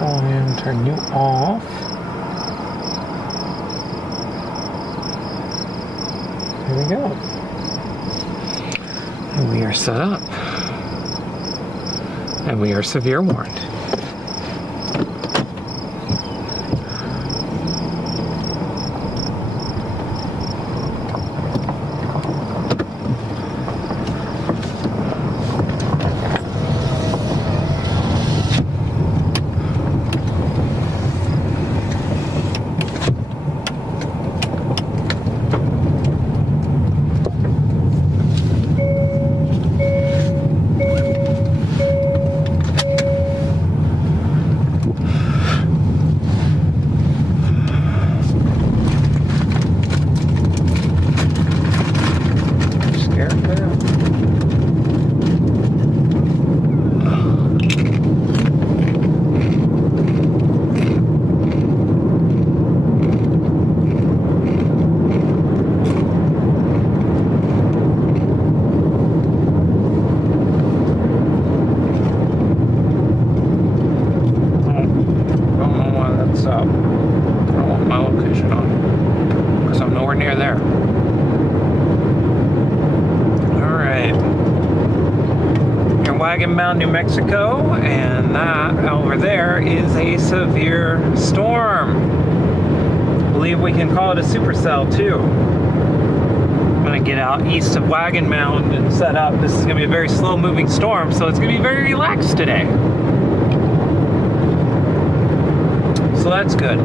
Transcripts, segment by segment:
And turn you off. There we go. And we are set up. And we are severe warned. New Mexico, and that over there is a severe storm. I believe we can call it a supercell too. I'm gonna get out east of Wagon Mound and set up. This is gonna be a very slow moving storm, so it's gonna be very relaxed today. So that's good.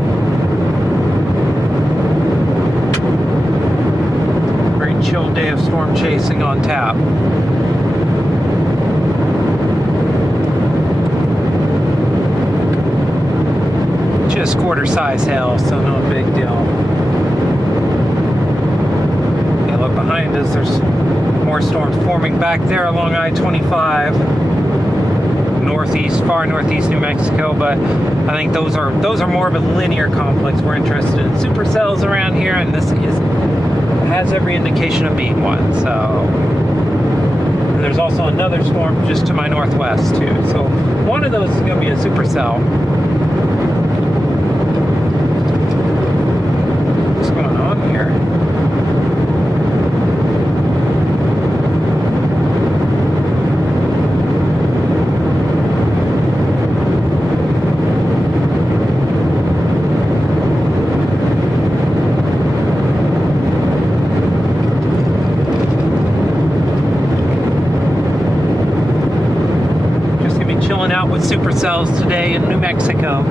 Very chill day of storm chasing on tap. Just quarter size hail, so no big deal. Yeah, look behind us, there's more storms forming back there along I-25, northeast, far northeast New Mexico, but I think those are more of a linear complex. We're interested in supercells around here, and this has every indication of being one. So, and there's also another storm just to my northwest too. So one of those is going to be a supercell. Here. Just gonna be chilling out with supercells today in New Mexico.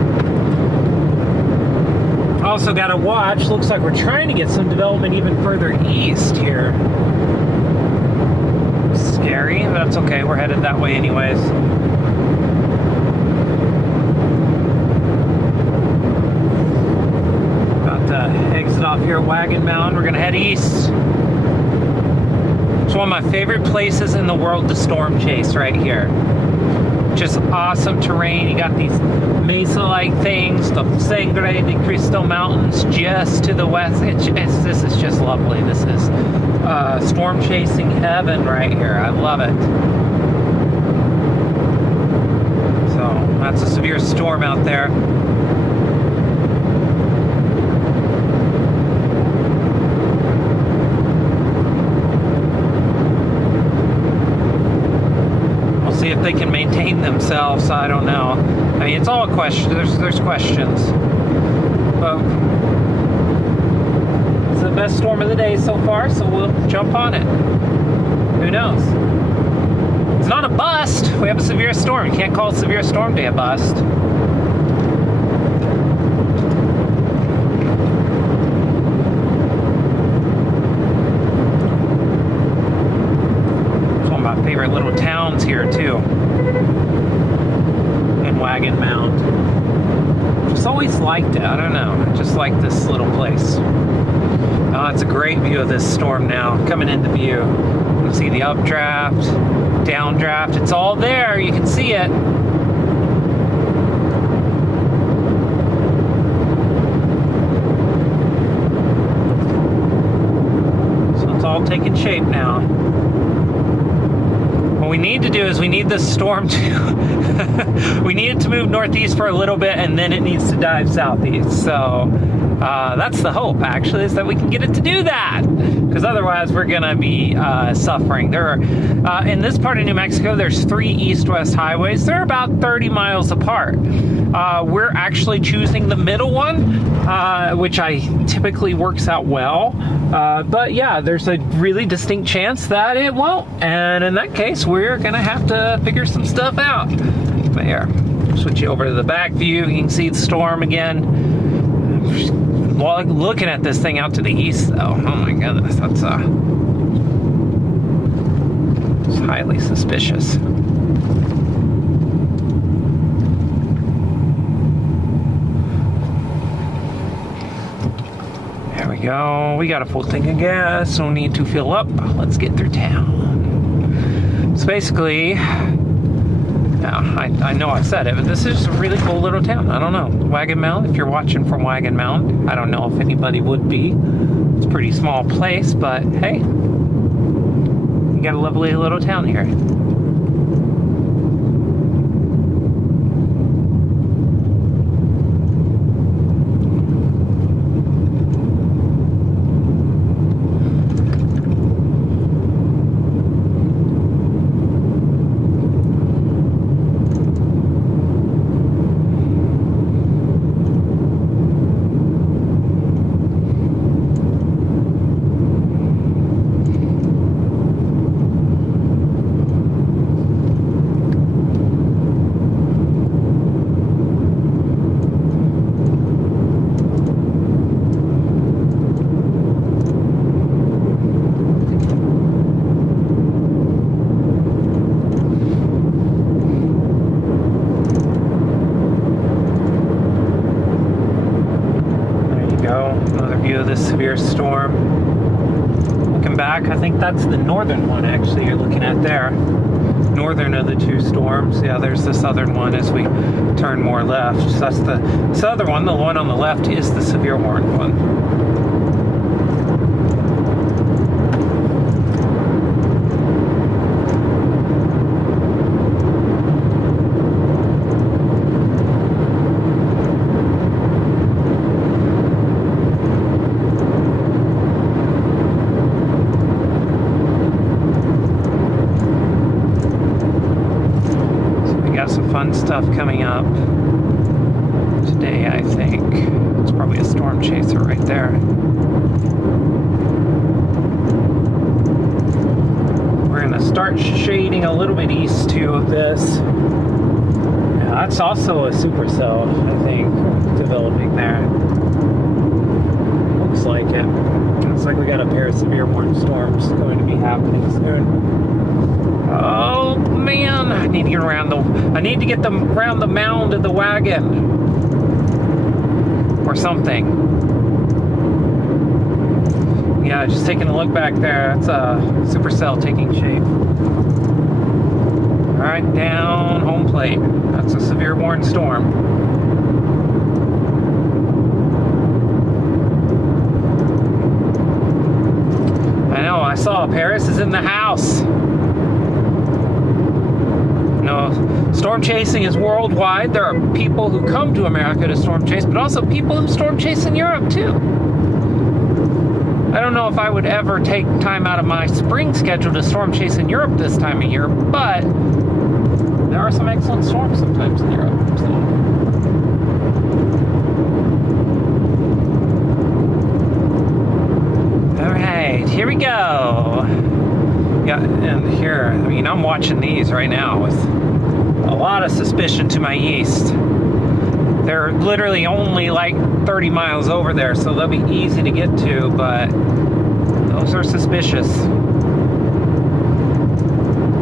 Also got to watch, looks like we're trying to get some development even further east here. Scary, but that's okay, we're headed that way anyways. About to exit off here at Wagon Mound. We're gonna head east. It's one of my favorite places in the world to storm chase right here. Just awesome terrain. You got these mesa-like things, the Sangre de Cristo Mountains just to the west. This is just lovely. This is storm chasing heaven right here. I love it. So that's a severe storm out there. See if they can maintain themselves. I don't know. I mean, it's all a question. There's questions. But it's the best storm of the day so far, so we'll jump on it. Who knows? It's not a bust. We have a severe storm. You can't call a severe storm day a bust. Favorite little towns here too in Wagon Mound. Just always liked it. I don't know, I just like this little place. Oh, it's a great view of this storm now coming into view. You can see the updraft, downdraft, it's all there, you can see it. So it's all taking shape now. What we need to do is we need this storm to we need it to move northeast for a little bit, and then it needs to dive southeast. So that's the hope, actually, is that we can get it to do that, because otherwise we're gonna be suffering. There are in this part of New Mexico, there's 3 east-west highways. They're about 30 miles apart. We're actually choosing the middle one, which typically works out well. But yeah, there's a really distinct chance that it won't. And in that case, we're gonna have to figure some stuff out. But here, switch you over to the back view. You can see the storm again. Looking at this thing out to the east, though, oh my goodness, that's it's highly suspicious. There we go. We got a full tank of gas. No need to fill up. Let's get through town. So basically, I know I said it, but this is a really cool little town. I don't know. Wagon Mound, if you're watching from Wagon Mound, I don't know if anybody would be. It's a pretty small place, but hey, you got a lovely little town here. Severe storm. Looking back, I think that's the northern one actually you're looking at there. Northern of the 2 storms. Yeah, there's the southern one as we turn more left. So that's the southern one. The one on the left is the severe warned one. Fun stuff coming up today, I think. It's probably a storm chaser right there. We're going to start shading a little bit east too of this. Yeah, that's also a supercell, I think, developing there. Looks like it. Looks like we got a pair of severe warm storms going to be happening soon. Oh man, I need to get around around the mound of the wagon or something. Yeah, just taking a look back there. That's a supercell taking shape. All right, down home plate. That's a severe warned storm. I know. I saw Paris is in the house. Storm chasing is worldwide. There are people who come to America to storm chase, but also people who storm chase in Europe too. I don't know if I would ever take time out of my spring schedule to storm chase in Europe this time of year, but there are some excellent storms sometimes in Europe. So. All right, here we go. Yeah, and here, I mean, I'm watching these right now with a lot of suspicion to my east. They're literally only like 30 miles over there, so they'll be easy to get to, but those are suspicious.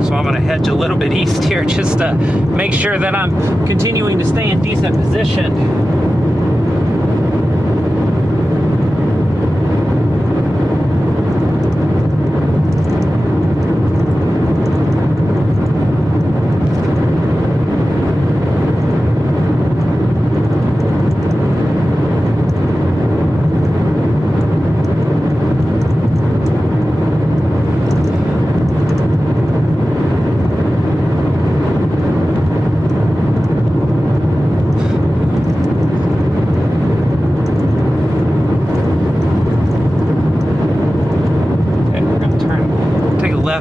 So I'm gonna hedge a little bit east here just to make sure that I'm continuing to stay in decent position.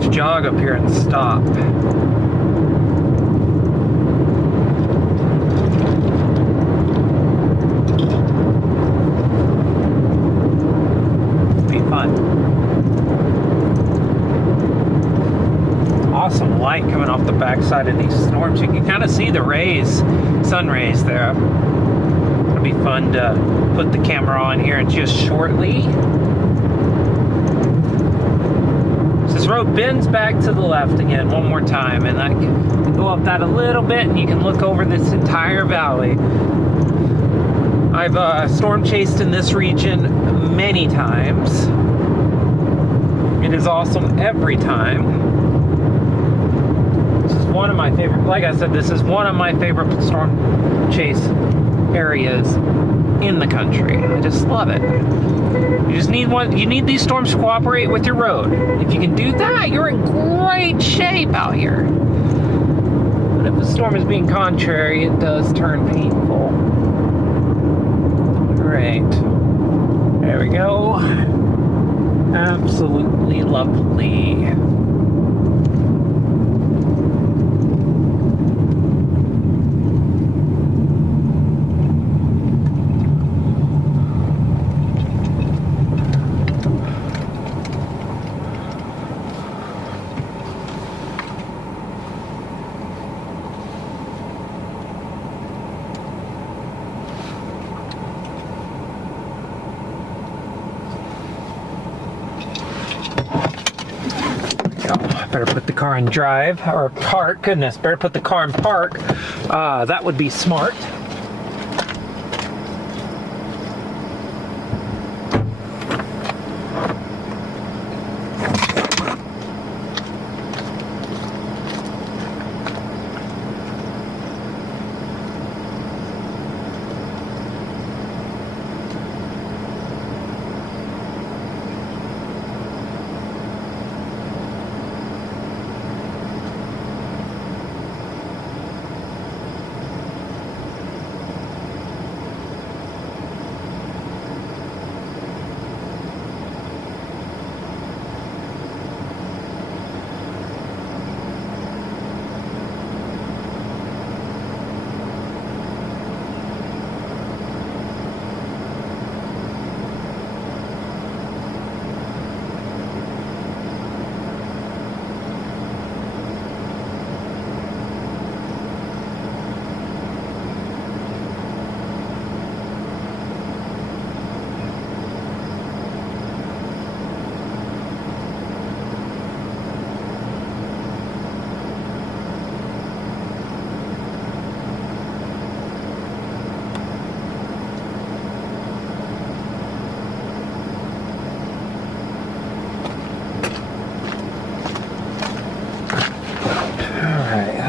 to jog up here and stop. Be fun. Awesome light coming off the backside of these storms. You can kind of see the rays, sun rays there. It'll be fun to put the camera on here just shortly. This road bends back to the left again one more time, and I can go up that a little bit and you can look over this entire valley. I've storm chased in this region many times. It is awesome every time. This is one of my favorite, like I said, this is one of my favorite storm chase areas in the country. I just love it. You just need one. You need these storms to cooperate with your road. If you can do that, you're in great shape out here. But if the storm is being contrary, it does turn painful. Great. There we go. Absolutely lovely. Better put the car in drive, or park. Goodness, better put the car in park. That would be smart.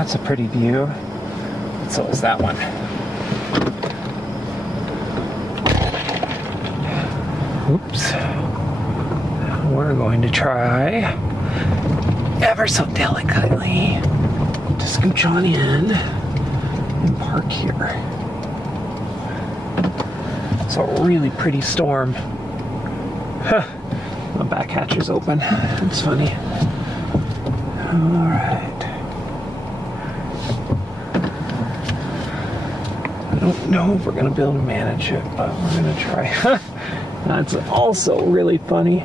That's a pretty view. So is that one. Oops. We're going to try ever so delicately to scooch on in and park here. It's a really pretty storm. Huh. My back hatch is open. It's funny. All right. I don't know if we're going to be able to manage it, but we're going to try. That's also really funny.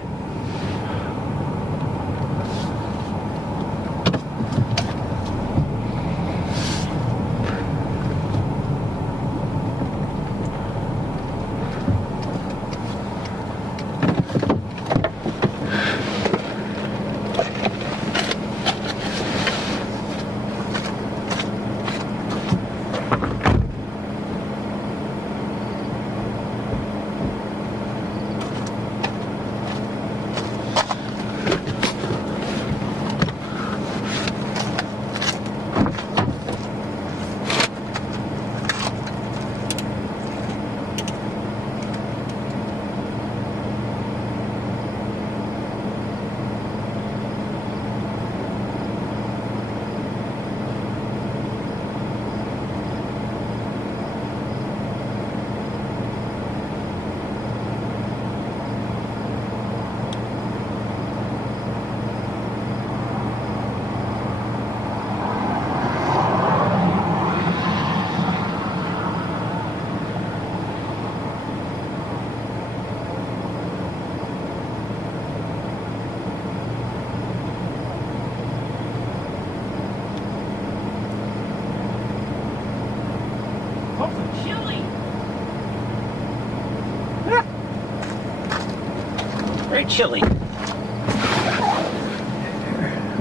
very chilly.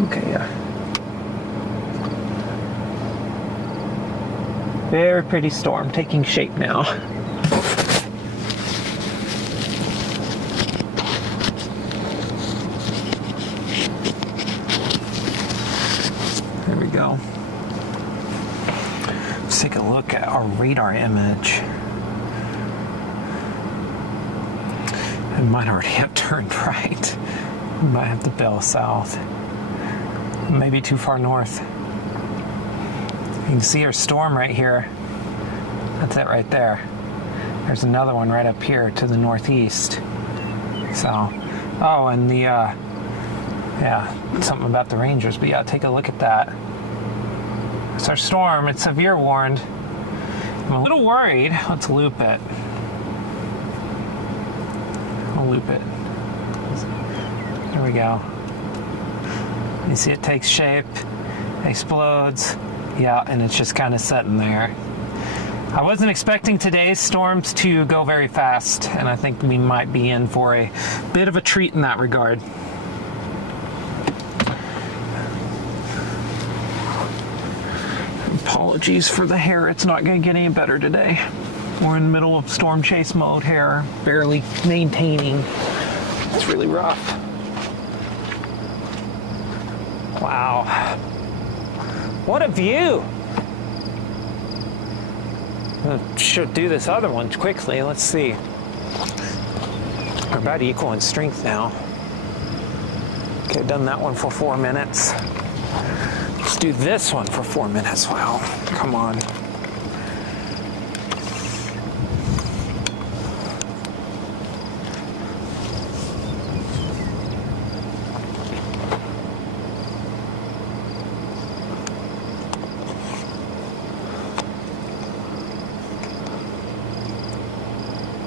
Okay, yeah. Very pretty storm taking shape now. There we go. Let's take a look at our radar image. It might already have turned right. We might have to bail south. Maybe too far north. You can see our storm right here. That's it right there. There's another one right up here to the northeast. So, oh, and the, yeah, something about the Rangers, but yeah, take a look at that. It's our storm. It's severe warned. I'm a little worried. Let's loop it. I'll loop it. There we go. You see it takes shape, explodes. Yeah, and it's just kind of sitting there. I wasn't expecting today's storms to go very fast, and I think we might be in for a bit of a treat in that regard. Apologies for the hair, it's not going to get any better today. We're in the middle of storm chase mode here, barely maintaining. It's really rough. Wow. What a view! I should do this other one quickly. Let's see. We're about equal in strength now. Okay, done that one for 4 minutes. Let's do this one for 4 minutes. Wow, come on.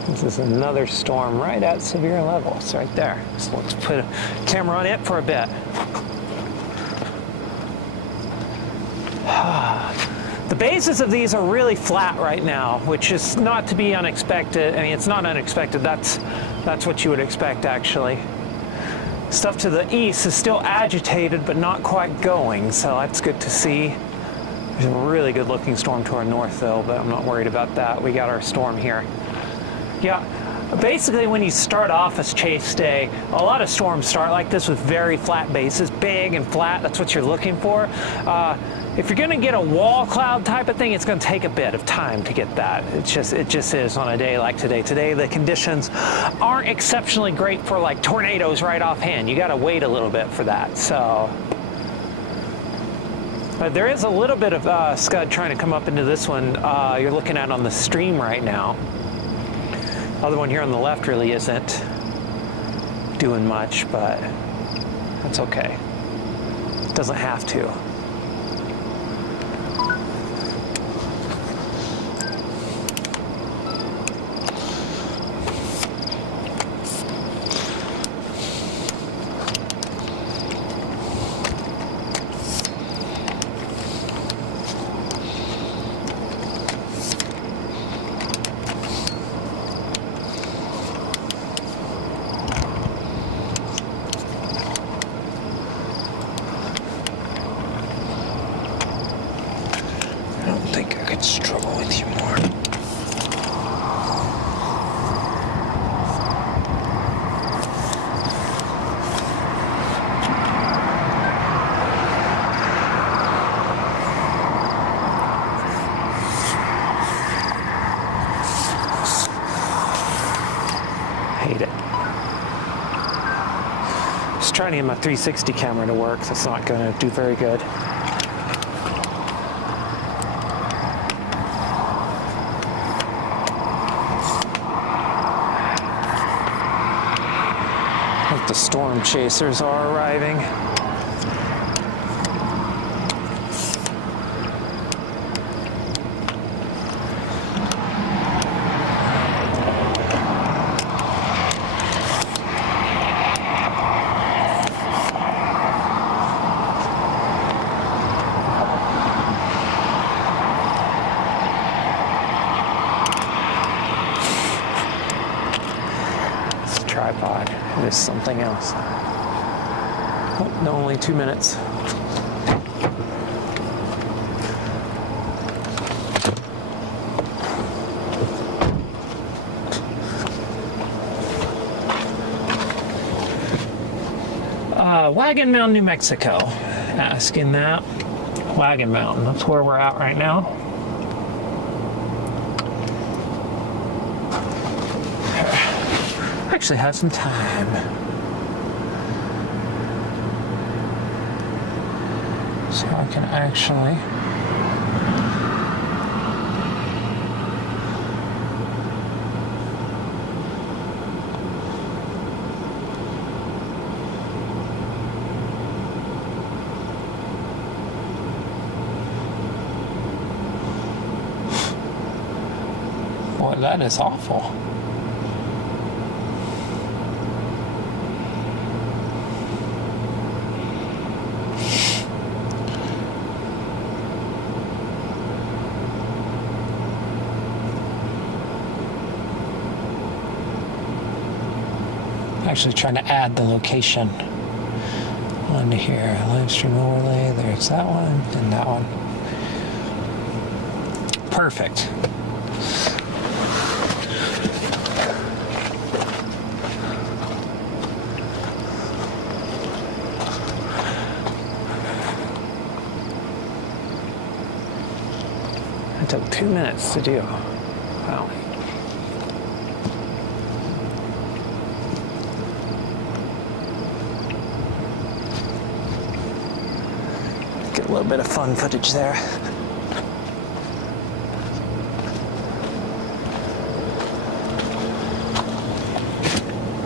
This is another storm right at severe levels right there. So let's put a camera on it for a bit. The bases of these are really flat right now, which is not to be unexpected. I mean, it's not unexpected. That's what you would expect, actually. Stuff to the east is still agitated, but not quite going, so that's good to see. There's a really good looking storm to our north, though, but I'm not worried about that. We got our storm here. Yeah, basically when you start off as chase day, a lot of storms start like this with very flat bases, big and flat. That's what you're looking for. If you're going to get a wall cloud type of thing, it's going to take a bit of time to get that. It just is on a day like today. Today the conditions aren't exceptionally great for like tornadoes right offhand. You got to wait a little bit for that. So, but there is a little bit of scud trying to come up into this one. You're looking at on the stream right now. Other one here on the left really isn't doing much, but that's okay. It doesn't have to. Struggle with you more. Hate it. Just trying to get my 360 camera to work. That's not going to do very good. The storm chasers are arriving. tripod. It is something else. Oh, no, only 2 minutes. Wagon Mountain, New Mexico. Asking that. Wagon Mountain, that's where we're at right now. Actually have some time. So I can actually boy, that is awful. Actually trying to add the location onto here. Live stream overlay, there's that one and that one. Perfect. It took 2 minutes to do. Wow. Get a little bit of fun footage there.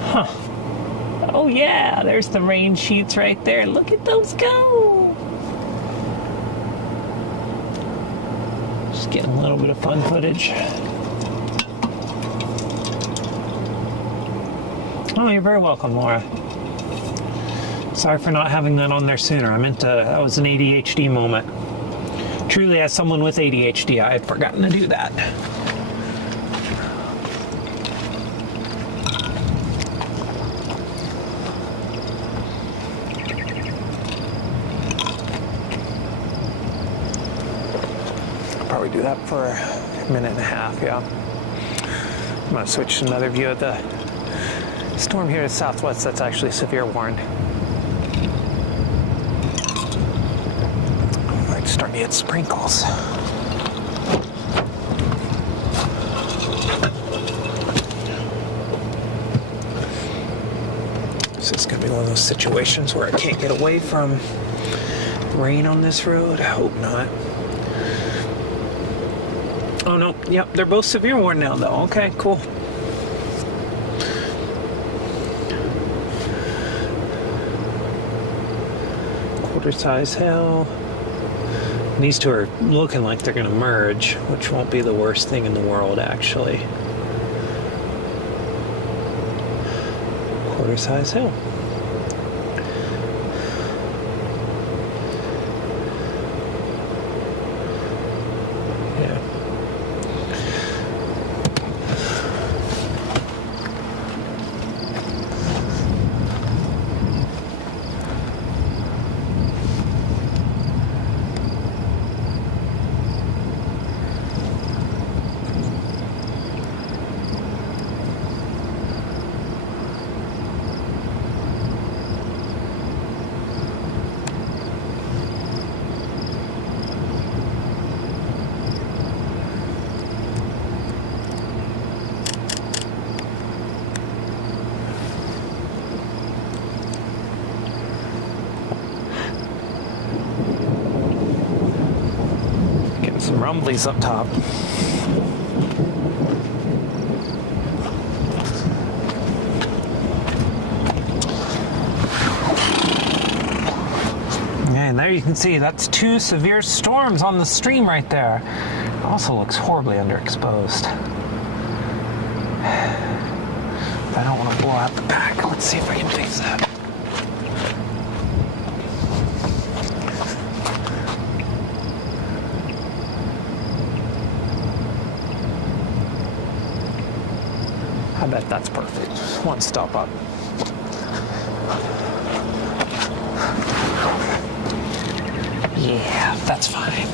Huh. Oh yeah, there's the rain sheets right there. Look at those go. Just getting a little bit of fun footage. Oh, you're very welcome, Laura. Sorry for not having that on there sooner. I meant to, that was an ADHD moment. Truly, as someone with ADHD, I had forgotten to do that. I'll probably do that for a minute and a half, yeah. I'm gonna switch to another view of the storm here to southwest that's actually severe warned. Starting to get sprinkles. So it's gonna be one of those situations where I can't get away from rain on this road. I hope not. Oh no, yep, they're both severe warned now though. Okay, cool. Quarter size hail. These two are looking like they're going to merge, which won't be the worst thing in the world, actually. Quarter size hill. Yeah. Some rumblies up top. And there you can see that's 2 severe storms on the stream right there. It also looks horribly underexposed. But I don't want to blow out the back. Let's see if I can fix that. I bet that's perfect. One stop up. Yeah, that's fine.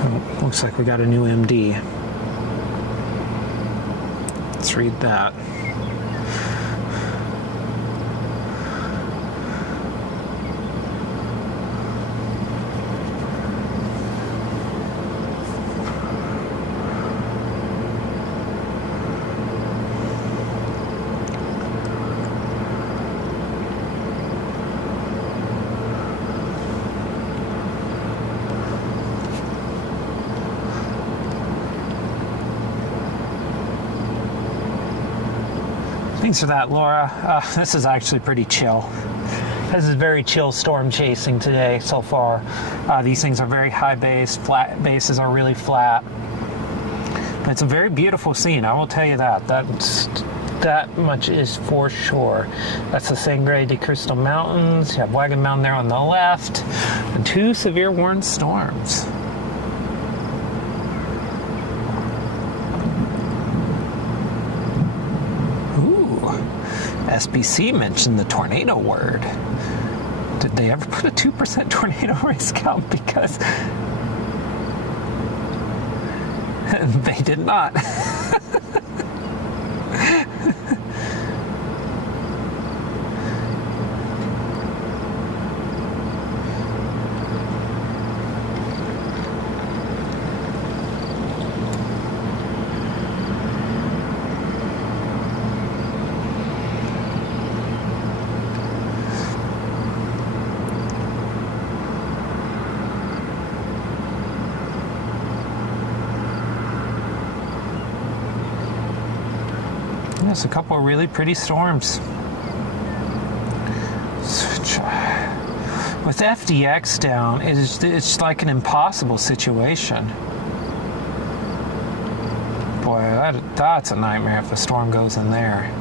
Oh, looks like we got a new MD. Let's read that. Thanks for that, Laura. This is actually pretty chill. This is very chill storm chasing today so far. These things are very high base, flat bases are really flat. It's a very beautiful scene, I will tell you that. That much is for sure. That's the Sangre de Cristo Mountains. You have Wagon Mountain there on the left, and 2 severe warned storms. SBC mentioned the tornado word. Did they ever put a 2% tornado risk out? Because they did not. There's a couple of really pretty storms. With FDX down, it's like an impossible situation. Boy, that's a nightmare if a storm goes in there.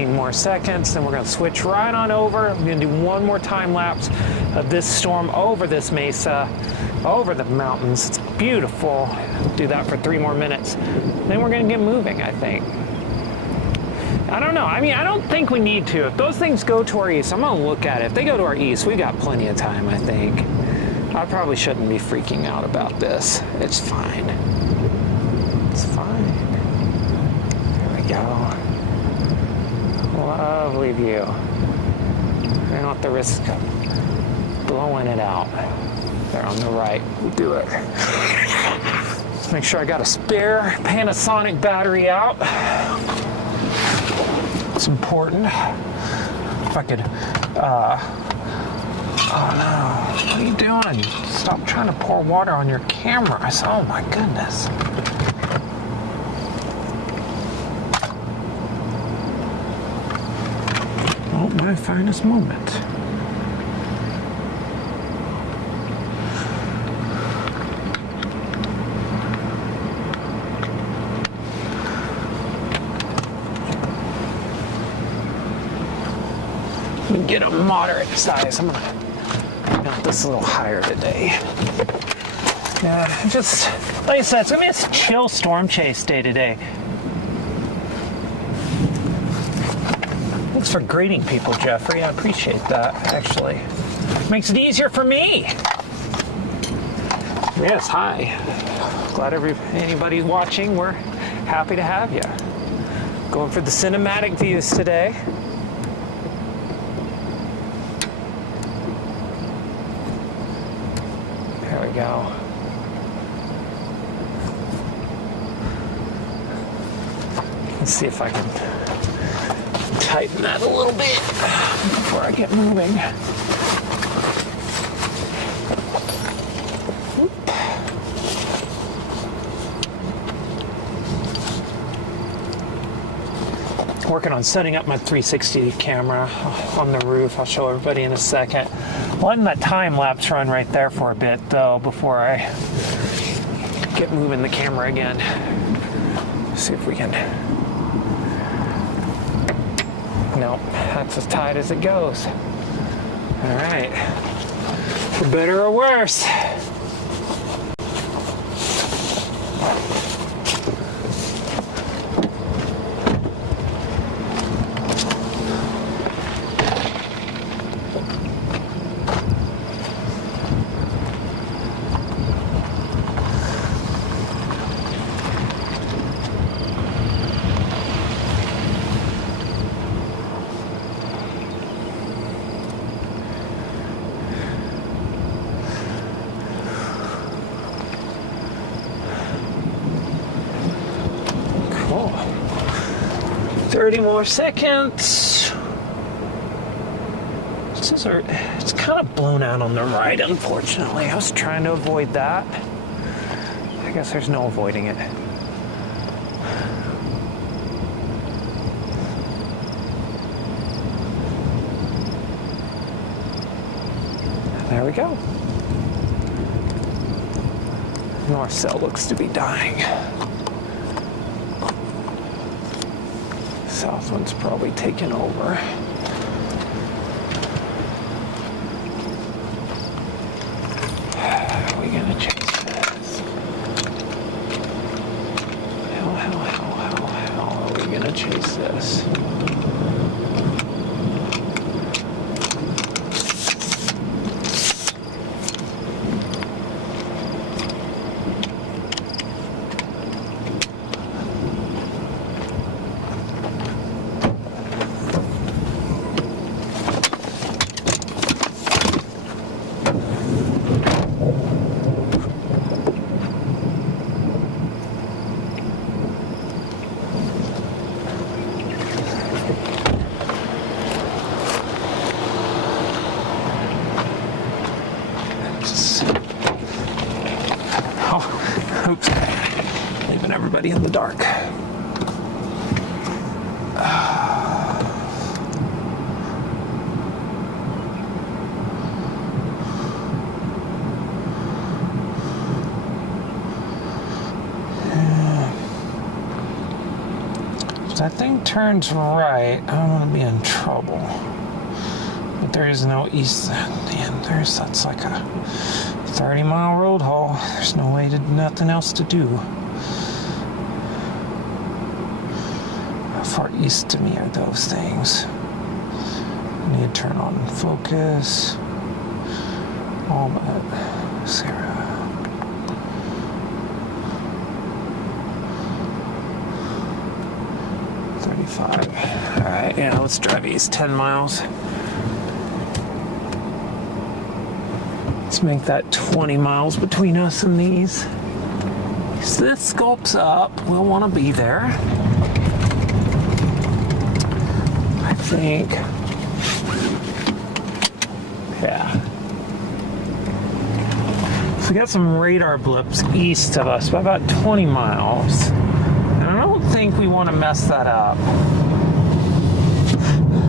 More seconds, then we're going to switch right on over. I'm going to do one more time lapse of this storm over this mesa, over the mountains. It's beautiful. Do that for 3 more minutes. Then we're going to get moving, I think. I don't know. I mean, I don't think we need to. If those things go to our east, I'm going to look at it. If they go to our east, we got plenty of time, I think. I probably shouldn't be freaking out about this. It's fine. It's fine. There we go. Lovely view. I don't have to risk blowing it out. There on the right, we'll do it. Let's make sure I got a spare Panasonic battery out. It's important. If I could, oh no, what are you doing? Stop trying to pour water on your cameras. Oh my goodness. My finest moment. Let me get a moderate size. I'm gonna mount this a little higher today. Yeah, just like I said, it's gonna be a chill storm chase day today. Thanks for greeting people, Jeffrey. I appreciate that, actually. Makes it easier for me. Yes, hi. Glad anybody's watching. We're happy to have you. Going for the cinematic views today. There we go. Let's see if I can tighten that a little bit before I get moving. Working on setting up my 360 camera on the roof. I'll show everybody in a second. Letting that time lapse run right there for a bit though before I get moving the camera again. See if we can. No, that's as tight as it goes. All right, for better or worse. Cool. 30 more seconds. It's kind of blown out on the right, unfortunately. I was trying to avoid that. I guess there's no avoiding it. There we go. North cell looks to be dying. South one's probably taken over. How are we gonna chase this? How are we gonna chase this? Oops, leaving everybody in the dark. If that thing turns right, I'm gonna be in trouble. But there is no east end. That's like a 30-mile road haul. There's nothing else to do. How far east to me are those things? I need to turn on focus. All but Sarah. All right, yeah, let's drive east 10 miles. Let's make that 20 miles between us and these. So this sculpts up. We'll want to be there. I think. Yeah. So we got some radar blips east of us by about 20 miles. And I don't think we want to mess that up.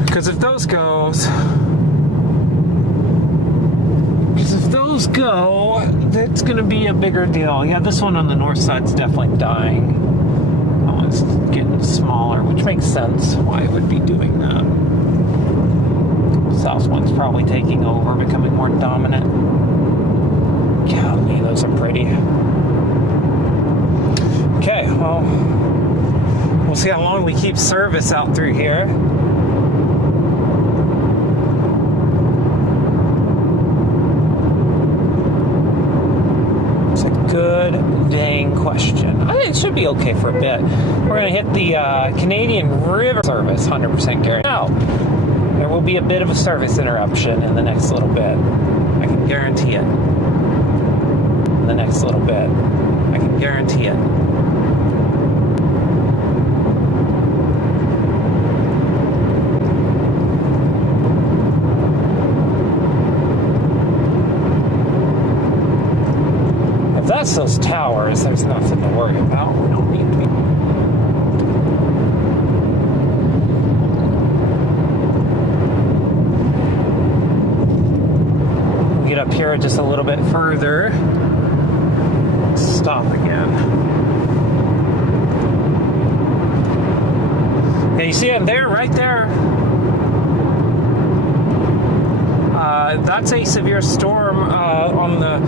Because if those go, that's going to be a bigger deal. Yeah, this one on the north side's definitely dying. That one's getting smaller, which makes sense why it would be doing that. South one's probably taking over, becoming more dominant. Golly, those are pretty. Okay, well, we'll see how long we keep service out through here. Good dang question. I think it should be okay for a bit. We're going to hit the Canadian River service 100% guarantee. Now, there will be a bit of a service interruption in the next little bit. I can guarantee it. In the next little bit. I can guarantee it. That's those towers, there's nothing to worry about. We don't need to be. here just a little bit further. Stop again. Yeah, you see it there, right there. That's a severe storm on the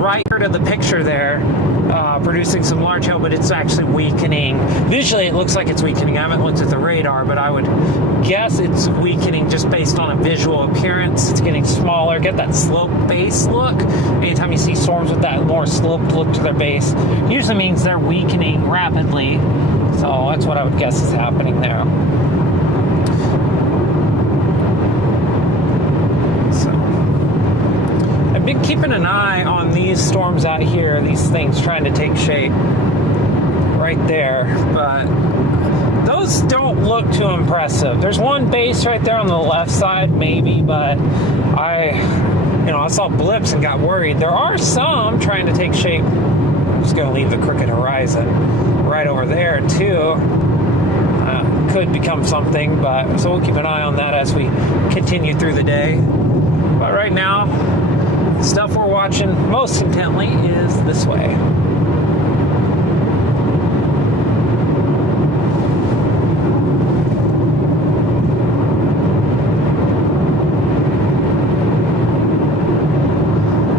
right side of the picture there, producing some large hail, but it's actually weakening. Visually, it looks like it's weakening. I haven't looked at the radar, but I would guess it's weakening just based on a visual appearance. It's getting smaller. Get that slope base look. Anytime you see storms with that more sloped look to their base, usually means they're weakening rapidly. So that's what I would guess is happening there. I've been keeping an eye on these storms out here, these things trying to take shape right there, but those don't look too impressive. There's one base right there on the left side, maybe, but I saw blips and got worried. There are some trying to take shape. I'm just going to leave the crooked horizon right over there, too. Could become something, so we'll keep an eye on that as we continue through the day. But right now, the stuff we're watching most intently is this way.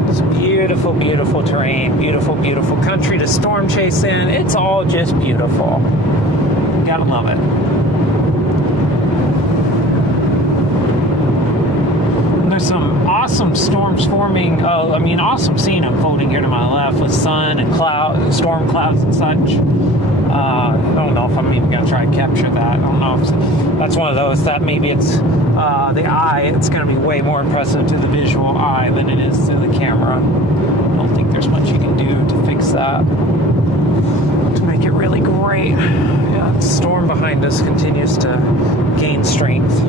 It's beautiful, beautiful terrain, beautiful, beautiful country to storm chase in. It's all just beautiful. Gotta love it. There's some awesome storms forming. Awesome scene unfolding here to my left with sun and storm clouds and such. I don't know if I'm even going to try to capture that. I don't know if that's one of those that maybe it's the eye. It's going to be way more impressive to the visual eye than it is to the camera. I don't think there's much you can do to fix that to make it really great. Yeah, the storm behind us continues to gain strength.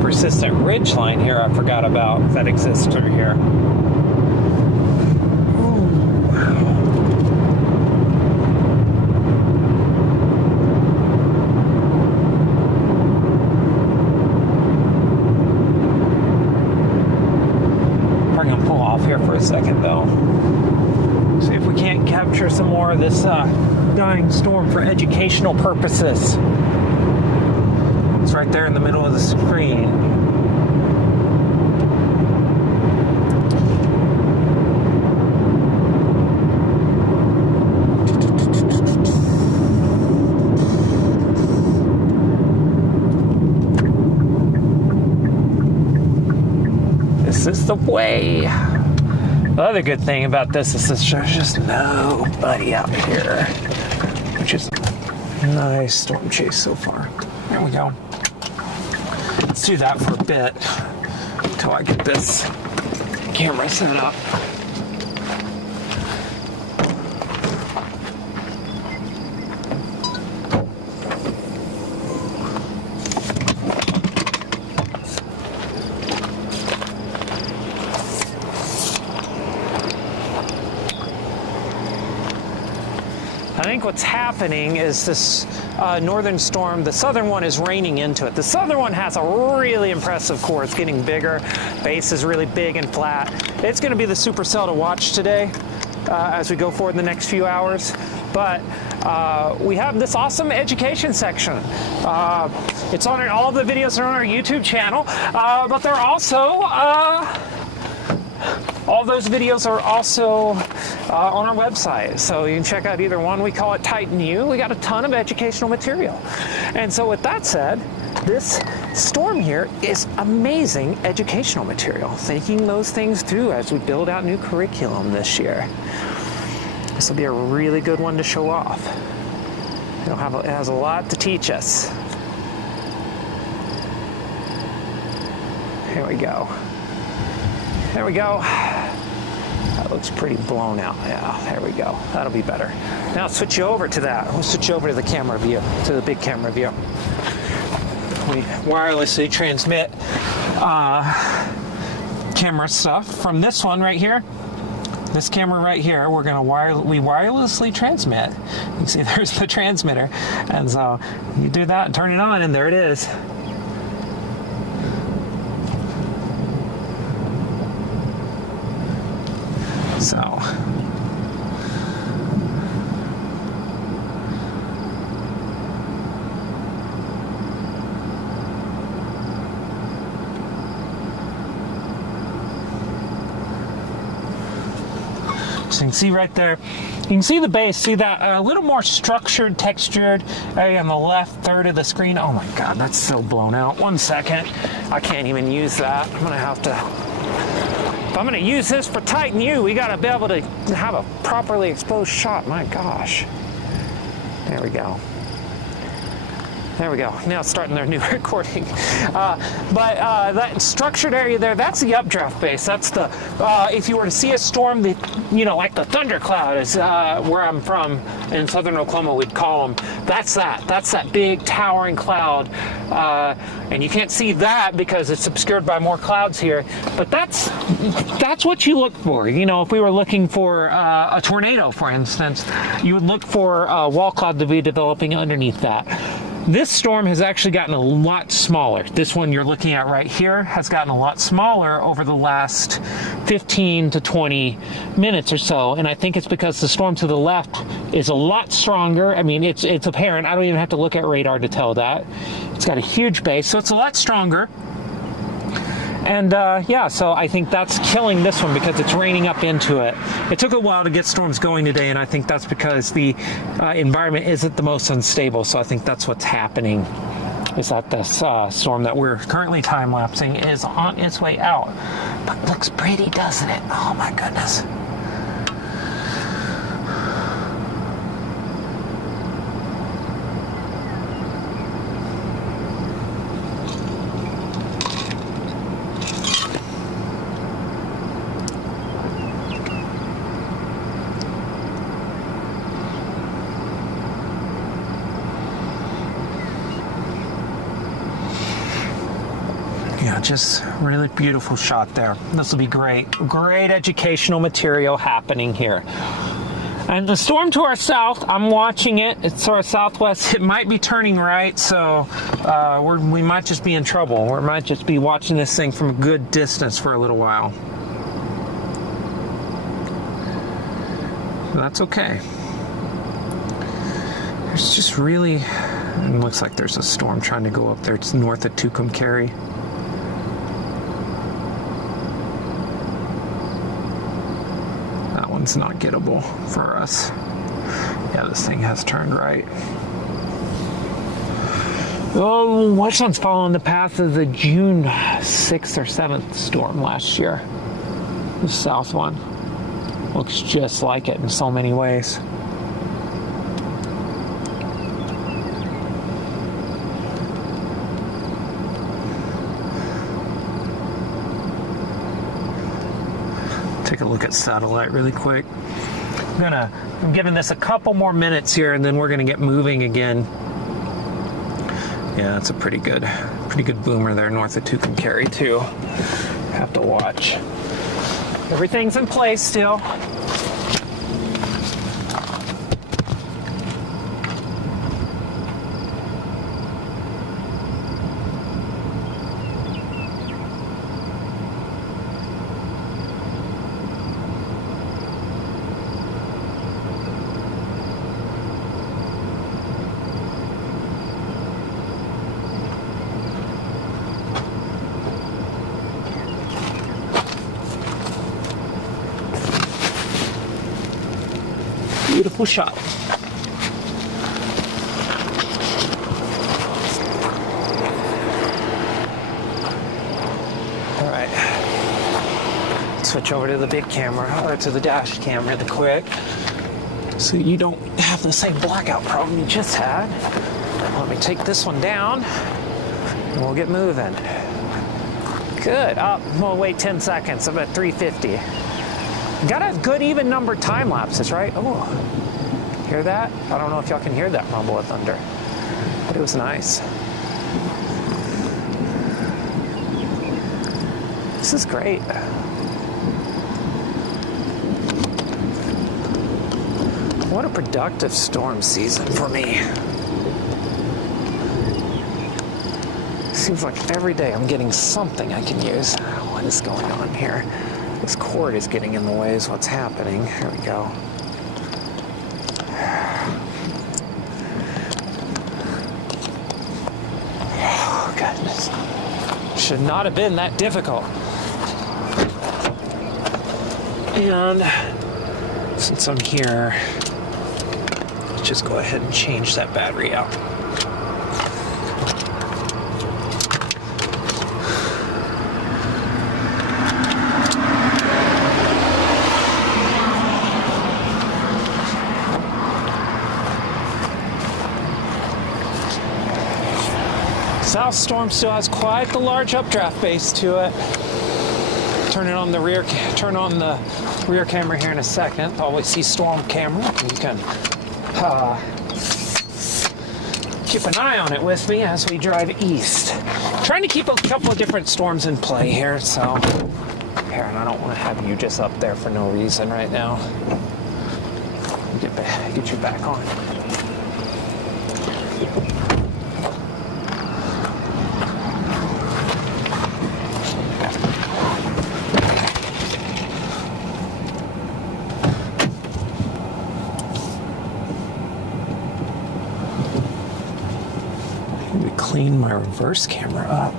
Persistent ridge line here I forgot about that exists through here. Probably gonna pull off here for a second though. See if we can't capture some more of this dying storm for educational purposes. It's right there in the middle of the screen. This is the way. The other good thing about this is there's just nobody out here, which is a nice storm chase so far. There we go. Let's do that for a bit until I get this camera set up. I think what's happening is this northern storm, the southern one is raining into it. The southern one has a really impressive core. It's getting bigger. Base is really big and flat. It's going to be the Supercell to watch today as we go forward in the next few hours. But we have this awesome education section. It's on all the videos are on our YouTube channel, but they're also all those videos are also on our website, so you can check out either one. We call it Titan U. We got a ton of educational material. And so with that said, this storm here is amazing educational material, thinking those things through as we build out new curriculum this year. This will be a really good one to show off. It has a lot to teach us. Here we go. There we go. That looks pretty blown out. Yeah, there we go. That'll be better. Now switch you over to that. We'll switch you over to the camera view, to the big camera view. We wirelessly transmit camera stuff from this one right here. This camera right here, we wirelessly transmit. You can see there's the transmitter. And so you do that and turn it on, and there it is. So you can see right there, you can see the base, see that a little more structured, textured area on the left third of the screen. Oh my God, that's so blown out. 1 second, I can't even use that. I'm gonna have to, if I'm gonna use this for Titan U, we gotta be able to have a properly exposed shot. My gosh. There we go. There we go. Now it's starting their new recording. That structured area there, that's the updraft base. That's the, if you were to see a storm, that, you know, like the thundercloud is where I'm from in southern Oklahoma, we'd call them. That's that. That's that big towering cloud. And you can't see that because it's obscured by more clouds here. But that's what you look for. You know, if we were looking for a tornado, for instance, you would look for a wall cloud to be developing underneath that. This storm has actually gotten a lot smaller. This one you're looking at right here has gotten a lot smaller over the last 15 to 20 minutes or so. And I think it's because the storm to the left is a lot stronger. I mean, it's apparent. I don't even have to look at radar to tell that. It's got a huge base, so it's a lot stronger. And yeah, so I think that's killing this one because it's raining up into it. It took a while to get storms going today, and I think that's because the environment isn't the most unstable. So I think that's what's happening, is that this storm that we're currently time-lapsing is on its way out. But it looks pretty, doesn't it? Oh my goodness. Yeah, just really beautiful shot there. This will be great. Great educational material happening here. And the storm to our south, I'm watching it. It's to our southwest. It might be turning right, so we might just be in trouble. We might just be watching this thing from a good distance for a little while. That's okay. There's just really, it looks like there's a storm trying to go up there. It's north of Tucumcari. It's not gettable for us. Yeah, this thing has turned right. Oh, which one's following the path of the June 6th or 7th storm last year? The south one. Looks just like it in so many ways. Take a look at satellite really quick. I'm giving this a couple more minutes here, and then we're gonna get moving again. Yeah, it's a pretty good boomer there north of Tucumcari too. Have to watch. Everything's in place still. Beautiful shot. All right. Switch over to the big camera, or to the dash cam really quick, so you don't have the same blackout problem you just had. Let me take this one down, and we'll get moving. Good. We'll wait 10 seconds. I'm at 350. Got a good even number time lapses, right? Oh, hear that? I don't know if y'all can hear that rumble of thunder, but it was nice. This is great. What a productive storm season for me. Seems like every day I'm getting something I can use. What is going on here? This cord is getting in the way is what's happening. Here we go. Oh, goodness. Should not have been that difficult. And since I'm here, let's just go ahead and change that battery out. South Storm still has quite the large updraft base to it. Turn on the rear camera here in a second. Always see storm camera. You can keep an eye on it with me as we drive east. Trying to keep a couple of different storms in play here, so Karen, I don't want to have you just up there for no reason right now. Get you back on. Clean my reverse camera up.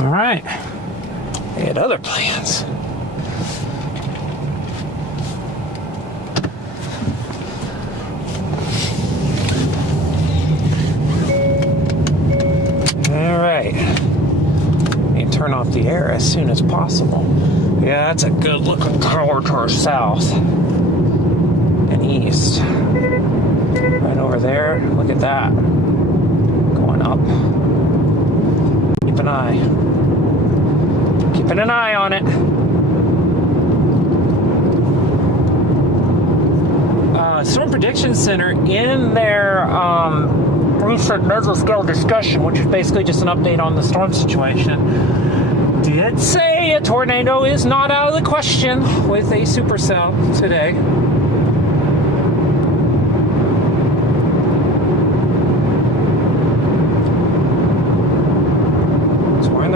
All right. I had other plans. All right. And turn off the air as soon as possible. Yeah, that's a good looking car to our south and east. Right over there. Look at that. Up. Keeping an eye on it. Storm Prediction Center in their recent mesoscale discussion, which is basically just an update on the storm situation, did say a tornado is not out of the question with a supercell today.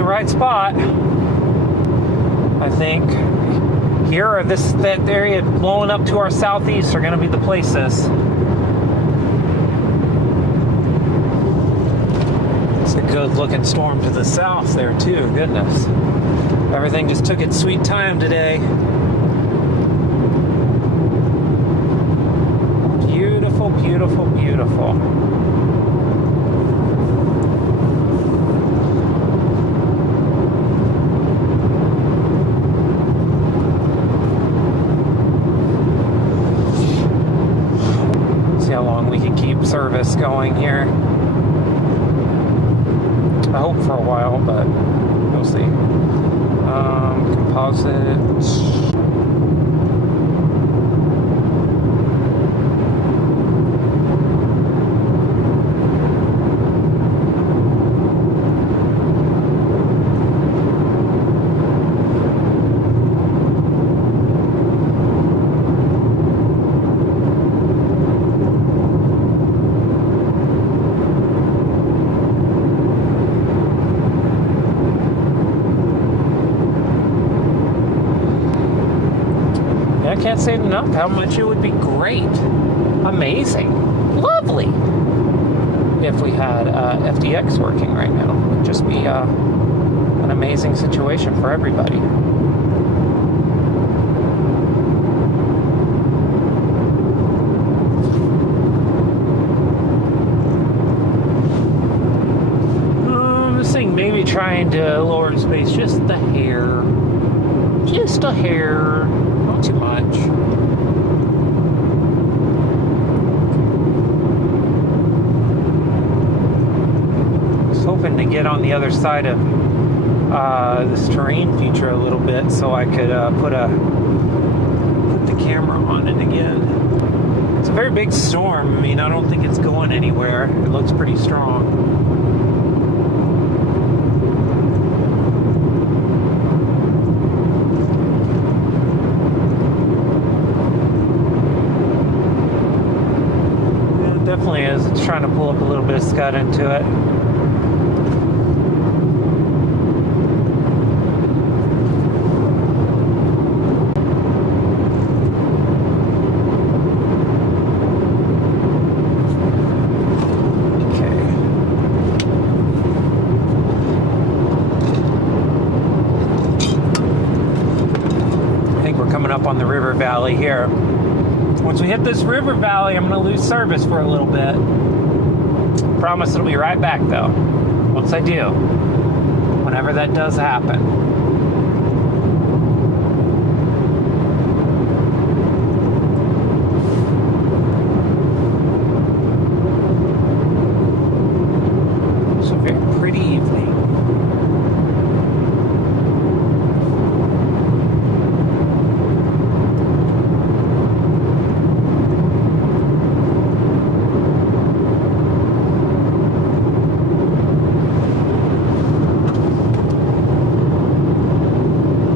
Right spot, I think. Here or that area blowing up to our southeast are going to be the places. It's a good looking storm to the south there too. Goodness, everything just took its sweet time today. Beautiful, beautiful, beautiful. Service going here. I hope for a while, but we'll see. Composite. Can't say enough how much it would be great, amazing, lovely if we had FDX working right now. It would just be an amazing situation for everybody. This thing maybe trying to lower its base just a hair. Just a hair. Not too much. I was hoping to get on the other side of this terrain feature a little bit so I could put the camera on it again. It's a very big storm. I mean, I don't think it's going anywhere. It looks pretty strong. Definitely is. It's trying to pull up a little bit of scud into it. valley here. Once we hit this river valley, I'm going to lose service for a little bit. Promise it'll be right back though. Once I do. Whenever that does happen. Pretty evening.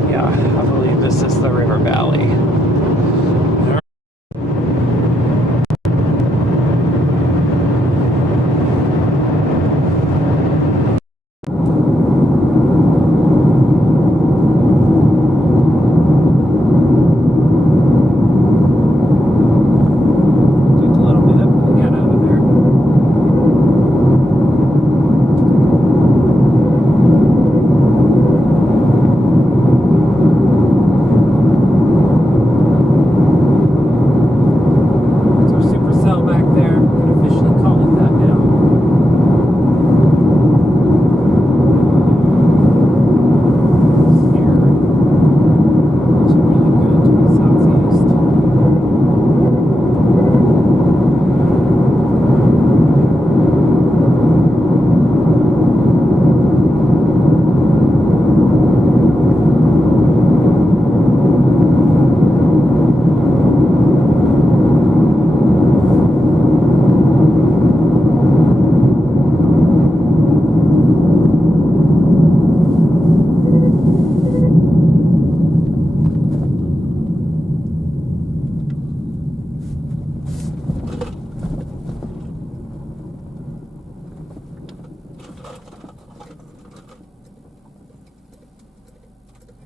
Yeah, I believe this is the river valley. Supercell back there. Can officially call it that now. Here. It's really good to the southeast.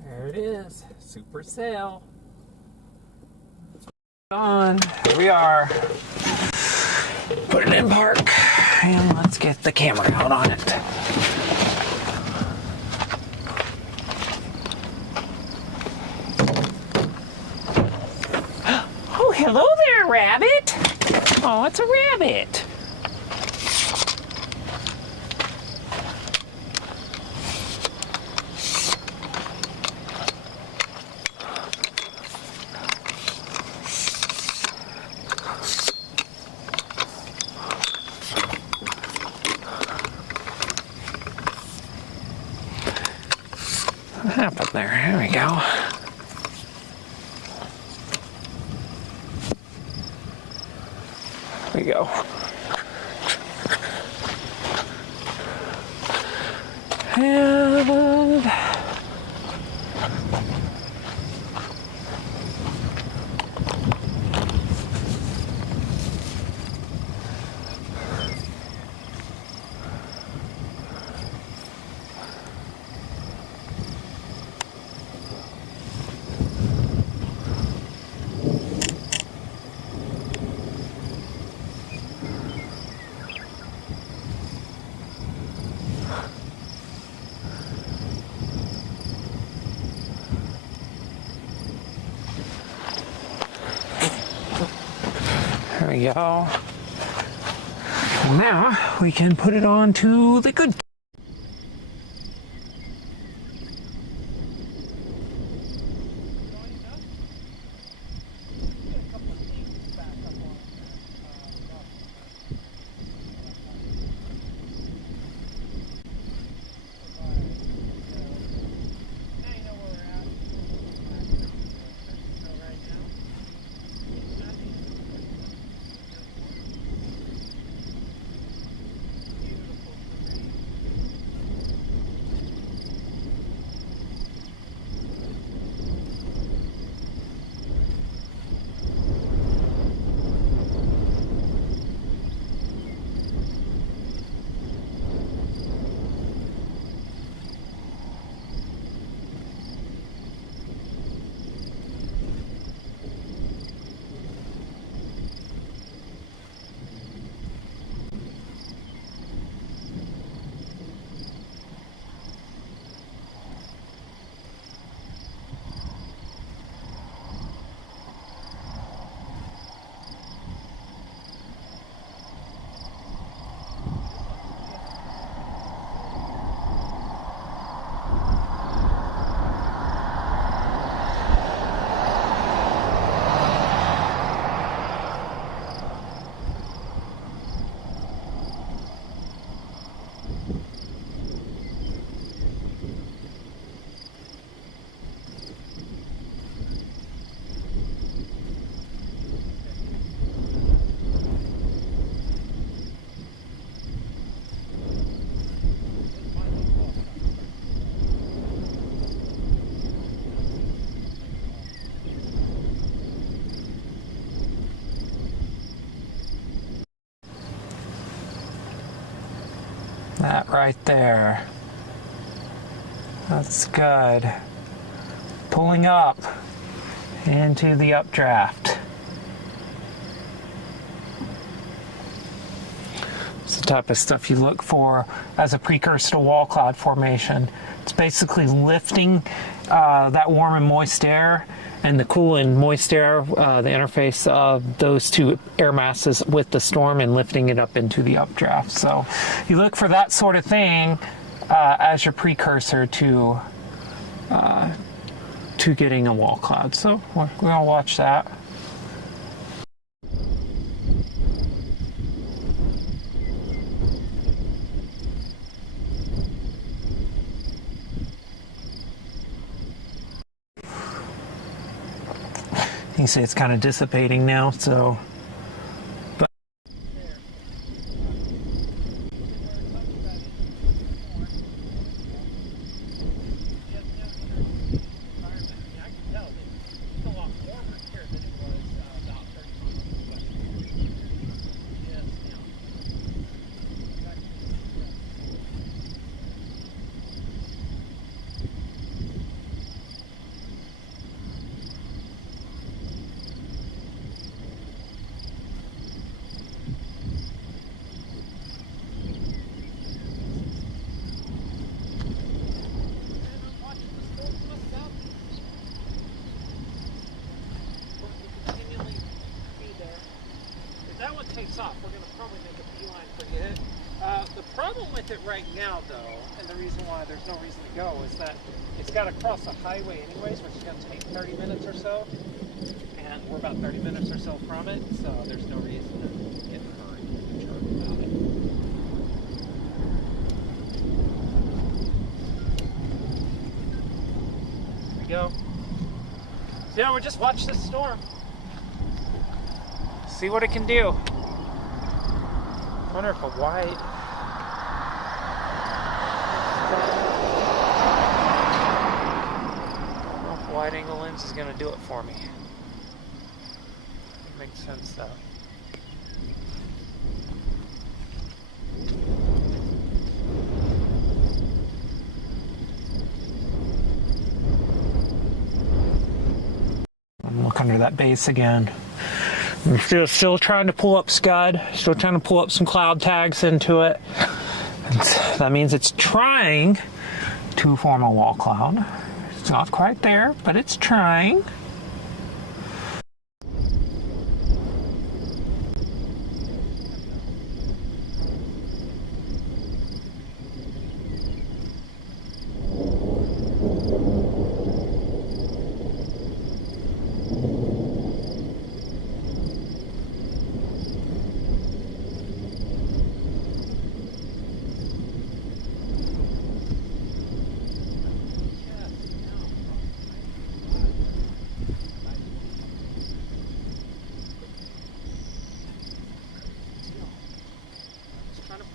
There it is, Supercell. On, here we are. Put it in park, and let's get the camera out on it. Oh, hello there, rabbit. Oh, it's a rabbit. What happened there? There we go. There we go. And there we go. Now we can put it on to the good. That right there. That's good. Pulling up into the updraft. It's the type of stuff you look for as a precursor to wall cloud formation. It's basically lifting that warm and moist air and the cool and moist air, the interface of those two air masses with the storm, and lifting it up into the updraft. So you look for that sort of thing as your precursor to getting a wall cloud. So we're going to watch that. You can see it's kind of dissipating now, so. Takes off, we're going to probably make a beeline for it. The problem with it right now, though, and the reason why there's no reason to go, is that it's got to cross a highway anyways, which is going to take 30 minutes or so, and we're about 30 minutes or so from it, so there's no reason to get hurried and jerk about it. There we go. So yeah, we'll just watch this storm. See what it can do. I wonder if a wide angle lens is going to do it for me. Makes sense though. Look under that base again. I'm still trying to pull up scud, still trying to pull up some cloud tags into it. And that means it's trying to form a wall cloud. It's not quite there, but it's trying.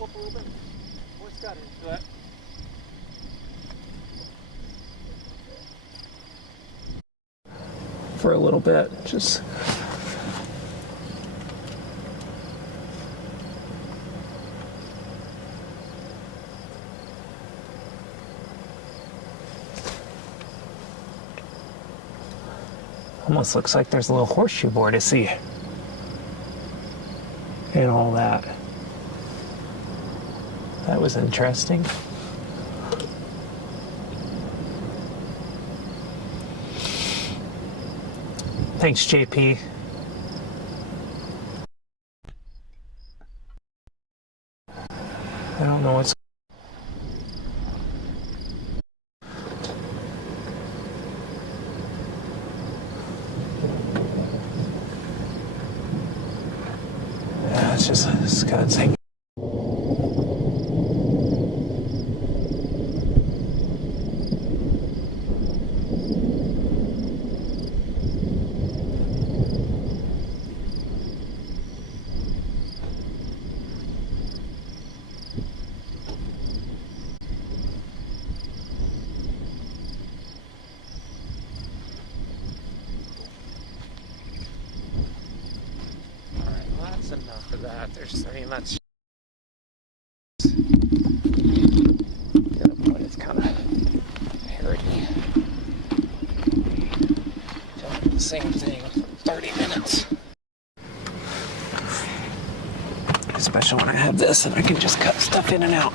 Up a little bit. More scud into it. For a little bit, just almost looks like there's a little horseshoe board to see and all that. That was interesting. Thanks, JP. I don't know what's... Yeah, it's just a scud thing. Enough of that. I mean, that's same thing, 30 minutes. Especially when I have this and I can just cut stuff in and out.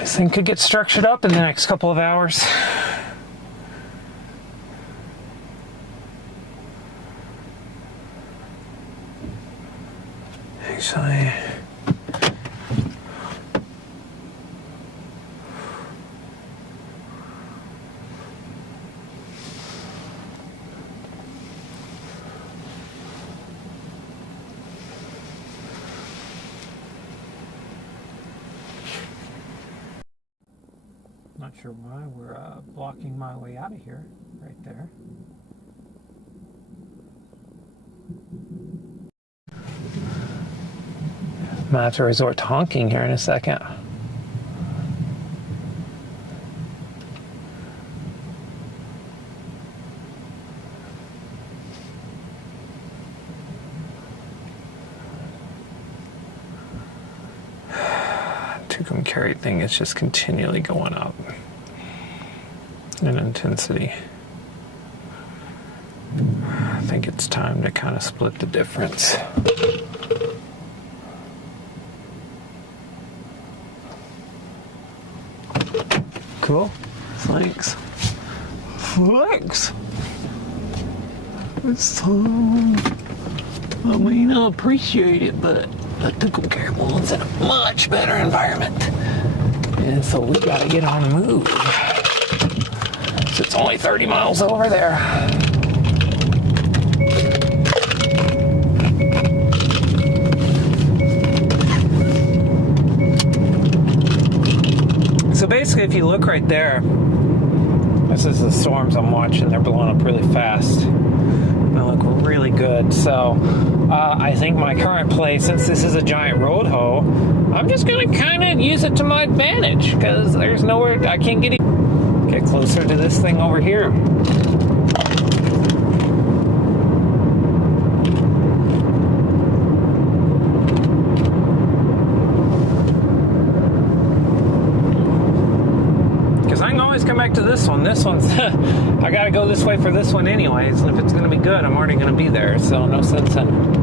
This thing could get structured up in the next couple of hours. Actually, not sure why we're blocking my way out of here, right there. I'm gonna have to resort to honking here in a second. Two-cone carry thing is just continually going up in intensity. I think it's time to kind of split the difference. Cool. Thanks. Thanks. I mean, I appreciate it, but the two-cone carry one's in a much better environment. And so we gotta get on the move. So it's only 30 miles over there. So basically, if you look right there, this is the storms I'm watching. They're blowing up really fast. They look really good. So I think my current play, since this is a giant road hoe, I'm just going to kind of use it to my advantage because there's nowhere, I can't get closer to this thing over here. Come back to this one. This one's I gotta go this way for this one anyways, and if it's gonna be good, I'm already gonna be there, so no sense in.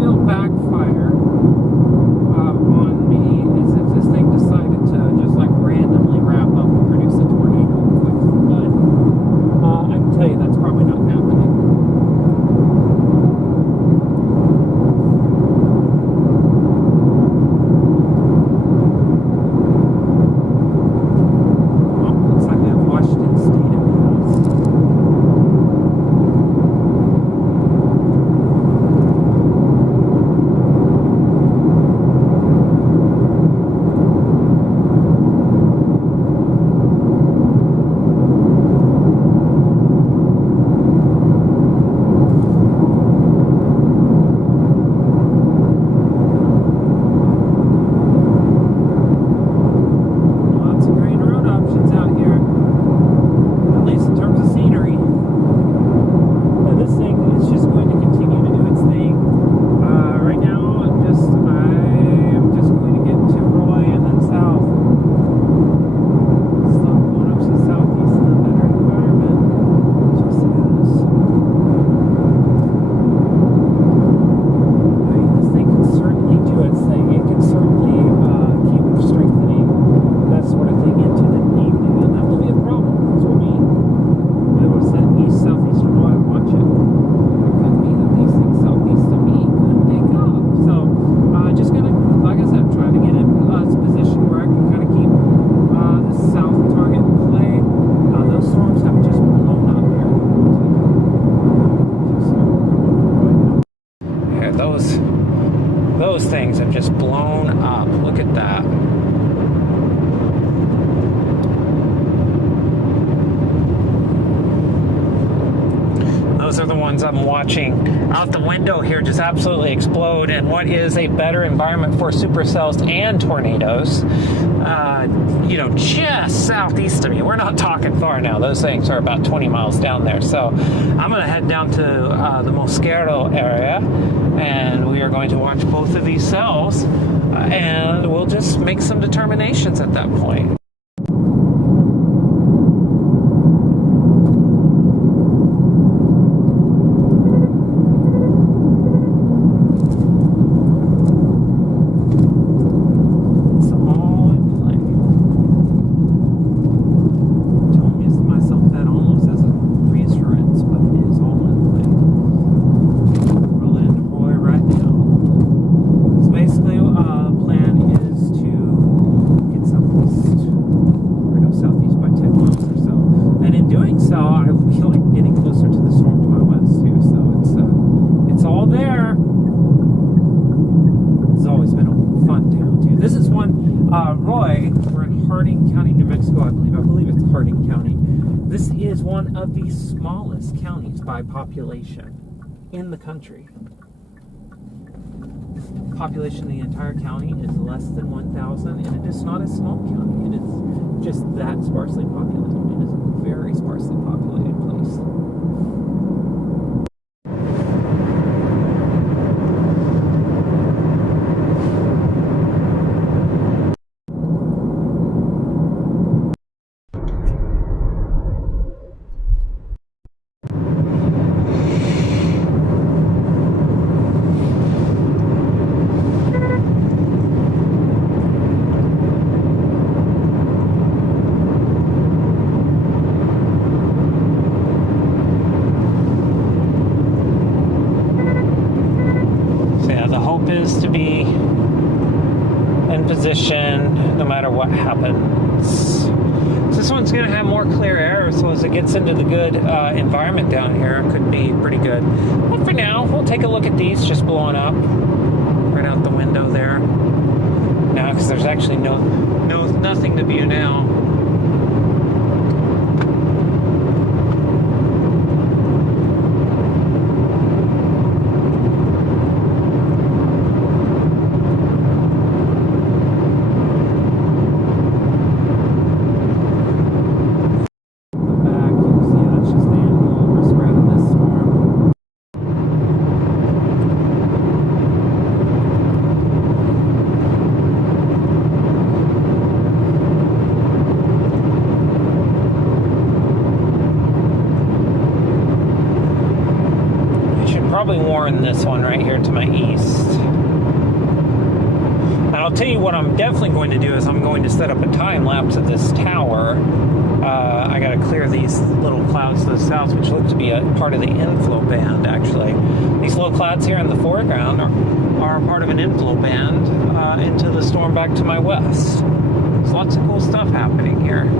will backfire on me is if this thing decided to just like randomly wrap up and produce a tornado quick. But I can tell you that's probably not happening. Those things have just blown up. Look at that. Those are the ones I'm watching out the window here just absolutely explode. And what is a better environment for supercells and tornadoes? You know, just southeast of me. We're not talking far now. Those things are about 20 miles down there. So I'm going to head down to the Mosquero area, and we are going to watch both of these cells, and we'll just make some determinations at that point. This is one of the smallest counties by population in the country. Population of the entire county is less than 1,000, and it is not a small county. It is just that sparsely populated. It is a very sparsely populated place. Is to be in position no matter what happens. So this one's going to have more clear air, so as it gets into the good environment down here, it could be pretty good. But for now, we'll take a look at these just blowing up right out the window there. Now, because there's actually nothing to view now. Probably warn this one right here to my east. I'll tell you what I'm definitely going to do is I'm going to set up a time lapse of this tower. I got to clear these little clouds to the south, which look to be a part of the inflow band, actually. These low clouds here in the foreground are part of an inflow band into the storm back to my west. There's lots of cool stuff happening here.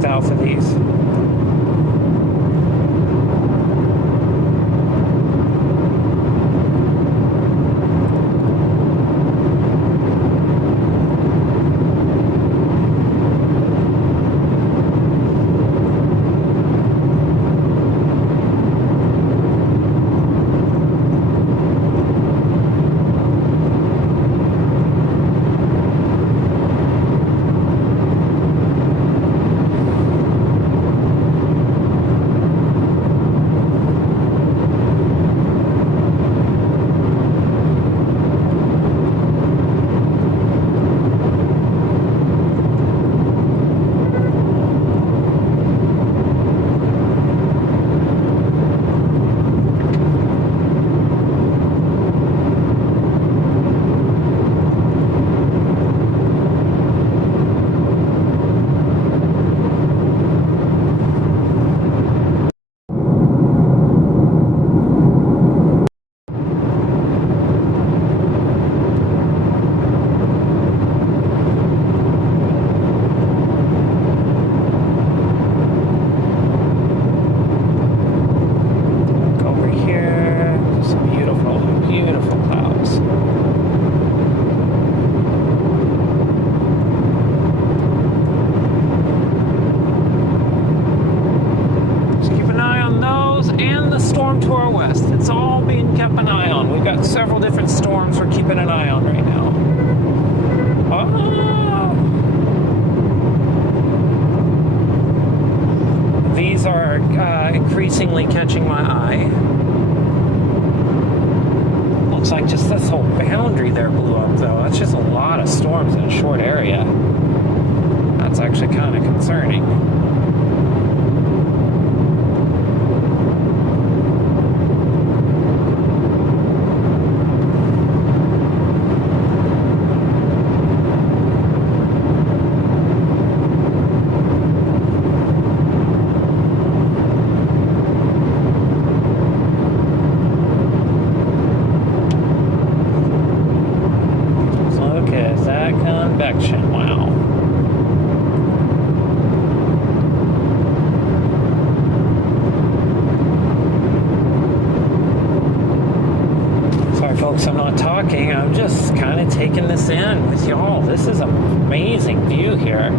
South of these. Several different storms we're keeping an eye on right now. These are increasingly catching my eye. Looks like just this whole boundary there blew up, though. That's just a lot of storms in a short area. That's actually kind of concerning. Wow. Sorry folks, I'm not talking. I'm just kind of taking this in with y'all. This is an amazing view here.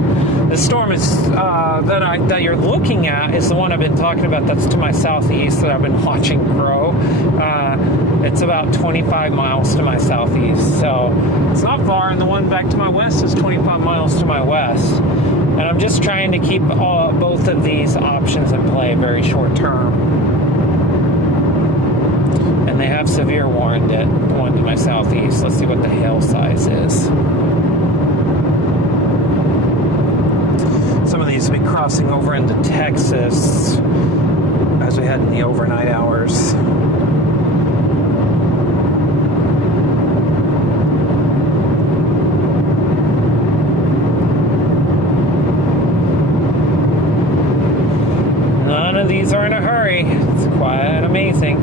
The storm is that you're looking at is the one I've been talking about. That's to my southeast that I've been watching grow. It's about 25 miles to my southeast, so it's not far, and the one back to my west is 25 miles to my west. And I'm just trying to keep both of these options in play very short term. And they have severe warned it, the one to my southeast. Let's see what the hail size is. Some of these will be crossing over into Texas as we head in the overnight hours. These are in a hurry. It's quite amazing.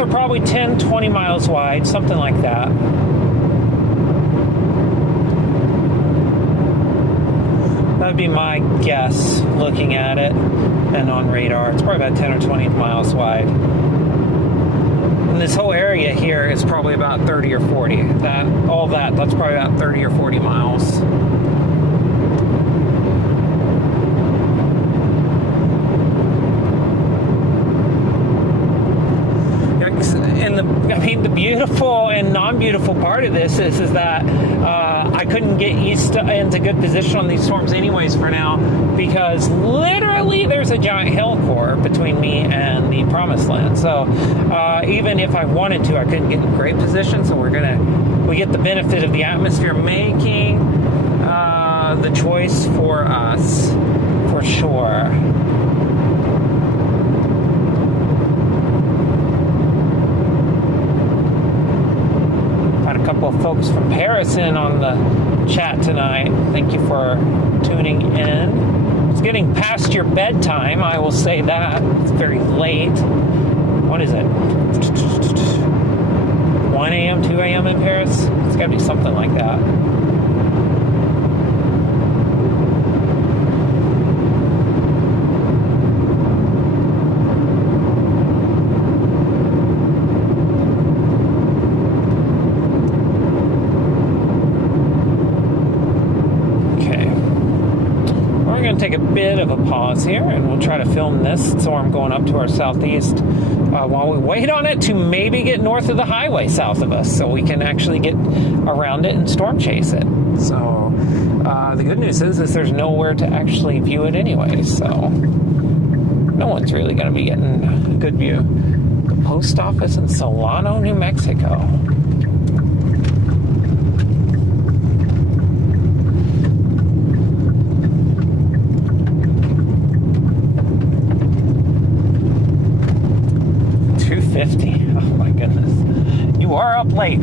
are probably 10, 20 miles wide, something like that. That'd be my guess looking at it and on radar. It's probably about 10 or 20 miles wide. And this whole area here is probably about 30 or 40. That's probably about 30 or 40 miles. The beautiful and non-beautiful part of this is that I couldn't get east into good position on these storms anyways for now, because literally there's a giant hill core between me and the promised land. So even if I wanted to, I couldn't get in great position. So we get the benefit of the atmosphere making the choice for us, for sure. A couple of folks from Paris in on the chat tonight. Thank you for tuning in. It's getting past your bedtime, I will say that. It's very late. What is it? 1 a.m., 2 a.m. in Paris? It's got to be something like that. Take a bit of a pause here, and we'll try to film this storm going up to our southeast while we wait on it to maybe get north of the highway south of us, so we can actually get around it and storm chase it. So the good news is there's nowhere to actually view it anyway, so no one's really going to be getting a good view. The post office in Solano, New Mexico. Oh my goodness. You are up late.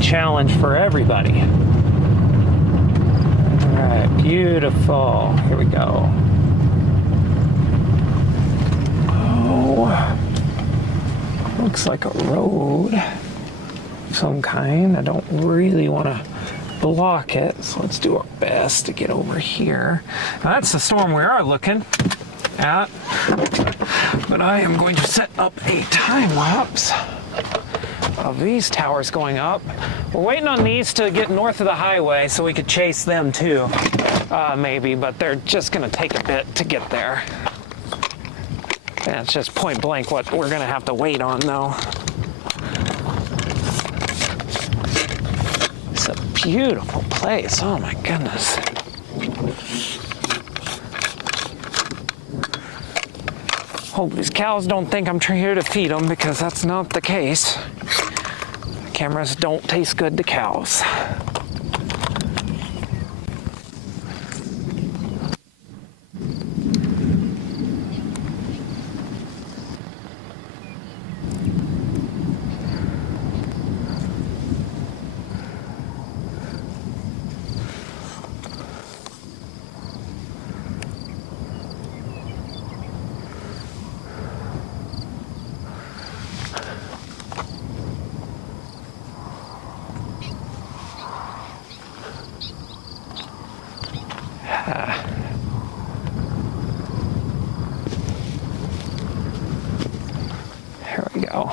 Challenge for everybody. All right, beautiful. Here we go. Oh, looks like a road of some kind. I don't really want to block it, so let's do our best to get over here. Now, that's the storm we are looking at, but I am going to set up a time lapse of these towers going up. We're waiting on these to get north of the highway so we could chase them too, maybe, but they're just going to take a bit to get there. That's just point blank what we're going to have to wait on, though. It's a beautiful place. Oh my goodness. Hope these cows don't think I'm here to feed them, because that's not the case. Cameras don't taste good to cows. we go.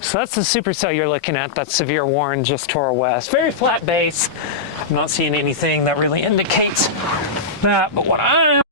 So that's the Supercell you're looking at. That's severe warn just to our west. Very flat base. I'm not seeing anything that really indicates that, but what I am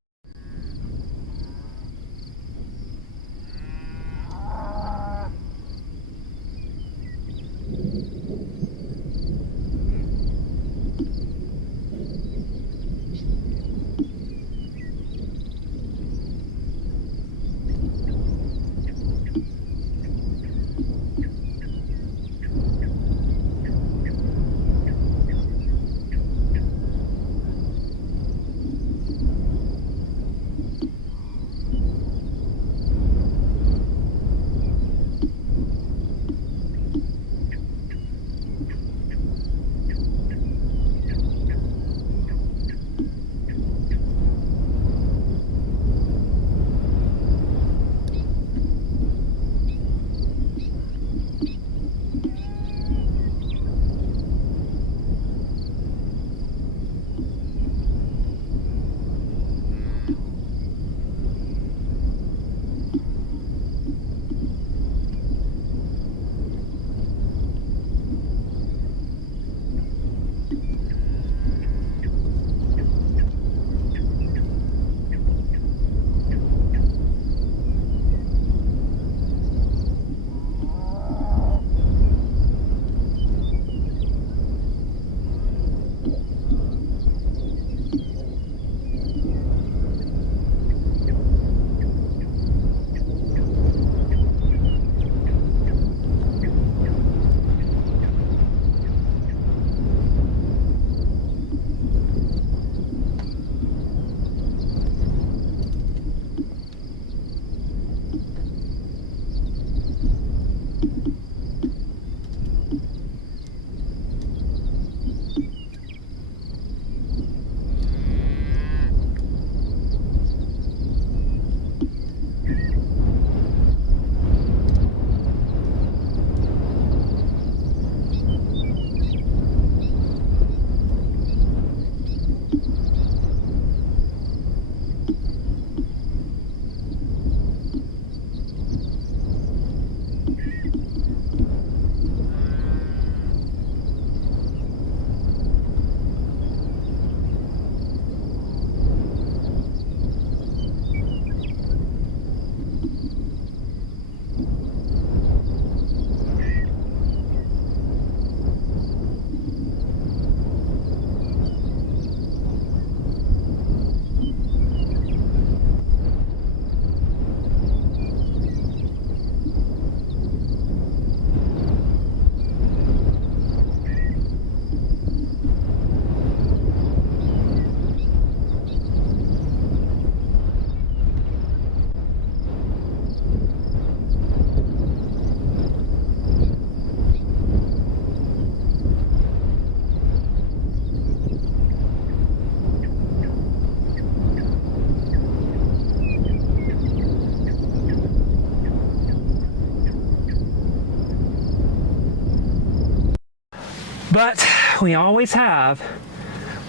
But we always have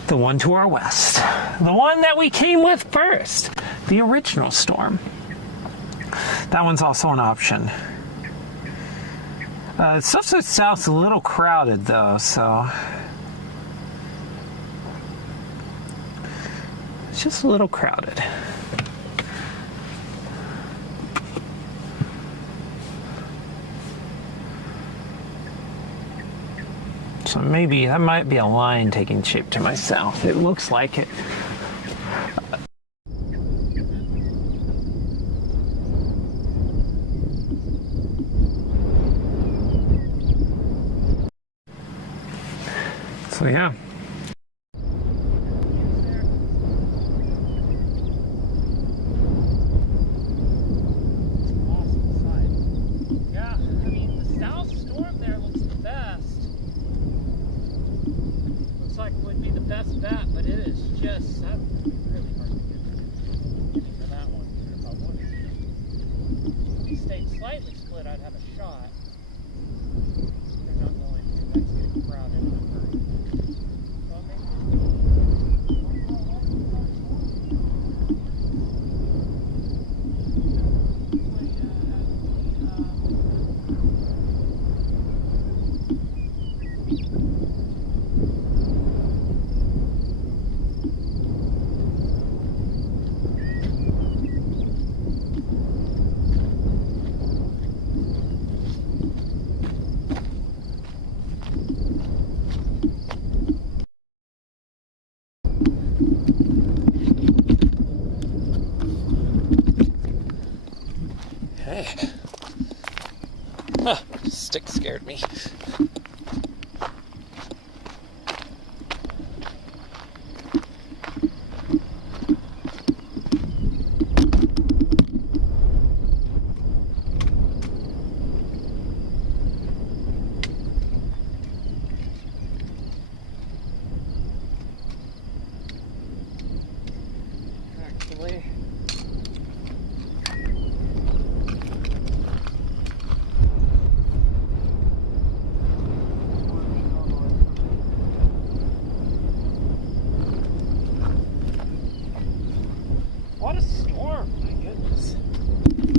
the one to our west. The one that we came with first. The original storm. That one's also an option. Stuff to the south's a little crowded though, so it's just a little crowded. So maybe that might be a line taking shape to my south. It looks like it. So yeah. Best bet, but it is just really hard to get for that one. If I wanted to. If he stayed slightly split, I'd have a shot. They're not going to. That's getting crowded in a hurry. Okay. Huh, stick scared me. Actually, what a storm, my goodness.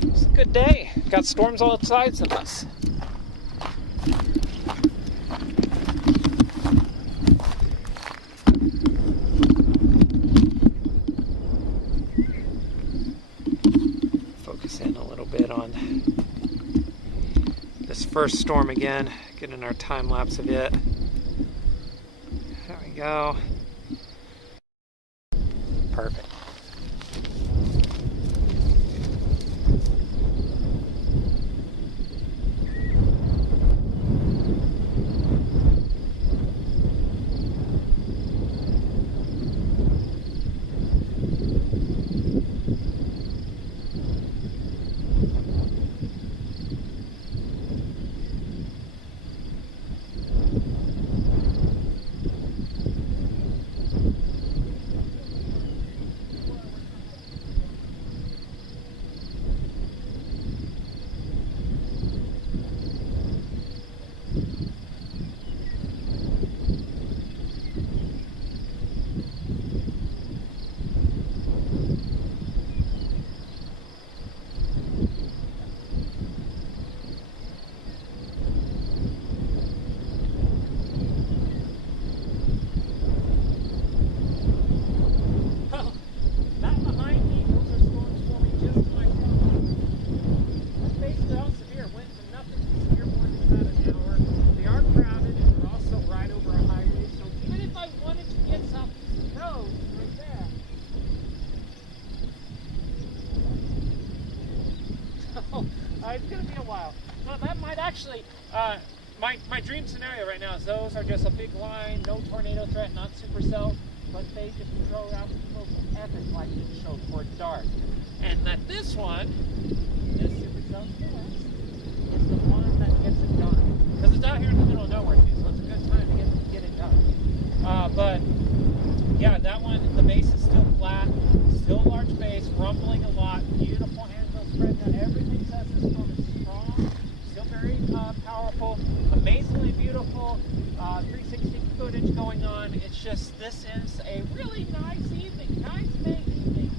It's a good day. Got storms all sides of us. Focus in a little bit on this first storm again, getting our time lapse of it. There we go. Perfect. It's going to be a while. No, that might actually, my dream scenario right now is those are just a big line, no tornado threat, not Supercell, but they just throw out the most epic lightning show for dark. And that this one is Supercell plus, is the one that gets it done. Because it's out here in the middle of nowhere too, so it's a good time to get it done. But yeah, that one, the base is still flat, still large base, rumbling a lot, beautiful handle spread. Now everything says this storm is strong, still very powerful, amazingly beautiful, 360 footage going on. It's just, this is a really nice evening, nice May evening.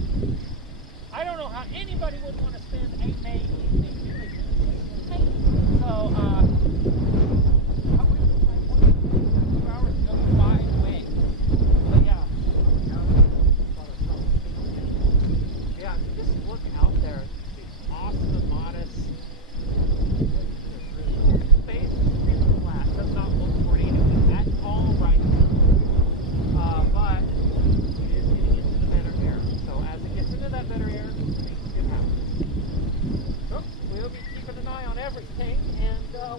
I don't know how anybody would want to spend a May evening doing this. So, probably like 2 hours ago, 5 away. But yeah. Yeah, just look out there. It's awesome and modest. The base is really flat. Does not look tornado at all right now. But it is getting into the better air. So as it gets into that better air, things can happen. So we'll be keeping an eye on everything, and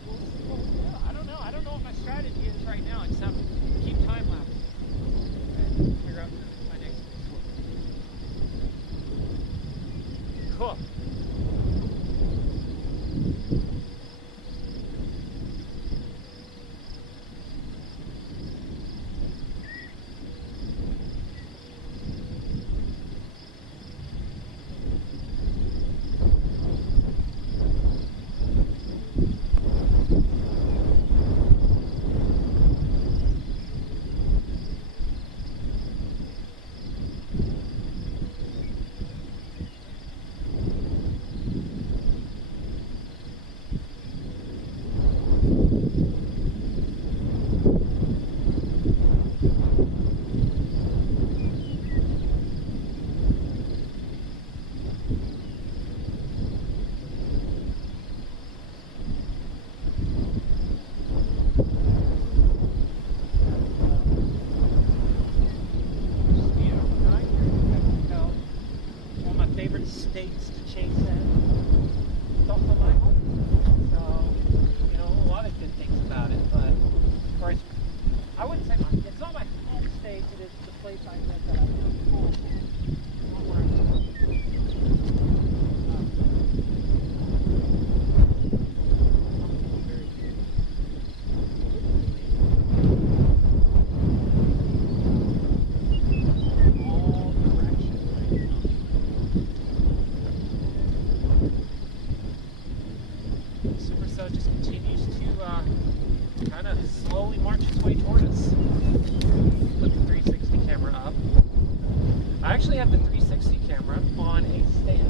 I actually have the 360 camera on a stand.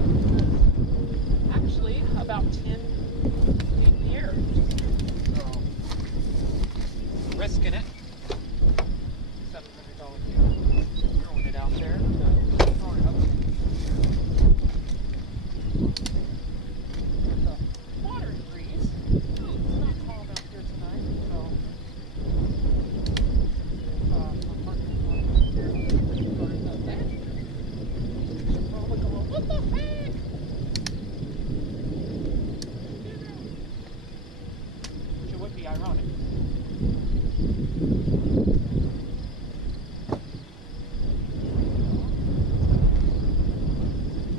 Actually, about 10 feet here. So, risking it. $700 camera. Throwing it out there. Throwing it up. There's a moderate breeze. Ooh, it's not calm out here tonight. So, what the heck? Which it would be ironic.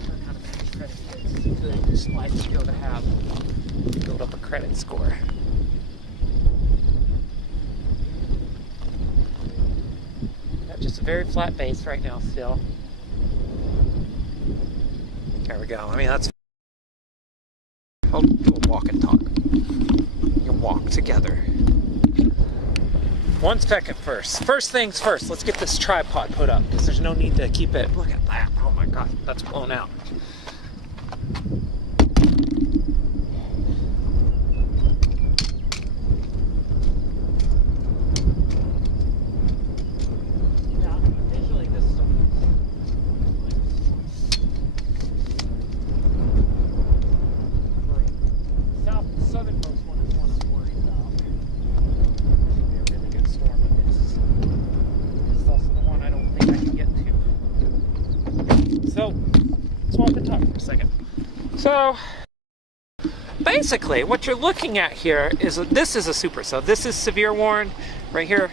Learn how to manage credit cards. It's a good life skill to have. Build up a credit score. Got just a very flat base right now still. There we go. I mean, that's... I'll do a walk and talk. You walk together. 1 second first. First things first, let's get this tripod put up because there's no need to keep it. Look at that. Oh my god, that's blown out. So basically what you're looking at here is this is a Supercell. This is severe warned right here.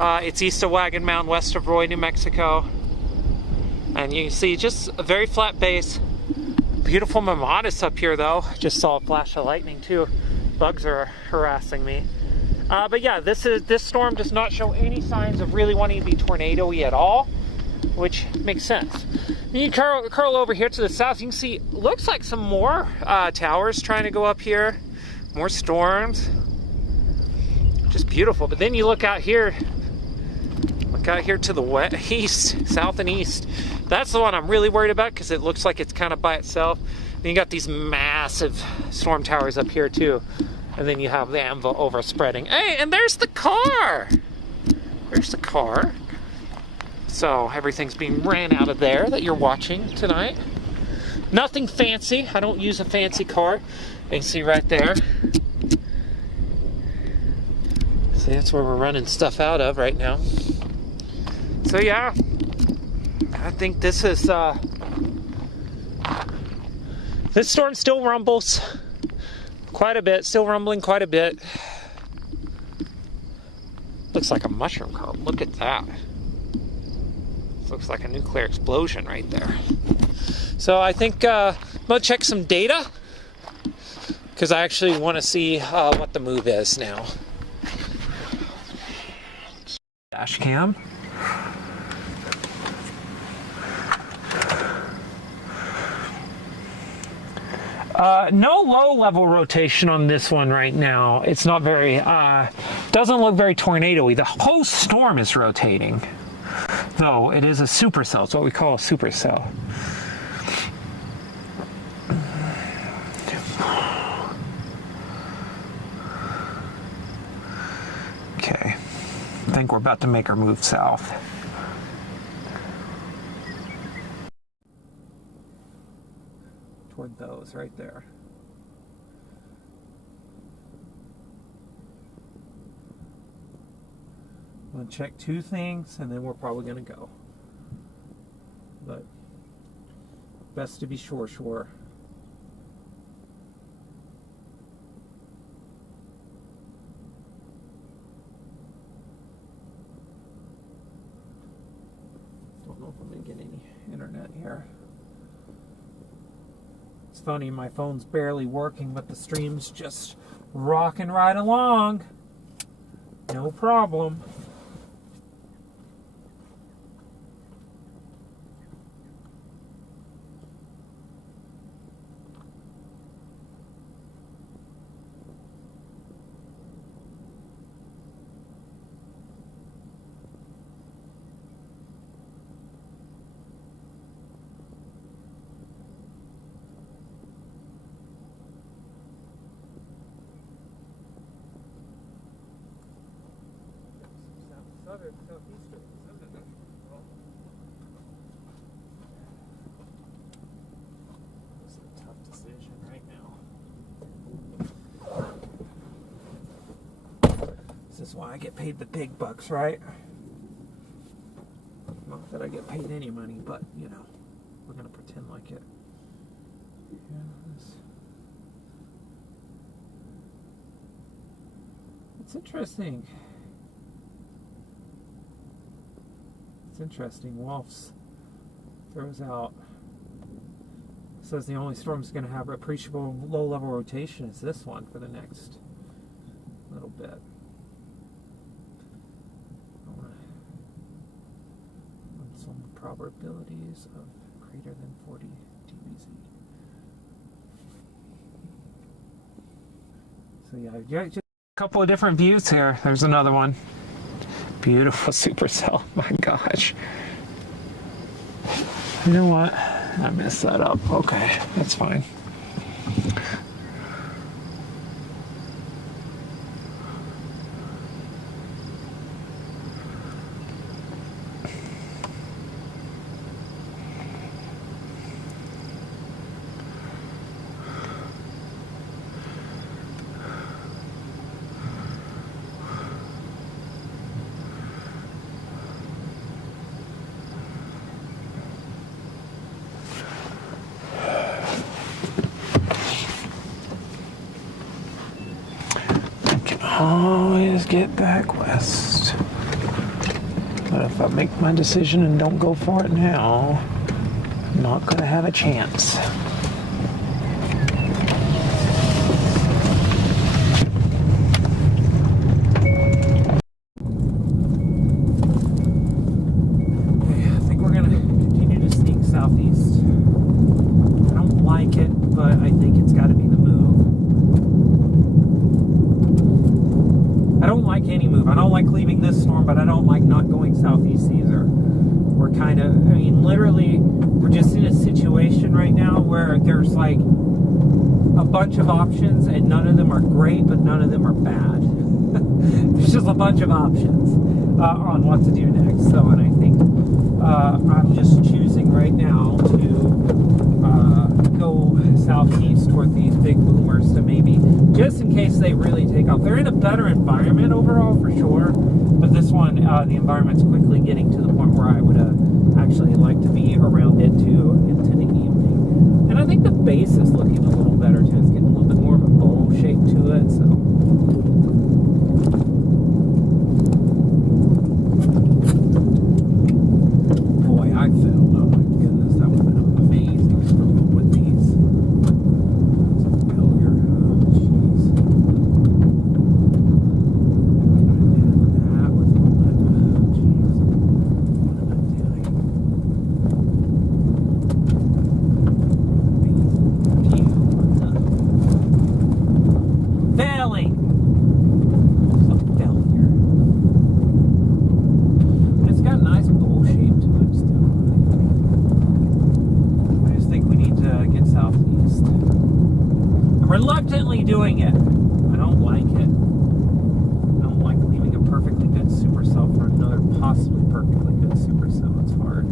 It's east of Wagon Mound, west of Roy, New Mexico. And you can see just a very flat base. Beautiful Mamatis up here though. Just saw a flash of lightning too. Bugs are harassing me. But yeah, this storm does not show any signs of really wanting to be tornado-y at all, which makes sense. You curl over here to the south, you can see, looks like some more towers trying to go up here. More storms. Just beautiful. But then you look out here to the west, east, south and east. That's the one I'm really worried about because it looks like it's kind of by itself. Then you got these massive storm towers up here too. And then you have the AMVA overspreading. Hey, and there's the car! There's the car. So everything's being ran out of there that you're watching tonight. Nothing fancy. I don't use a fancy car. You can see right there. See, that's where we're running stuff out of right now. So yeah, I think this is this storm still rumbles quite a bit. Still rumbling quite a bit. Looks like a mushroom cloud. Look at that. Looks like a nuclear explosion right there. So I think I'm gonna check some data because I actually want to see what the move is now. Dash cam. No low level rotation on this one right now. It's not very, doesn't look very tornado-y. The whole storm is rotating. Though it is a supercell. It's what we call a supercell. Okay. I think we're about to make our move south. Toward those right there. I'm going to check 2 things and then we're probably going to go. But best to be sure. Don't know if I'm going to get any internet here. It's funny, my phone's barely working, but the stream's just rocking right along. No problem. This is a tough decision right now. This is why I get paid the big bucks, right? Not that I get paid any money, but you know, we're gonna pretend like it. It's interesting. It's interesting. Wolf's throws out, says the only storm's going to have appreciable low-level rotation is this one for the next little bit. Some probabilities of greater than 40 dBz. So yeah, just a couple of different views here. There's another one. Beautiful supercell. My gosh. You know what? I messed that up. Okay, that's fine. Always get back west. But if I make my decision and don't go for it now, I'm not gonna have a chance. Okay, I think we're gonna continue to sneak southeast. I don't like it, but I think it's gotta be the move. I don't like any move. I don't like leaving this storm, but I don't like not going southeast either. We're kind of, I mean, literally, we're just in a situation right now where there's like a bunch of options and none of them are great, but none of them are bad. There's just a bunch of options on what to do next. So, and I think I'm just choosing right now to go southeast toward these big boomers to maybe, just in case they really take off. They're in a better environment overall for sure, but this one, the environment's quickly getting to the point where I would actually like to be around it too into the evening. And I think the base is looking a little better too. It's getting a little bit more of a bowl shape to it, so. Boy, I failed. Oh my goodness, that would have been amazing with these. Failure. Oh, jeez. That was all that. Oh, jeez. What am I doing? Failing. It's a failure. It's got a nice bowl shape to it still. I just think we need to get southeast. I'm reluctantly doing it. I don't like it. I don't like leaving a perfectly good supercell for another possibly perfectly good supercell. It's hard.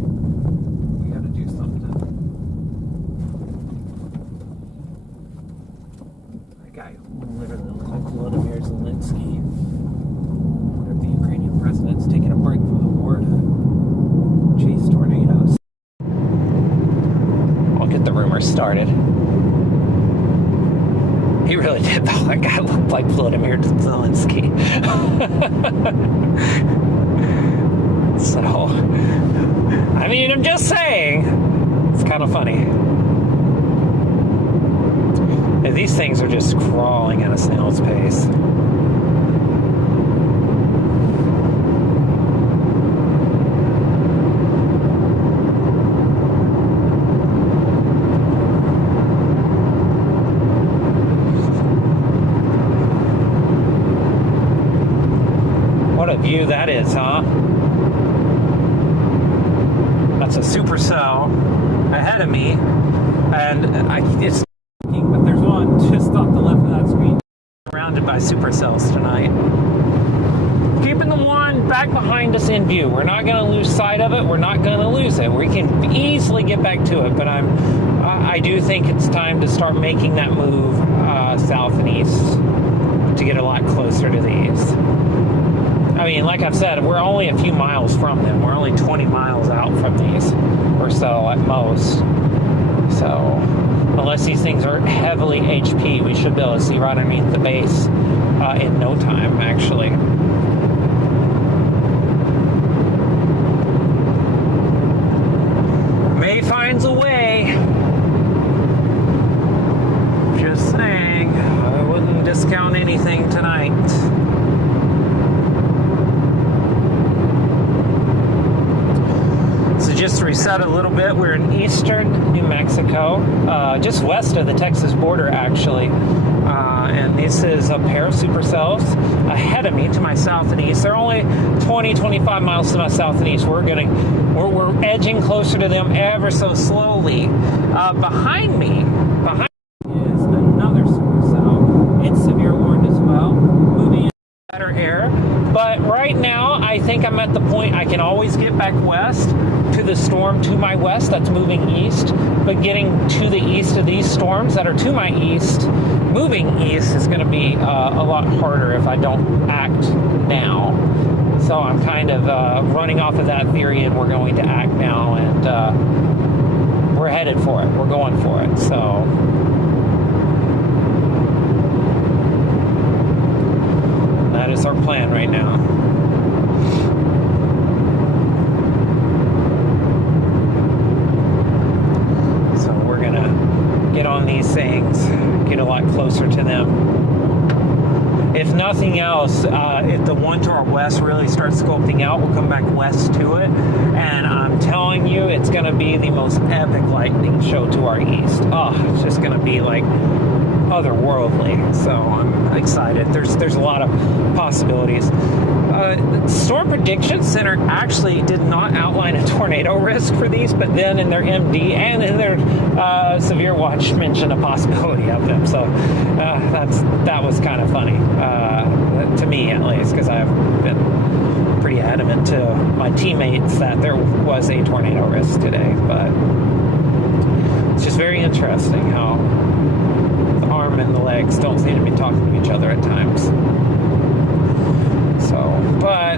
We gotta do something. That guy literally looks like Volodymyr Zelensky. Wonder if the Ukrainian president's taking a break from the war to chase tornadoes. I'll get the rumors started. He really did, though. That guy looked like Volodymyr Zelensky. So, I mean, I'm just saying. It's kind of funny. And these things are just crawling at a snail's pace. What a view that is, huh? That's a supercell ahead of me, and it's but there's one just off the left of that screen surrounded by supercells tonight. keeping the one back behind us in view. We're not going to lose sight of it. We're not going to lose it. We can easily get back to it, but I do think it's time to start making that move south and east to get a lot closer to these. I mean, like I've said, we're only a few miles from them. We're only 20 miles out from these, or so at most. So, unless these things are heavily HP, we should be able to see right underneath the base in no time, actually. May finds a way. Just saying, I wouldn't discount anything tonight. So just to reset a little bit, we're in eastern New Mexico, just west of the Texas border, actually. And this is a pair of Supercells ahead of me to my south and east. They're only 20, 25 miles to my south and east. We're edging closer to them ever so slowly. Behind me is another Supercell. It's severe warned as well, moving in better air. But right now, I think I'm at the point I can always get back west to the storm to my west that's moving east. But getting to the east of these storms that are to my east, moving east is going to be a lot harder if I don't act now. So I'm kind of running off of that theory, and we're going to act now, and we're headed for it. We're going for it. So that is our plan right now. So we're going to get on these things, get a lot closer to them. If nothing else, if the one to our west really starts scoping out, we'll come back west to it. And I'm telling you, it's going to be the most epic lightning show to our east. Oh, it's just going to be like otherworldly. So I'm excited. There's a lot of possibilities. The Storm Prediction Center actually did not outline a tornado risk for these, but then in their MD and in their severe watch mentioned a possibility of them. So that was kind of funny, to me at least, because I've been pretty adamant to my teammates that there was a tornado risk today. But it's just very interesting how the arm and the legs don't seem to be talking to each other at times. So, but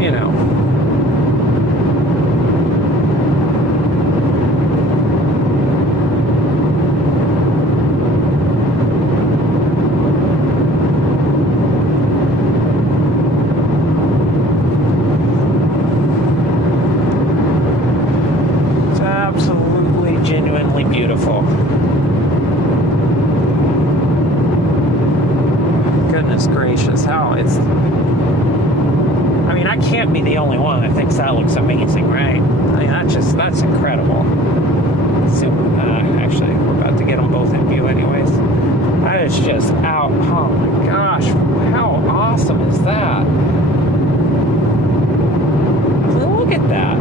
you know, it's absolutely, genuinely beautiful. Goodness gracious, how it's... I mean, I can't be the only one that thinks that looks amazing, right? I mean, that's incredible. Actually, we're about to get them both in view anyways. That is just out. Oh my gosh, how awesome is that? Look at that.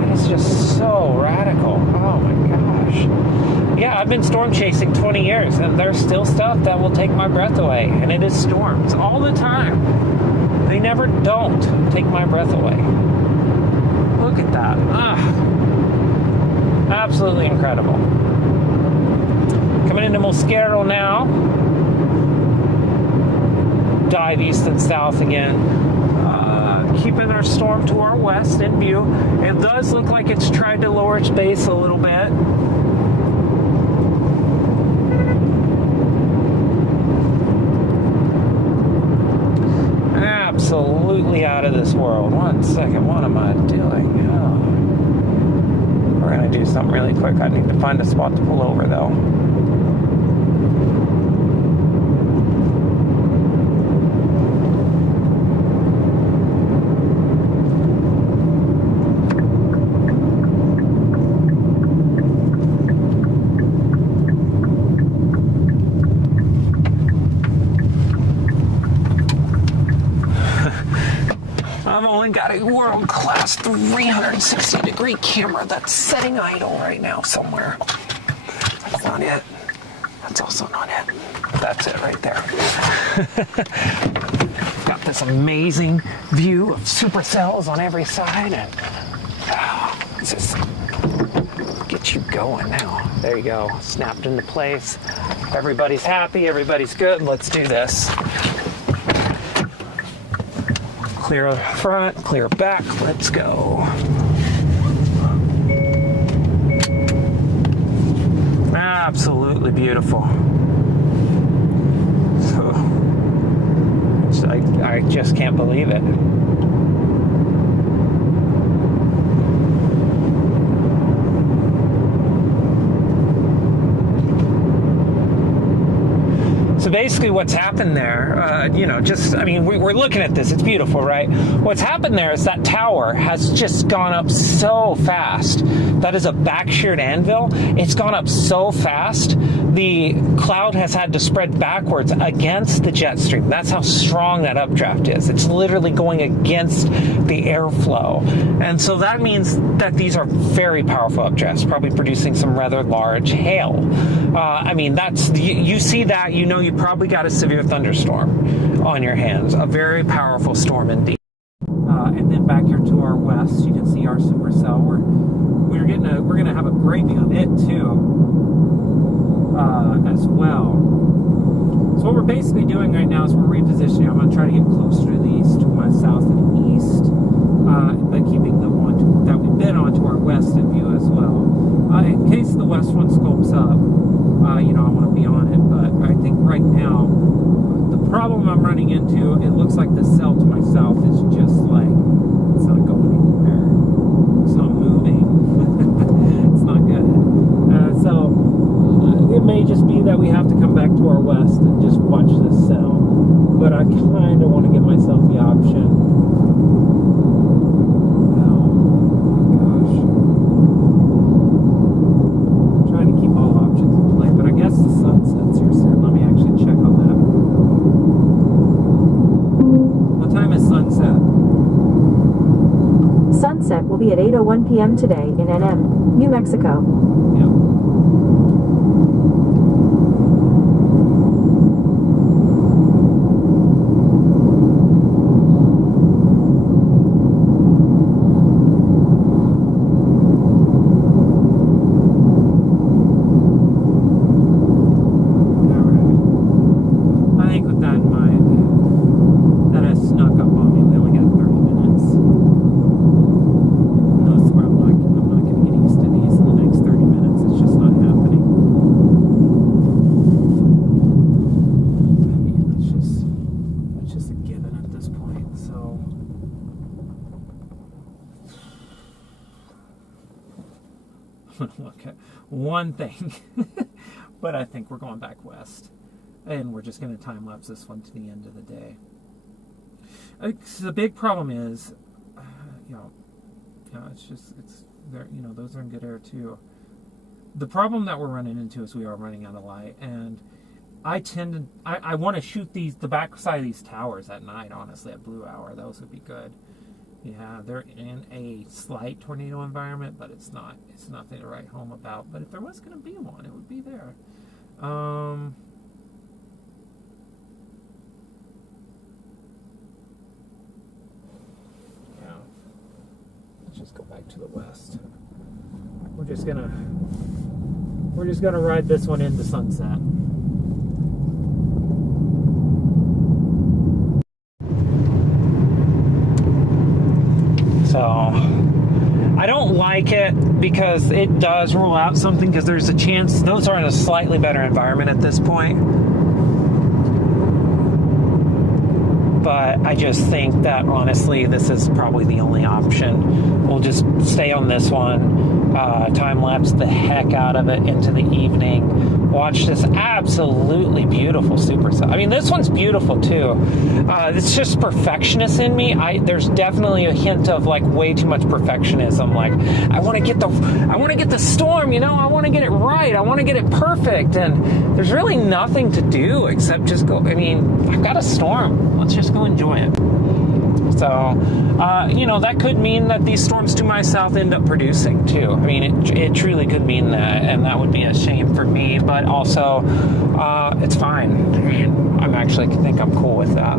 That is just so radical. Oh my gosh. Yeah, I've been storm chasing 20 years, and there's still stuff that will take my breath away. And it is storms all the time. They never don't take my breath away. Look at that. Absolutely incredible. Coming into Mosquero now. Dive east and south again. Keeping our storm to our west in view. It does look like it's tried to lower its base a little bit. Absolutely out of this world. 1 second, what am I doing? Oh. We're going to do something really quick. I need to find a spot to pull over, though. got a world-class 360-degree camera that's setting idle right now somewhere. That's not it. That's also not it. That's it right there. Got this amazing view of supercells on every side, and let's just get you going now. There you go. Snapped into place. Everybody's happy. Everybody's good. Let's do this. Clear front, clear back. Let's go. Absolutely beautiful. So, I just can't believe it. So basically what's happened there, we're looking at this, it's beautiful, right? What's happened there is that tower has just gone up so fast. That is a back sheared anvil. It's gone up so fast, the cloud has had to spread backwards against the jet stream. That's how strong that updraft is. It's literally going against the airflow. And so that means that these are very powerful updrafts, probably producing some rather large hail. You see that, you know you probably got a severe thunderstorm on your hands. A very powerful storm indeed. And then back here to our west, you can see our supercell. We're gonna have a great view of it too, as well. So what we're basically doing right now is we're repositioning. I'm gonna try to get closer to these, to my south and east, but keeping the one that we've been on to our western view as well. In case the west one scopes up, I want to be on it, but I think right now, the problem I'm running into, it looks like the cell to my south is just like, it's not going anywhere. It's not moving. It's not good. So it may just be that we have to come back to our west and just watch this cell. But I kind of want to give myself the option. Sunset will be at 8:01 p.m. today in NM, New Mexico. Yep. Look at one thing, but I think we're going back west, and we're just going to time lapse this one to the end of the day. The big problem is, it's there. Those are in good air too. The problem that we're running into is we are running out of light, and I want to shoot the backside of these towers at night. Honestly, at blue hour, those would be good. Yeah, they're in a slight tornado environment, but it's nothing to write home about. But if there was going to be one, it would be there. Yeah. Let's just go back to the west. We're just gonna ride this one into sunset. So I don't like it because it does rule out something, because there's a chance those are in a slightly better environment at this point. But I just think that honestly this is probably the only option. We'll just stay on this one, time lapse the heck out of it into the evening, watch this absolutely beautiful supercell. I mean, this one's beautiful too. It's just perfectionist in me. There's definitely a hint of like way too much perfectionism. Like I want to get the storm, I want to get it right. I want to get it perfect. And there's really nothing to do except just go. I mean, I've got a storm. Let's just go enjoy it. So So, that could mean that these storms to my south end up producing too. I mean, it truly could mean that, and that would be a shame for me, but also, it's fine. I mean, I actually think I'm cool with that.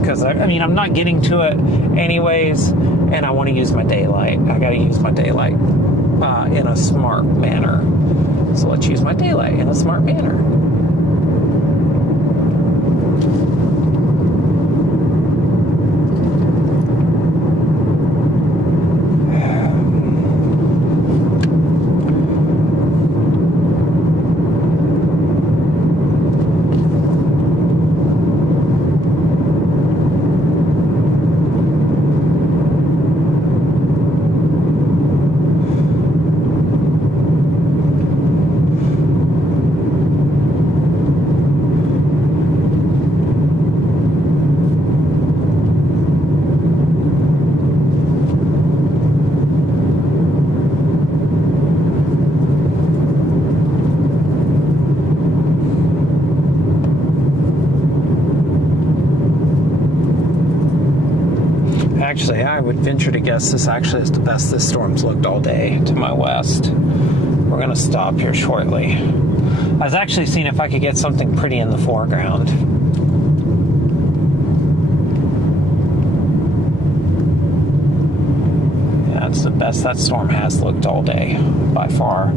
Because, I'm not getting to it anyways, and I want to use my daylight. I got to use my daylight in a smart manner. So let's use my daylight in a smart manner. Actually, I would venture to guess this actually is the best this storm's looked all day to my west. We're going to stop here shortly. I was actually seeing if I could get something pretty in the foreground. Yeah, it's the best that storm has looked all day, by far.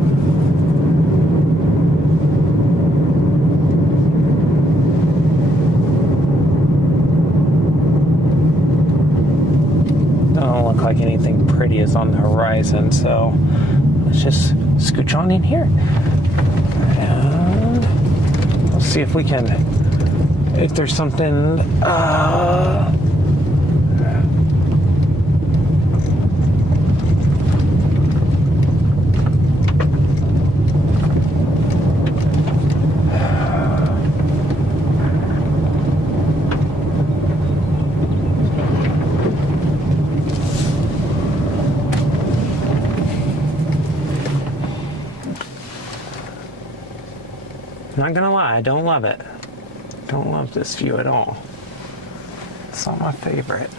Don't look like anything pretty is on the horizon, so let's just scooch on in here and we'll see if we can, if there's something not gonna lie, I don't love it. Don't love this view at all. It's not my favorite.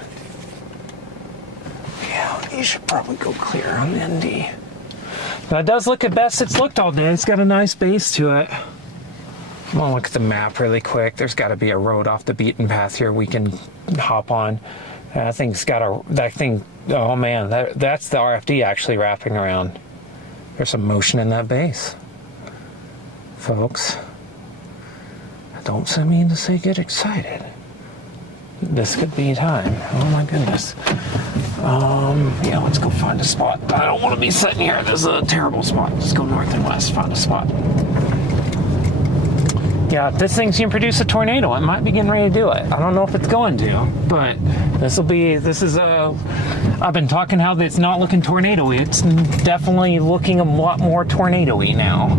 Yeah, you should probably go clear on the ND. But it does look the best it's looked all day. It's got a nice base to it. I'm gonna look at the map really quick. There's got to be a road off the beaten path here we can hop on. That thing's got oh man, that's the RFD actually wrapping around. There's some motion in that base. Folks, I don't mean to say get excited. This could be time. Oh my goodness. Yeah, let's go find a spot. I don't want to be sitting here. This is a terrible spot. Let's go north and west, find a spot. Yeah, if this thing's gonna produce a tornado, it might be getting ready to do it. I don't know if it's going to, but I've been talking how it's not looking tornado-y. It's definitely looking a lot more tornado-y now.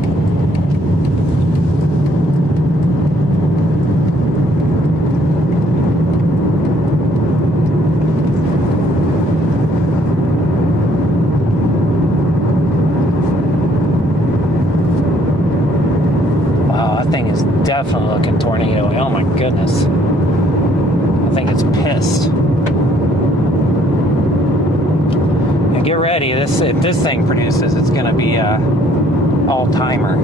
Definitely looking tornado. Oh my goodness. I think it's pissed. Now get ready. If this thing produces, it's going to be a all-timer.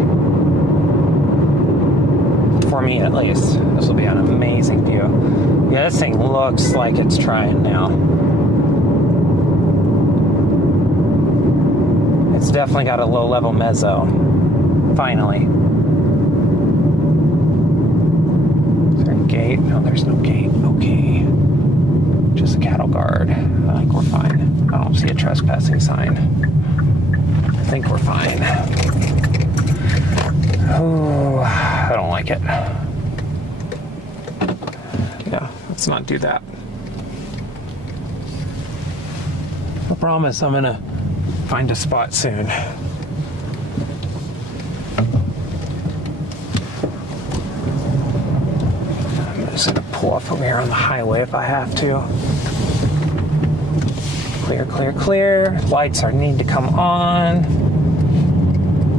For me, at least. This will be an amazing view. Yeah, this thing looks like it's trying now. It's definitely got a low-level mezzo. Finally. Gate? No, there's no gate. Okay. Just a cattle guard. I think we're fine. I don't see a trespassing sign. I think we're fine. Oh, I don't like it. Yeah, let's not do that. I promise I'm gonna find a spot soon. I'm just gonna pull off over here on the highway if I have to. Clear, clear, clear. Lights need to come on.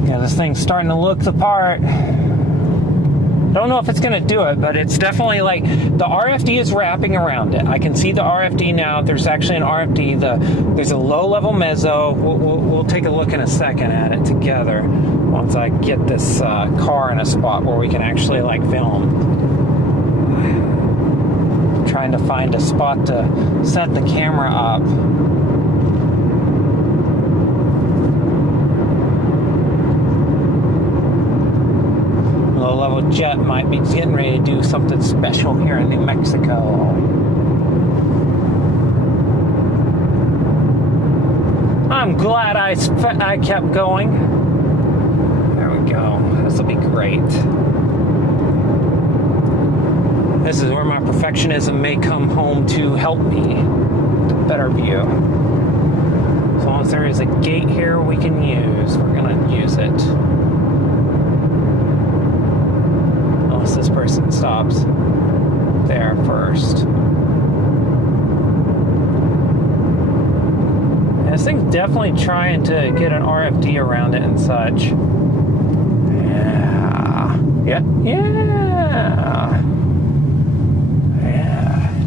Yeah, this thing's starting to look the part. Don't know if it's going to do it, but it's definitely like the RFD is wrapping around it. I can see the RFD now. There's actually an RFD. There's a low-level mezzo. We'll take a look in a second at it together once I get this car in a spot where we can actually like film. I'm trying to find a spot to set the camera up. Low-level jet might be getting ready to do something special here in New Mexico. I'm glad I kept going. There we go. This will be great. This is where my perfectionism may come home to help me. Better view. As long as there is a gate here we can use, we're going to use it. Unless this person stops there first. And this thing's definitely trying to get an RFD around it and such. Yeah. Yeah.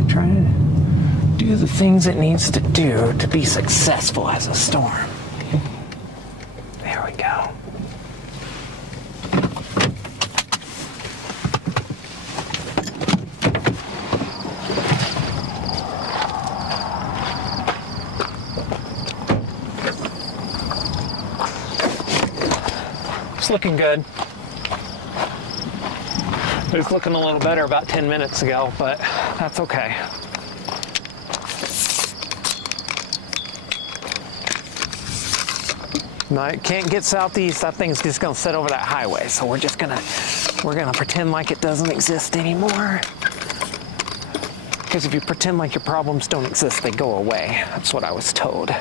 Trying to do the things it needs to do to be successful as a storm. There we go. It's looking good. It was looking a little better about 10 minutes ago, but that's okay. No, it can't get southeast. That thing's just gonna sit over that highway. So we're gonna pretend like it doesn't exist anymore. Because if you pretend like your problems don't exist, they go away. That's what I was told.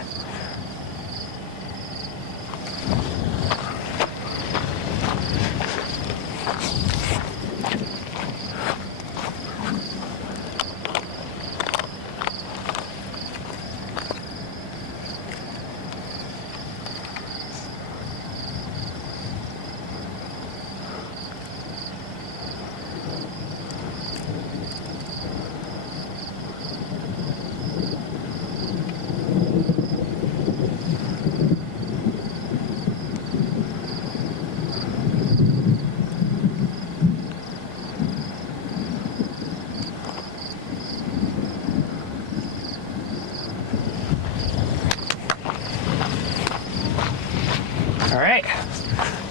All right,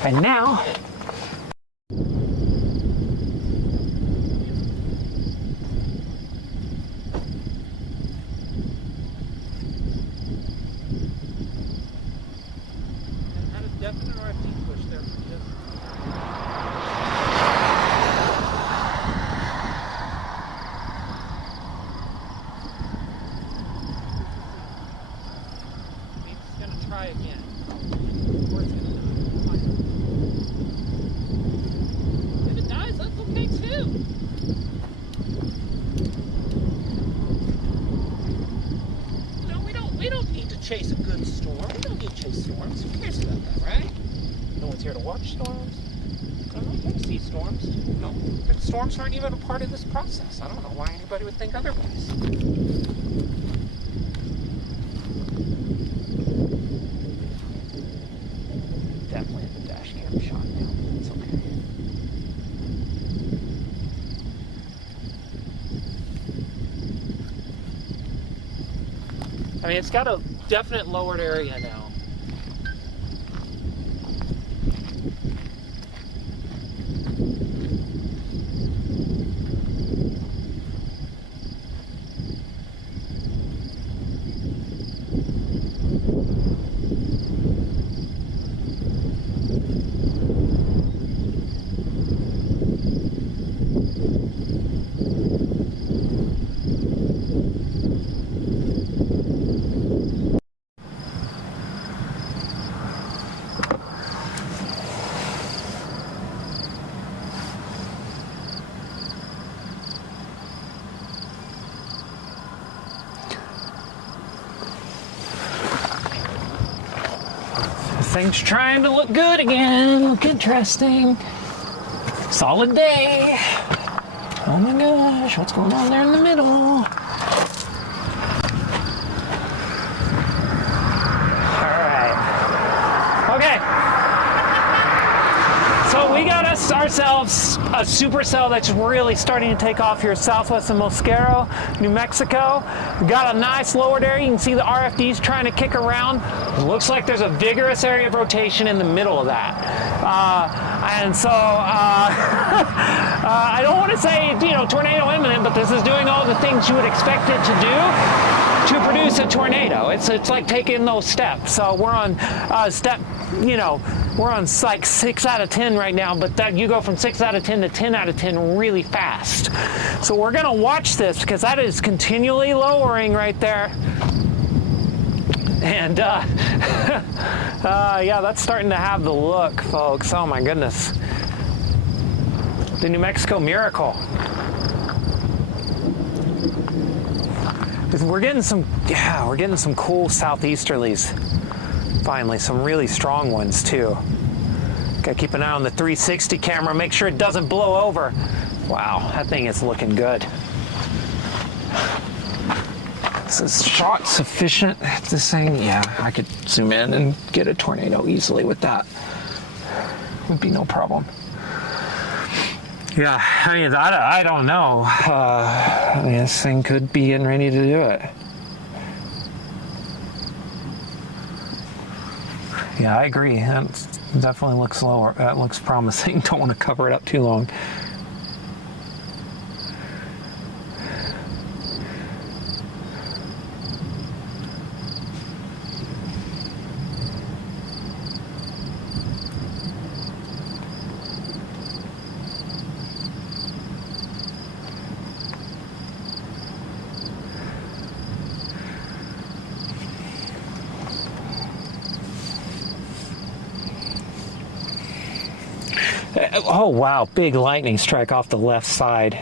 and now had a definite RFD push there for just. It's gonna try again. If it dies, that's okay too. No, we don't need to chase a good storm. We don't need to chase storms. Who cares about that, right? No one's here to watch storms. I'm not here to see storms. No, but storms aren't even a part of this process. I don't know why anybody would think otherwise. Definitely the dash cam shot now. It's okay. I mean, it's got a definite lowered area now. Things trying to look good again. Look interesting. Solid day. Oh my gosh, what's going on there in the middle? All right. Okay. So we got ourselves a Supercell that's really starting to take off here southwest of Mosquero, New Mexico. We got a nice lowered area. You can see the RFDs trying to kick around. It looks like there's a vigorous area of rotation in the middle of that. And so I don't want to say, tornado imminent, but this is doing all the things you would expect it to do to produce a tornado. It's like taking those steps. So we're on step, we're on like 6 out of 10 right now, but that you go from 6 out of 10 to 10 out of 10 really fast. So we're gonna watch this because that is continually lowering right there. And yeah, that's starting to have the look, folks. Oh my goodness. The New Mexico miracle. We're getting some cool southeasterlies. Finally, some really strong ones too. Gotta keep an eye on the 360 camera, make sure it doesn't blow over. Wow, that thing is looking good. This is shot sufficient. This thing, yeah, I could zoom in and get a tornado easily with that. Would be no problem. Yeah, I mean, I don't know. This thing could be getting ready to do it. Yeah, I agree. That definitely looks lower. That looks promising. Don't want to cover it up too long. Oh wow, big lightning strike off the left side.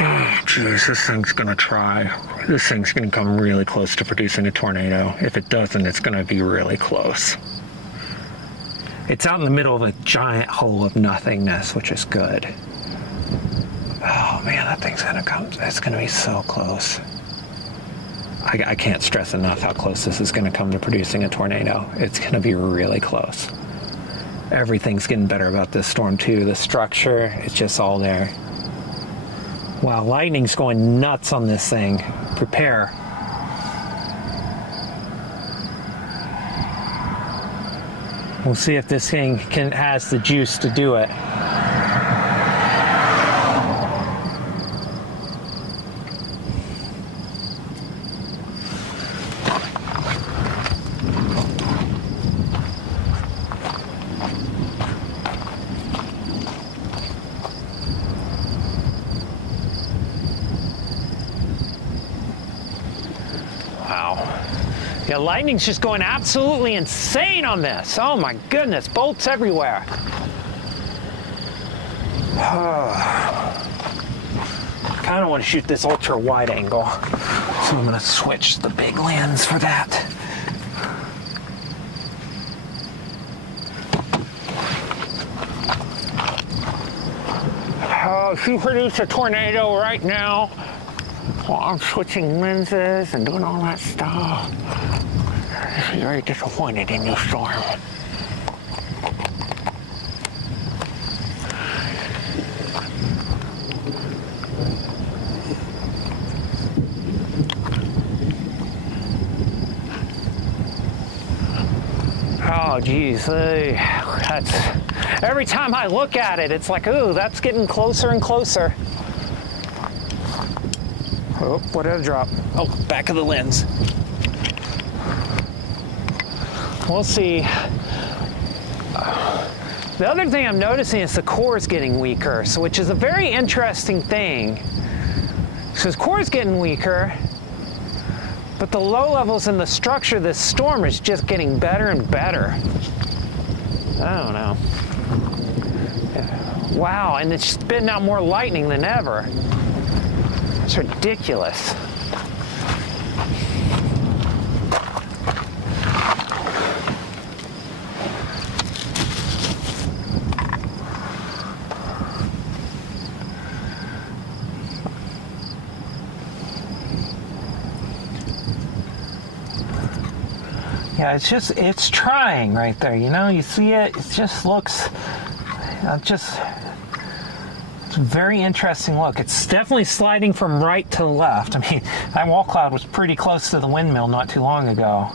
Oh jeez, this thing's gonna try. This thing's gonna come really close to producing a tornado. If it doesn't, it's gonna be really close. It's out in the middle of a giant hole of nothingness, which is good. Oh man, that thing's gonna come. It's gonna be so close. I can't stress enough how close this is gonna come to producing a tornado. It's gonna be really close. Everything's getting better about this storm too. The structure, it's just all there. Wow, lightning's going nuts on this thing. Prepare. We'll see if this thing has the juice to do it. Yeah, lightning's just going absolutely insane on this. Oh my goodness, bolts everywhere. Kind of want to shoot this ultra wide angle, so I'm going to switch the big lens for that. Oh, she produced a tornado right now. Well, I'm switching lenses and doing all that stuff. This is very disappointed in you, Storm. Oh, geez. That's, every time I look at it, it's like, ooh, that's getting closer and closer. Oh, what did I drop? Oh, back of the lens. We'll see. The other thing I'm noticing is the core is getting weaker, so which is a very interesting thing. So the core is getting weaker, but the low levels in the structure of this storm is just getting better and better. I don't know. Wow, and it's spitting out more lightning than ever. It's ridiculous. Yeah, it's trying right there, you know? You see it? It just looks, it's a very interesting look. It's definitely sliding from right to left. I mean, that wall cloud was pretty close to the windmill not too long ago.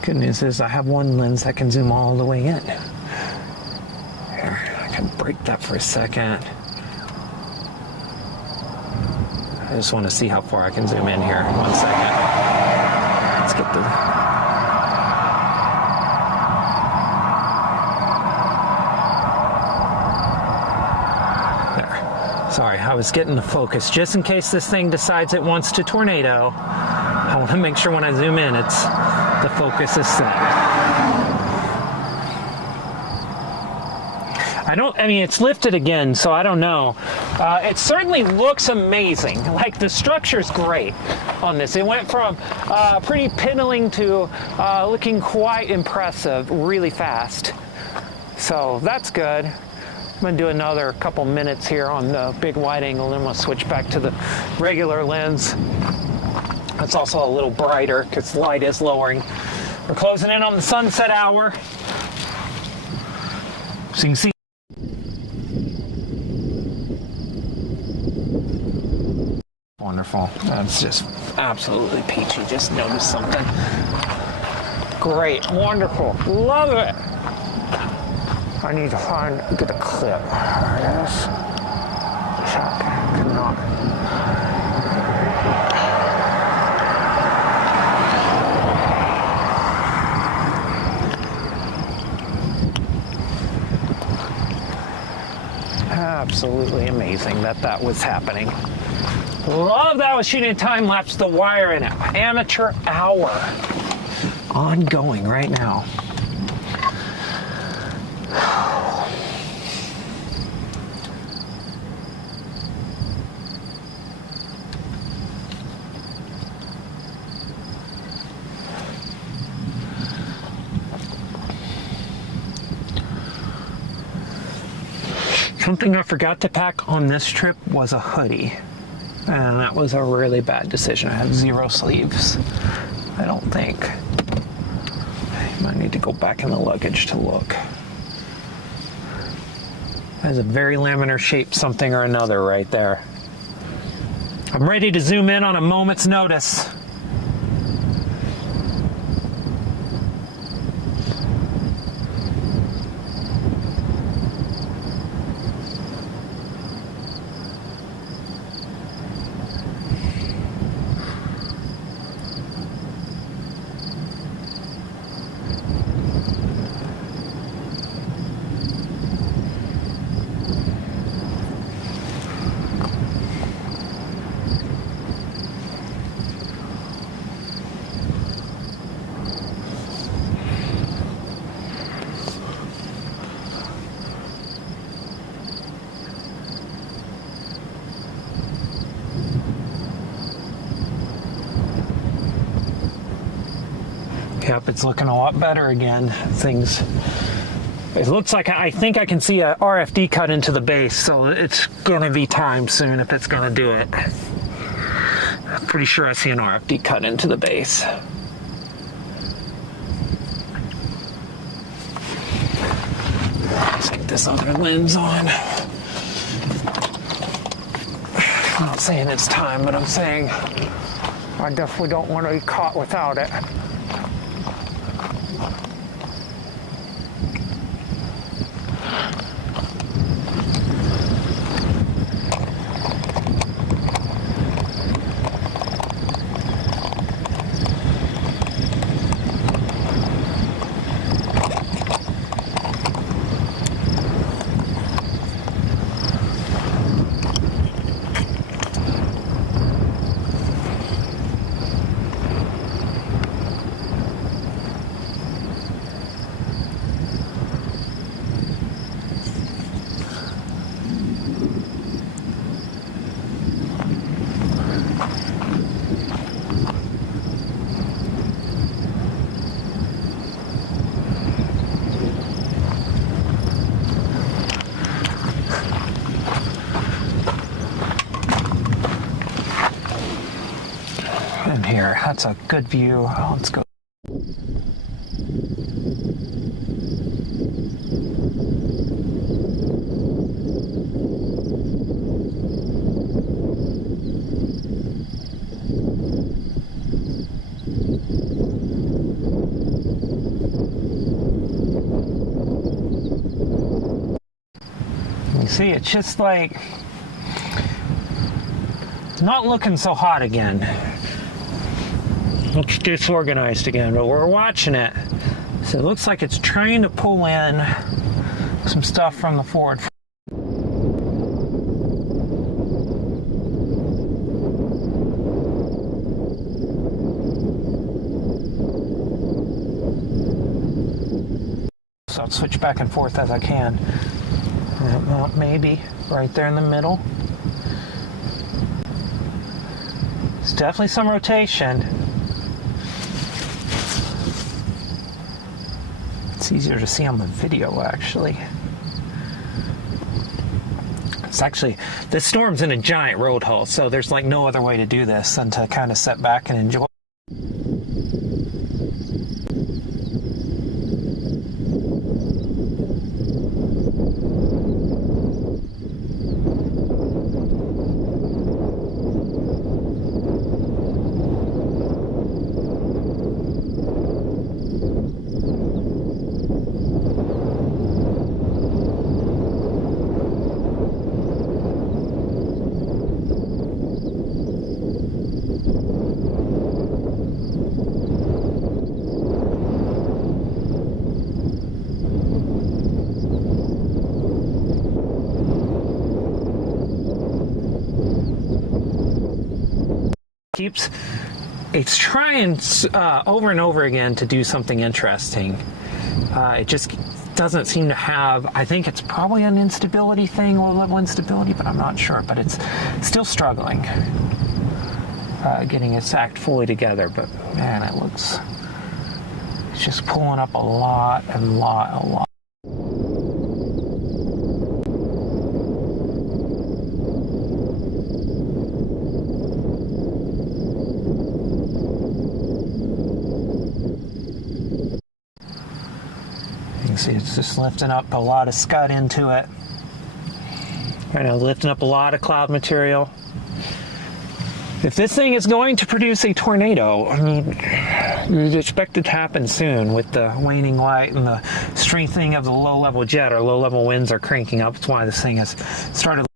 Good news is I have one lens that can zoom all the way in. Here, I can break that for a second. I just want to see how far I can zoom in here. 1 second. Let's get the... There. Sorry, I was getting the focus. Just in case this thing decides it wants to tornado, I want to make sure when I zoom in, the focus is set. I mean, it's lifted again, so I don't know. It certainly looks amazing. Like, the structure's great on this. It went from pretty piddling to looking quite impressive really fast. So that's good. I'm gonna do another couple minutes here on the big wide angle, then I'm gonna switch back to the regular lens. It's also a little brighter because the light is lowering. We're closing in on the sunset hour. So you can see. Wonderful. That's just absolutely peachy. Just noticed something. Great. Wonderful. Love it. I need to get a clip. There it is. Cannot. Absolutely amazing that was happening. Love that I was shooting a time lapse the wire in an amateur hour. Ongoing right now. Something I forgot to pack on this trip was a hoodie. And that was a really bad decision. I have 0 sleeves, I don't think. I might need to go back in the luggage to look. That is a very laminar shape something or another right there. I'm ready to zoom in on a moment's notice. Yep, it's looking a lot better again. It looks like I think I can see a RFD cut into the base, so it's gonna be time soon if it's gonna do it. I'm pretty sure I see an RFD cut into the base. Let's get this other lens on. I'm not saying it's time, but I'm saying I definitely don't want to be caught without it. here. That's a good view. Let's go. You see, it's just like not looking so hot again. Looks disorganized again, but we're watching it. So it looks like it's trying to pull in some stuff from the Ford. So I'll switch back and forth as I can. Well, maybe right there in the middle. It's definitely some rotation. It's easier to see on the video, actually. It's actually, this storm's in a giant road hole, so there's like no other way to do this than to kind of sit back and enjoy. It's trying over and over again to do something interesting. It just doesn't seem to have, I think it's probably an instability thing, low level instability, but I'm not sure. But it's still struggling getting its act fully together. But man, it's just pulling up a lot. See, it's just lifting up a lot of scud into it. Right now, lifting up a lot of cloud material. If this thing is going to produce a tornado, I mean, you'd expect it to happen soon with the waning light and the strengthening of the low-level jet. Or low-level winds are cranking up. That's why this thing has started.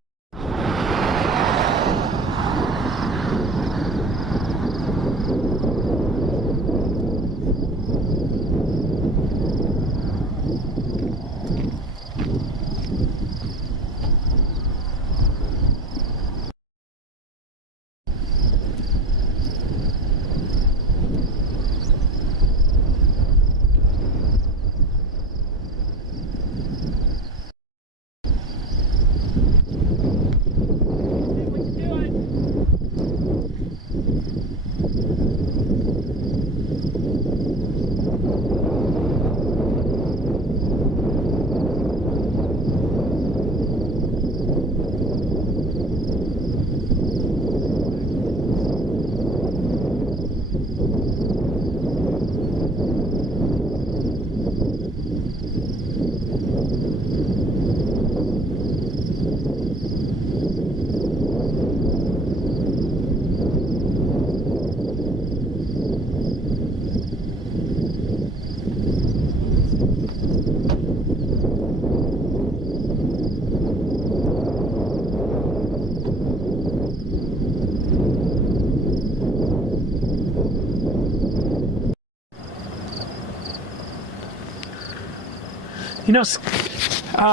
You know,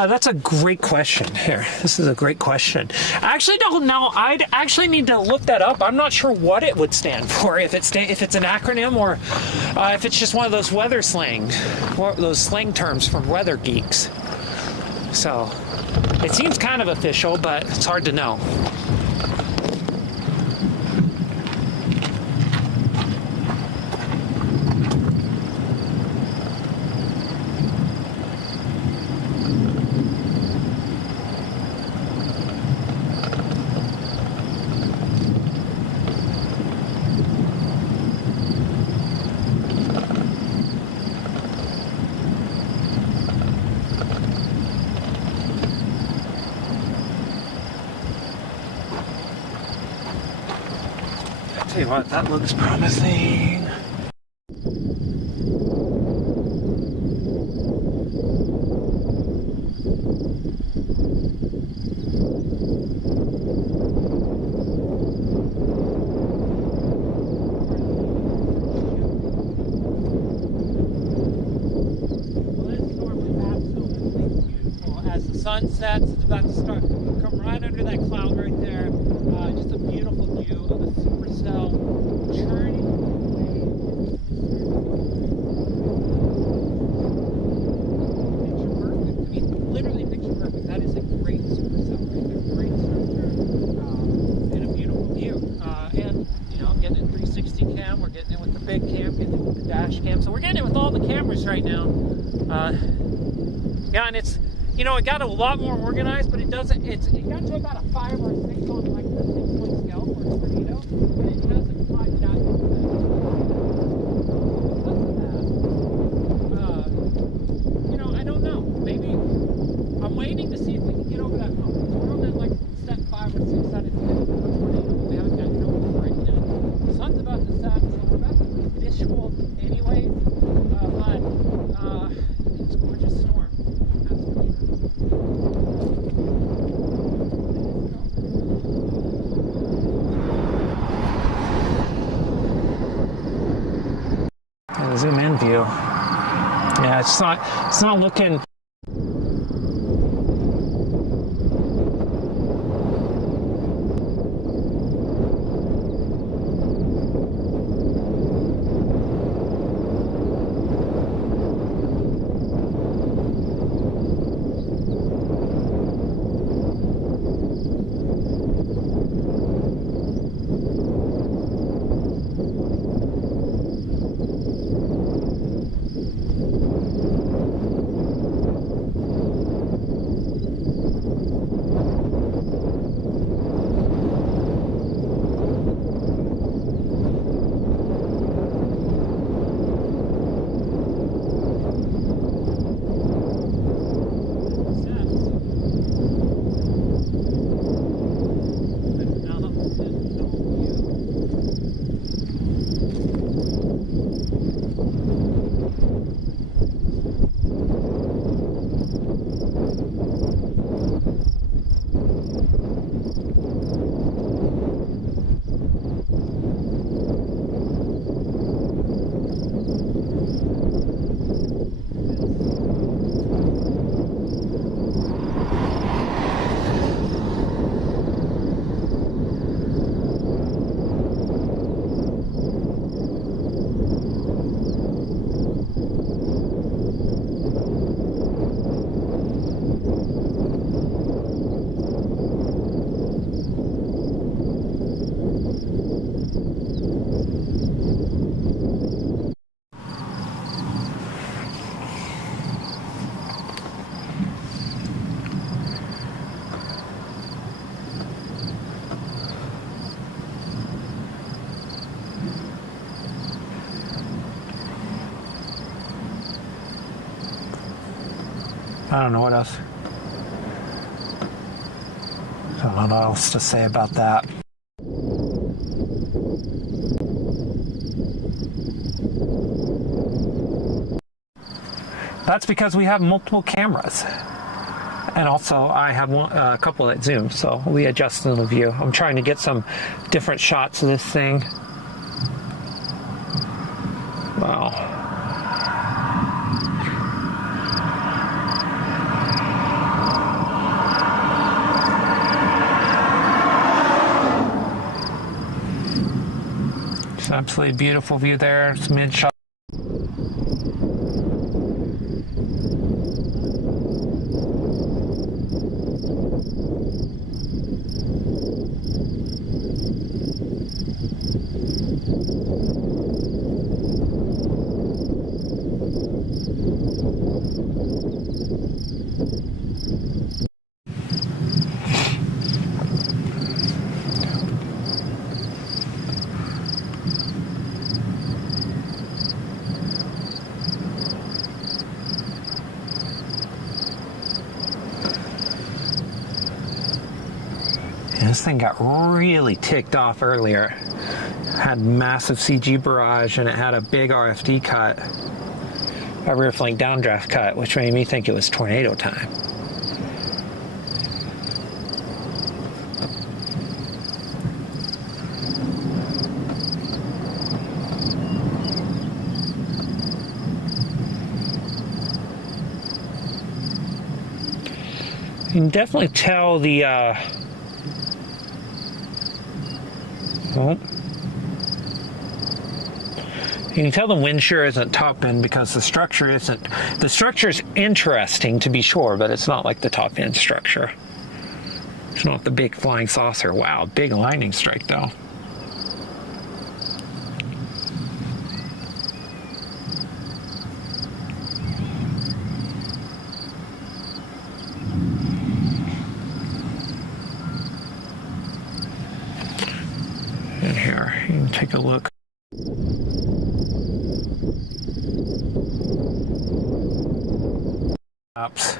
that's a great question here. This is a great question. I actually don't know. I'd actually need to look that up. I'm not sure what it would stand for, if it's an acronym or if it's just one of those weather slang, or those slang terms from weather geeks. So it seems kind of official, but it's hard to know. Tell you what, that looks promising. Sun sets, it's about to start, come right under that cloud right there. Just a beautiful view of a supercell churning away. Picture perfect. I mean, literally picture perfect. That is a great supercell right there. Great structure and a beautiful view. And, you know, getting it 360 cam, we're getting it with the big cam, getting it with the dash cam. So we're getting it with all the cameras right now. Yeah, and it's, you know, it got a lot more organized, but it doesn't, it got to about a 5 or a 6 on like the 6-point scale for a tornado, but it hasn't quite gotten to that. You know, I don't know. Maybe I'm waiting to see if we can get over that hump. We're on that like set 5 or 6 out of 10 for a tornado. We haven't gotten over it yet. The sun's about to set, so we're about to be visual anyway. But it's a gorgeous storm. That's for sure. Zoom in view. Yeah, it's not looking. I don't know what else. I don't know what else to say about that. That's because we have multiple cameras. And also I have a couple that zoom, so we adjust the view. I'm trying to get some different shots of this thing. Wow. Absolutely beautiful view there. It's mid shot. This thing got really ticked off earlier. Had massive CG barrage and it had a big RFD cut, a rear flank downdraft cut, which made me think it was tornado time. You can definitely tell the you can tell the wind shear isn't top end because the structure isn't. The structure's interesting to be sure, but it's not like the top end structure. It's not the big flying saucer. Wow, big lightning strike though. And here, you can take a look. Oops.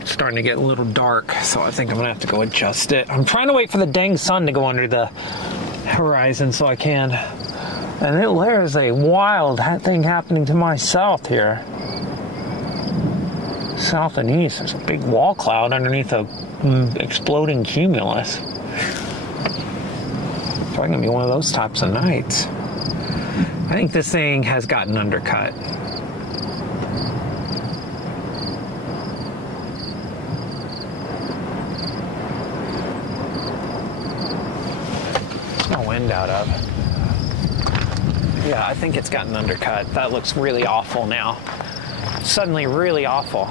It's starting to get a little dark, so I think I'm gonna have to go adjust it. I'm trying to wait for the dang sun to go under the horizon so I can. And there's a wild thing happening to my south here. South and east, there's a big wall cloud underneath a exploding cumulus. It's probably gonna be one of those types of nights. I think this thing has gotten undercut. There's no wind out of. Yeah, I think it's gotten undercut. That looks really awful now. Suddenly really awful.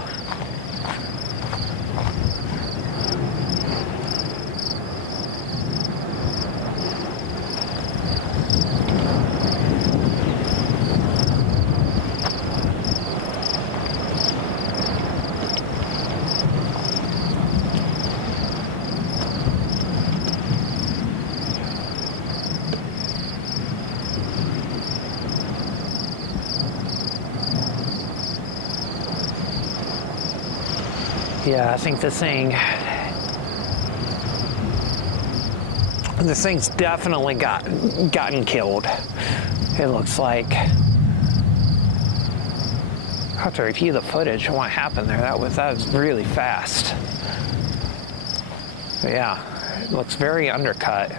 Yeah, I think this thing's definitely gotten killed. It looks like. I have to review the footage of what happened there. That was really fast. But yeah, it looks very undercut.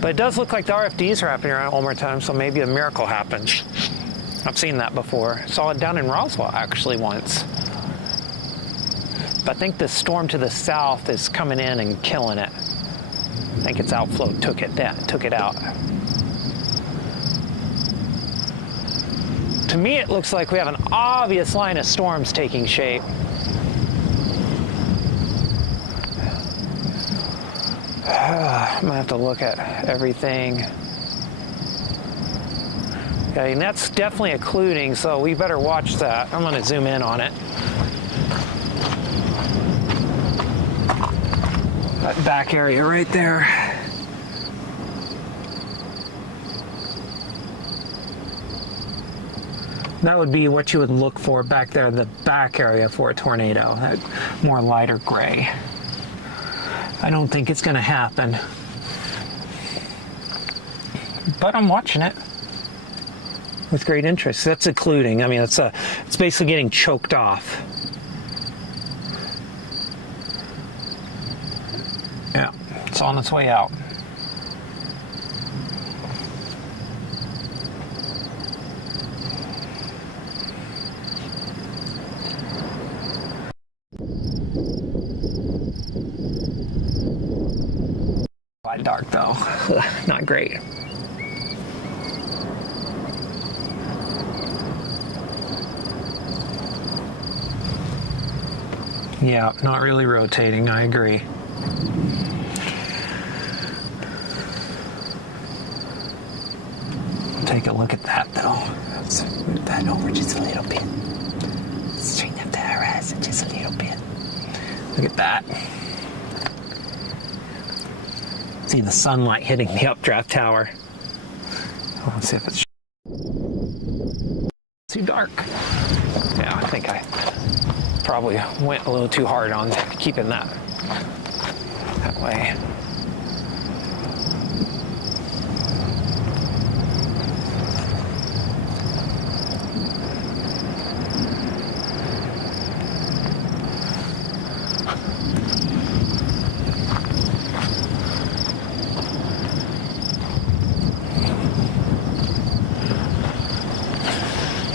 But it does look like the RFDs are happening around one more time, so maybe a miracle happened. I've seen that before. Saw it down in Roswell actually once. But I think the storm to the south is coming in and killing it. I think its outflow took it out. To me, it looks like we have an obvious line of storms taking shape. I'm gonna have to look at everything. Yeah, and that's definitely occluding, so we better watch that. I'm gonna zoom in on it. That back area right there. That would be what you would look for back there in the back area for a tornado, that more lighter gray. I don't think it's going to happen. But I'm watching it with great interest. That's occluding. I mean, it's basically getting choked off. Yeah, it's on its way out. Quite dark though. Not great. Yeah, not really rotating, I agree. Take a look at that though. Let's move that over just a little bit. Straighten up the horizon just a little bit. Look at that. See the sunlight hitting the updraft tower. Let's see if it's too dark. Yeah, I think I probably went a little too hard on keeping that way.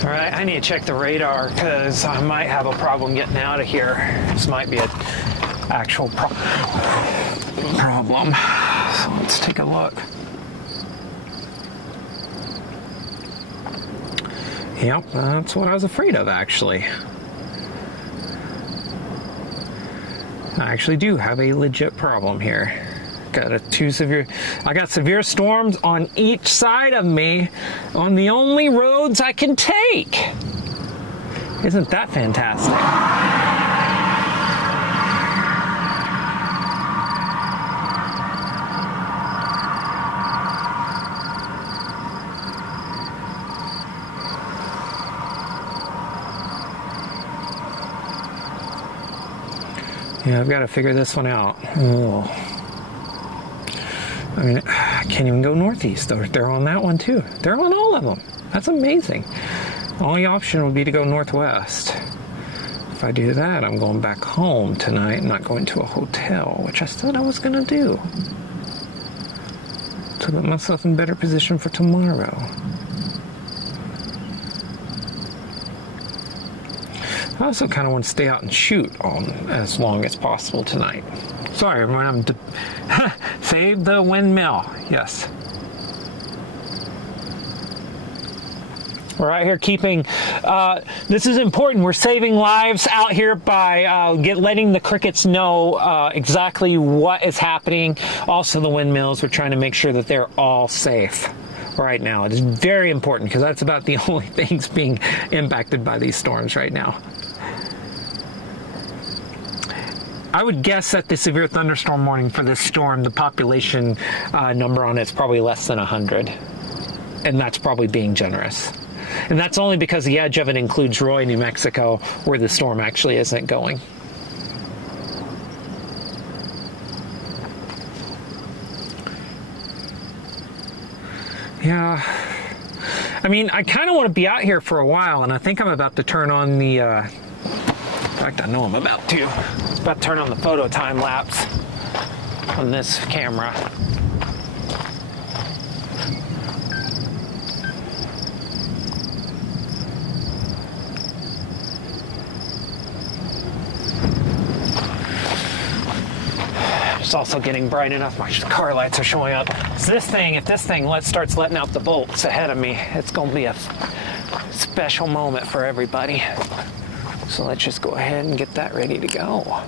All right, I need to check the radar because I might have a problem getting out of here. This might be an actual problem. So let's take a look. Yep, that's what I was afraid of, actually. I actually do have a legit problem here. I got severe storms on each side of me on the only roads I can take. Isn't that fantastic? Yeah, I've got to figure this one out. Oh. I mean, I can't even go northeast. They're on that one too. They're on all of them. That's amazing. Only option would be to go northwest. If I do that, I'm going back home tonight, not going to a hotel, which I said I was going to do. To put myself in better position for tomorrow. I also kind of want to stay out and shoot as long as possible tonight. Sorry, everyone, save the windmill, yes. We're out here keeping, this is important, we're saving lives out here by letting the crickets know exactly what is happening. Also the windmills, we're trying to make sure that they're all safe right now. It is very important because that's about the only things being impacted by these storms right now. I would guess that the severe thunderstorm warning for this storm, the population number on it is probably less than 100. And that's probably being generous. And that's only because the edge of it includes Roy, New Mexico, where the storm actually isn't going. Yeah. I mean, I kind of want to be out here for a while, and I think I'm about to turn on the... in fact, I know I'm about to. It's about to turn on the photo time lapse on this camera. It's also getting bright enough. My car lights are showing up. So this thing, if this thing starts letting out the bolts ahead of me, it's going to be a special moment for everybody. So let's just go ahead and get that ready to go.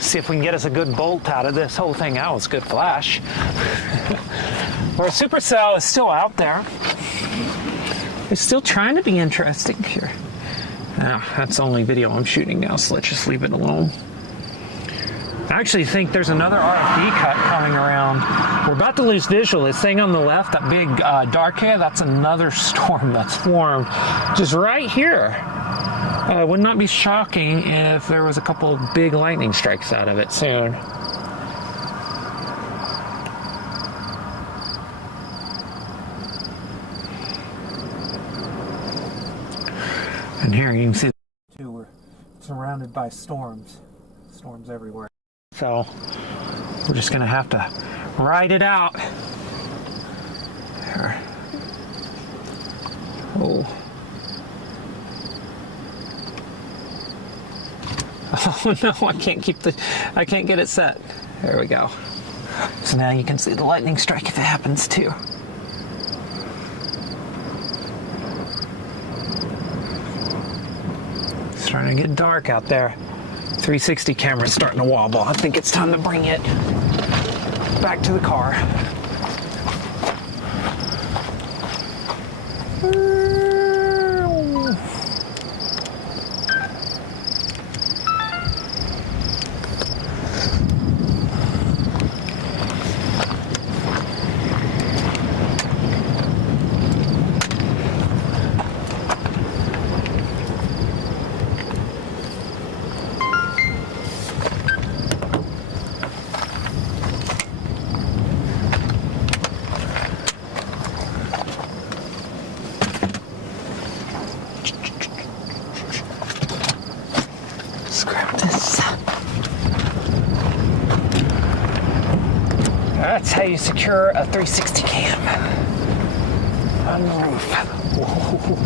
See if we can get us a good bolt out of this whole thing. That was a good flash. Or Supercell is still out there. They're still trying to be interesting here. Now, that's the only video I'm shooting now, so let's just leave it alone. I actually think there's another RFD cut coming around. We're about to lose visual. This thing on the left, that big dark hair, that's another storm that's formed just right here. It would not be shocking if there was a couple of big lightning strikes out of it soon. And here you can see we're surrounded by storms everywhere. So We're just gonna have to ride it out. There. Oh. Oh no, I can't get it set. There we go. So now you can see the lightning strike if it happens too. It's starting to get dark out there. 360 camera's starting to wobble. I think it's time to bring it back to the car. That's how you secure a 360 cam on the roof. Whoa.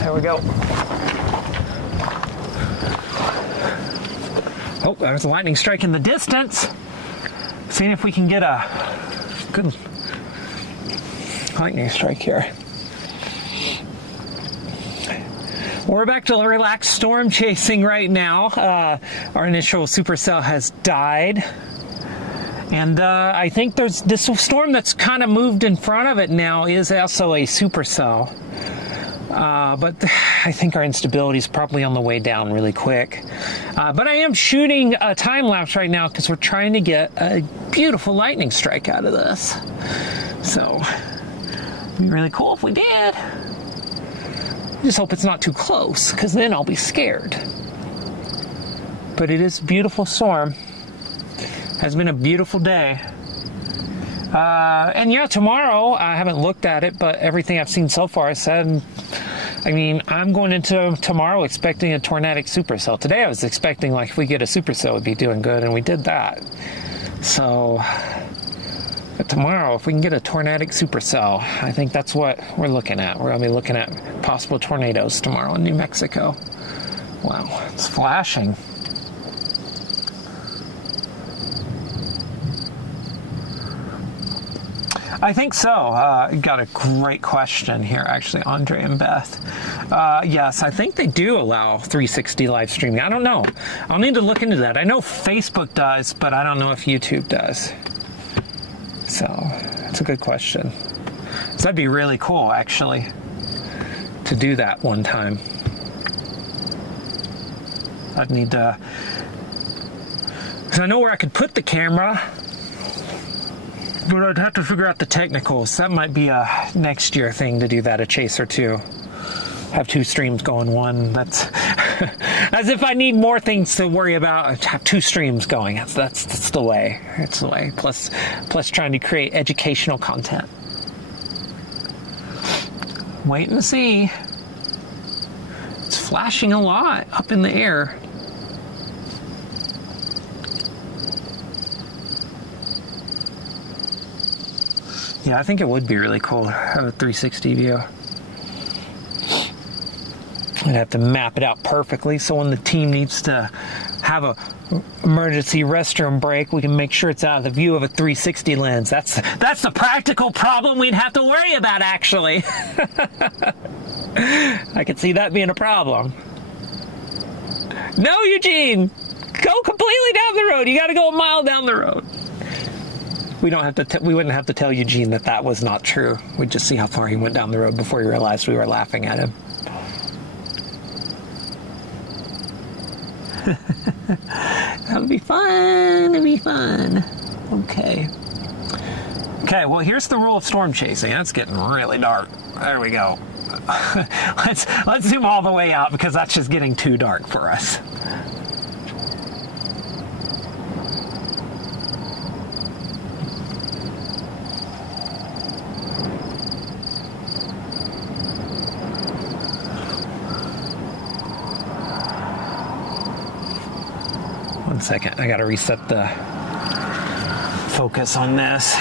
There we go. Oh, there's a lightning strike in the distance. Seeing if we can get a good lightning strike here. We're back to relaxed storm chasing right now. Our initial supercell has died. And I think there's this storm that's kind of moved in front of it now is also a supercell. But I think our instability is probably on the way down really quick. But I am shooting a time lapse right now because we're trying to get a beautiful lightning strike out of this. So, it'd be really cool if we did. Just hope it's not too close, because then I'll be scared. But it is a beautiful storm. Has been a beautiful day. And yeah, tomorrow, I haven't looked at it, but everything I've seen so far said, I mean, I'm going into tomorrow expecting a tornadic supercell. Today I was expecting, like, if we get a supercell, we'd be doing good, and we did that. So, but tomorrow, if we can get a tornadic supercell, I think that's what we're looking at. We're going to be looking at possible tornadoes tomorrow in New Mexico. Wow, it's flashing. I think so. Got a great question here, actually, Andre and Beth. Yes, I think they do allow 360 live streaming. I don't know. I'll need to look into that. I know Facebook does, but I don't know if YouTube does. So, that's a good question. So that'd be really cool, actually, to do that one time. I'd need to... because I know where I could put the camera, but I'd have to figure out the technicals. That might be a next year thing to do that, a chase or two. Have two streams going, one. That's as if I need more things to worry about. Have two streams going. That's the way. It's the way. Plus trying to create educational content. Waiting to see. It's flashing a lot up in the air. Yeah, I think it would be really cool to have a 360 view. I'd have to map it out perfectly so when the team needs to have a emergency restroom break, we can make sure it's out of the view of a 360 lens. That's the practical problem we'd have to worry about, actually. I could see that being a problem. No, Eugene! Go completely down the road. You gotta go a mile down the road. We don't have to. We wouldn't have to tell Eugene that was not true. We'd just see how far he went down the road before he realized we were laughing at him. That'll be fun. It'll be fun. Okay. Okay. Well, here's the rule of storm chasing. It's getting really dark. There we go. let's zoom all the way out because that's just getting too dark for us. 1 second. I gotta reset the focus on this.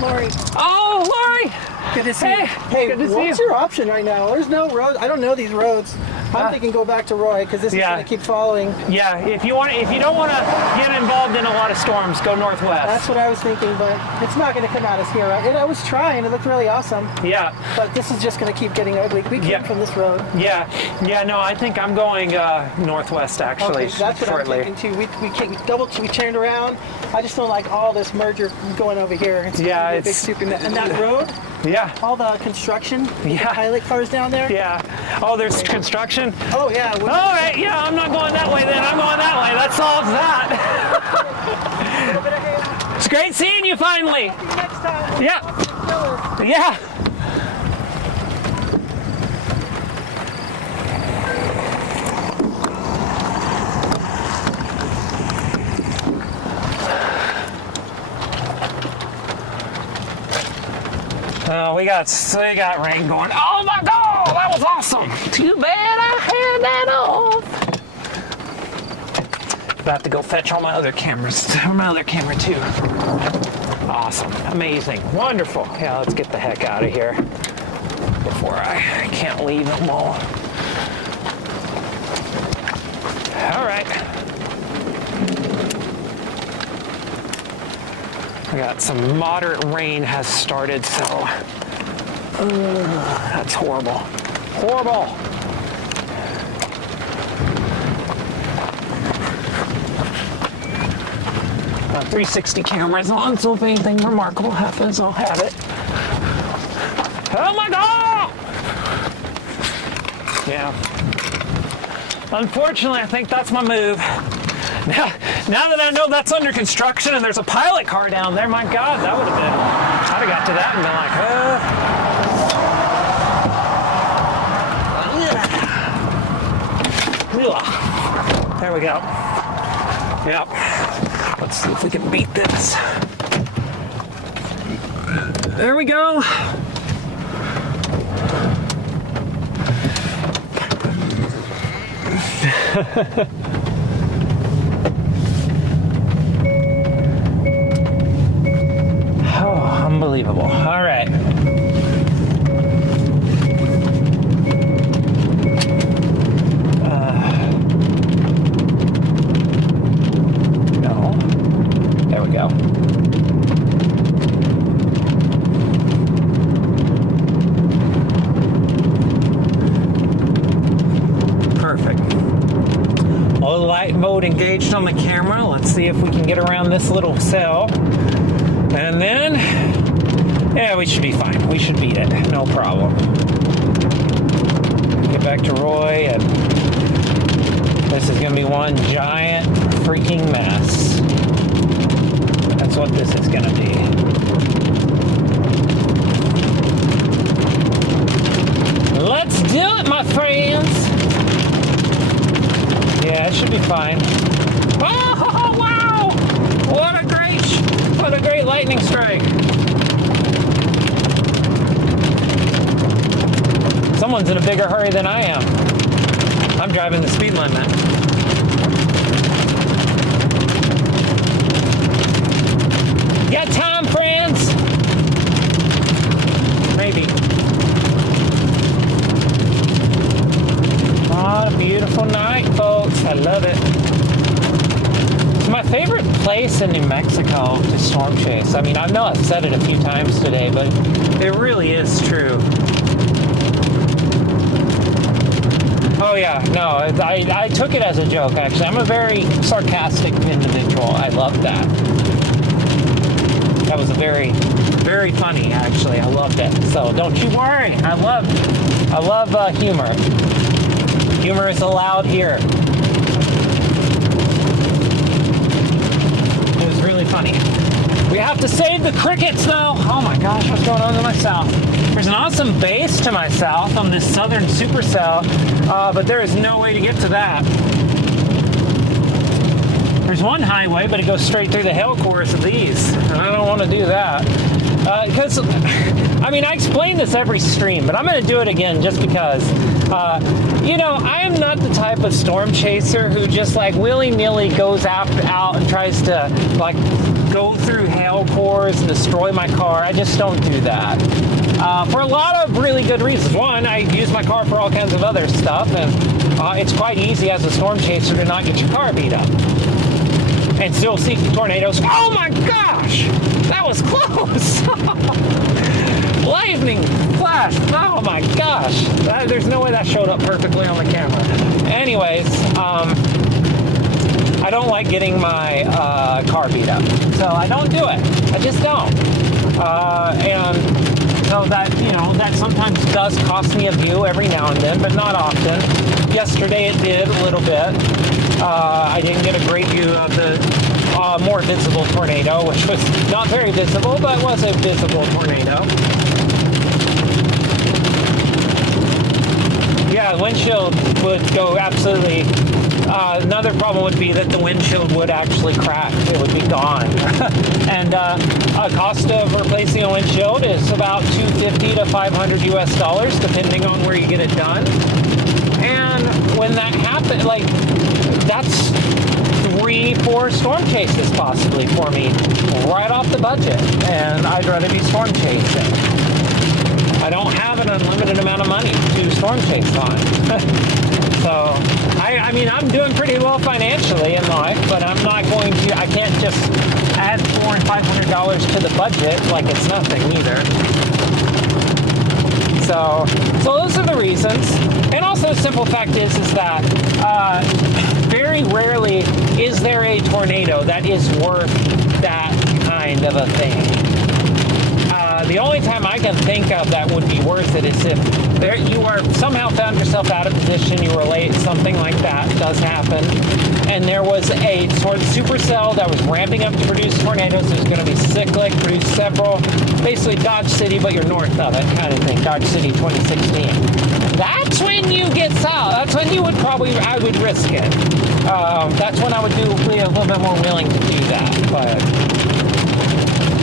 Lori. Oh, Lori! Good to see you. Hey, Hey, good to see what's you. your option right now? There's no road. I don't know these roads. I'm thinking go back to Roy because this is Yeah. going to keep following. Yeah, if you don't want to get involved in a lot of storms, go northwest. That's what I was thinking, but it's not going to come at us here, right? And I was trying. It looked really awesome. Yeah, But this is just going to keep getting ugly. We came Yeah. from this road. yeah. No, I think I'm going northwest actually. Okay, that's what shortly. I'm thinking too. We turned around. I just don't like all this merger going over here. It's Yeah, gonna be a big it's- super. And that road, Yeah, all the construction, the Yeah. pilot cars down there. yeah. Oh, there's construction. Oh yeah. All right, yeah, I'm not going that way then. I'm going that way. That solves that. It's great seeing you finally. Next time. Yeah, yeah. We got rain going. Oh my God, that was awesome. Too bad I had that off. About to go fetch all my other cameras. My other camera too. Awesome, amazing, wonderful. Yeah, let's get the heck out of here before I can't leave them all. All right. I got some moderate rain has started, so that's horrible. Horrible. 360 cameras on, so if anything remarkable happens, I'll have it. Oh my God! Yeah. Unfortunately, I think that's my move. Now that I know that's under construction and there's a pilot car down there, my God, that would have been, I'd have got to that and been like, there we go. Yep. Let's see if we can beat this. There we go. Oh, unbelievable. All right. No. There we go. Perfect. All the light mode engaged on the camera. Let's see if we can get around this little cell. And then, yeah, we should be fine. We should beat it. No problem. Get back to Roy, and this is going to be one giant freaking mess. That's what this is going to be. Let's do it, my friends. Yeah, it should be fine. Oh, wow! What a great lightning strike. Someone's in a bigger hurry than I am. I'm driving the speed limit. Got time, friends? Maybe. What a beautiful night, folks. I love it. It's my favorite place in New Mexico to storm chase. I mean, I know I've said it a few times today, but it really is true. Oh yeah, no, I took it as a joke, actually. I'm a very sarcastic individual. I love that. That was a very, very funny, actually. I loved it. So don't you worry. I love humor. Humor is allowed here. It was really funny. We have to save the crickets, though. Oh my gosh, what's going on to my south? There's an awesome base to my south on this southern supercell, but there is no way to get to that. There's one highway, but it goes straight through the hail course of these, and I don't want to do that. Because, I mean, I explain this every stream, but I'm going to do it again just because, you know, I am not the type of storm chaser who just, like, willy-nilly goes out and tries to, like, go through hail cores and destroy my car. I just don't do that. For a lot of really good reasons. One, I use my car for all kinds of other stuff, and it's quite easy as a storm chaser to not get your car beat up. And still see tornadoes. Oh my gosh! That was close! Lightning flash! Oh my gosh! There's no way that showed up perfectly on the camera. Anyways, I don't like getting my car beat up. So I don't do it. I just don't. And so that, you know, that sometimes does cost me a view every now and then, but not often. Yesterday it did a little bit. I didn't get a great view of the more visible tornado, which was not very visible, but was a visible tornado. Yeah, windshield would go absolutely. Another problem would be that the windshield would actually crack. It would be gone. And cost of replacing a windshield is about $250 to $500 US, depending on where you get it done. And when that happens, like, that's 3-4 storm chases possibly for me, right off the budget. And I'd rather be storm chasing. I don't have an unlimited amount of money to storm chase on. So, I mean, I'm doing pretty well financially in life, but I'm not going to, I can't just add $400 and $500 to the budget like it's nothing either. So those are the reasons. And also the simple fact is that very rarely is there a tornado that is worth that kind of a thing. The only time I can think of that would be worth it is if you are somehow found yourself out of position, you were late, something like that does happen, and there was a sort of supercell that was ramping up to produce tornadoes. It was going to be cyclic, produce several, basically Dodge City, but you're north of it kind of thing, Dodge City 2016. That's when you get south. That's when you would probably, I would risk it. That's when I would be a little bit more willing to do that, but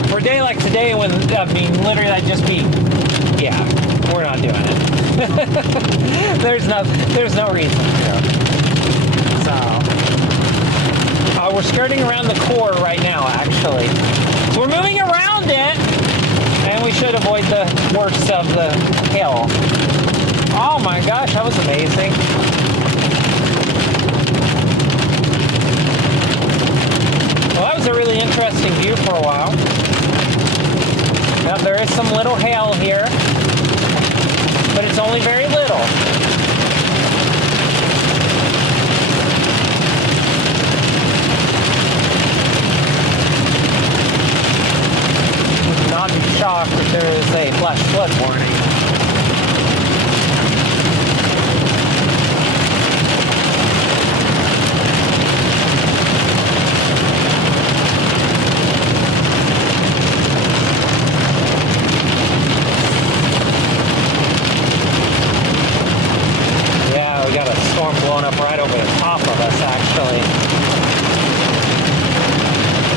for a day like today, when, I mean, literally I'd just be, yeah, we're not doing it. there's no reason to. So, we're skirting around the core right now, actually. So we're moving around it, and we should avoid the worst of the hail. Oh my gosh, that was amazing. Well, that was a really interesting view for a while. Now, there is some little hail here, but it's only very little. Would not be shocked if there is a flash flood warning. Blowing up right over the top of us, actually.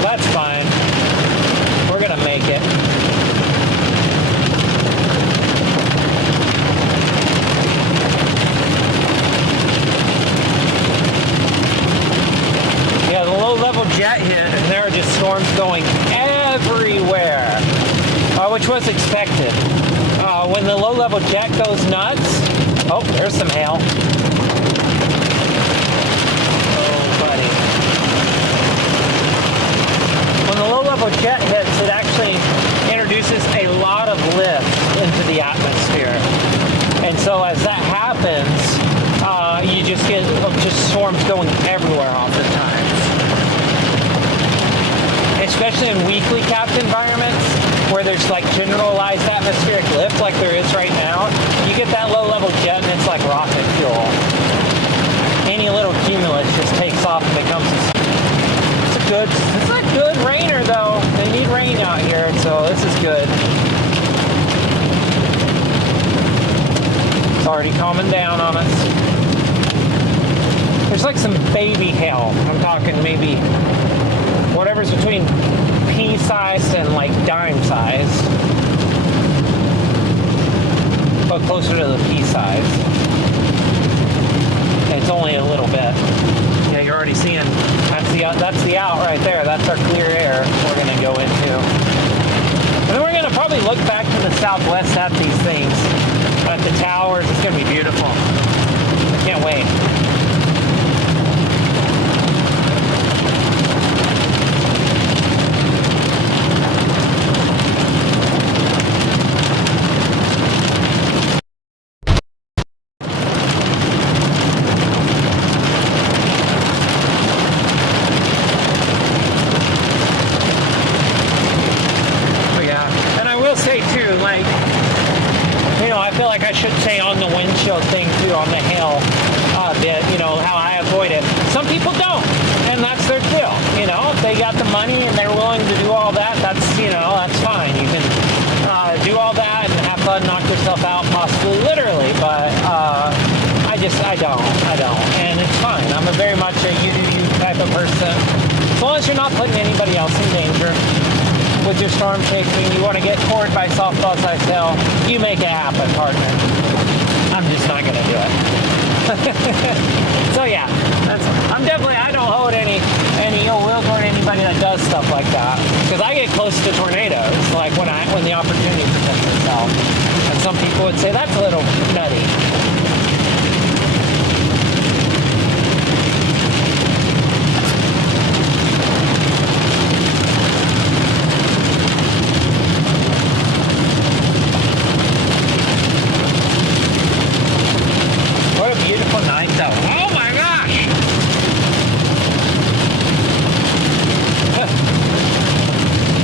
That's fine. We're gonna make it. Yeah, the low-level jet hit, and there are just storms going everywhere, which was expected. When the low-level jet goes nuts, oh, there's some hail. When the low-level jet hits, it actually introduces a lot of lift into the atmosphere. And so as that happens, you just get storms going everywhere oftentimes. Especially in weakly capped environments, where there's like generalized atmospheric lift like there is right now, you get that low-level jet and it's like rocket fuel. Any little cumulus just takes off and becomes it's a good rainer though. They need rain It's already calming down on us. There's like some baby hail. I'm talking maybe whatever's between pea size and like dime size, but closer to the pea size. And it's only a little bit. Yeah, you're already seeing that's the out right there. That's our clear air we're gonna go into. And then we're gonna probably look back to the southwest at these things, at the towers. It's gonna be beautiful. I can't wait. Thing too on the hill bit, you know, how I avoid it. Some people don't, and that's their deal. You know, if they got the money and they're willing to do all that, that's, you know, that's fine. You can do all that and have fun, knock yourself out, possibly literally, but I don't, and it's fine. I'm a very much a you do you type of person. As long as you're not putting anybody else in danger with your storm chasing, you want to get cored by softball size tail, you make it happen, partner. I'm just not gonna do it. So yeah, I don't hold any ill will toward anybody that does stuff like that, because I get close to tornadoes, like when the opportunity presents itself. And some people would say that's a little nutty. Beautiful night though. Oh my gosh!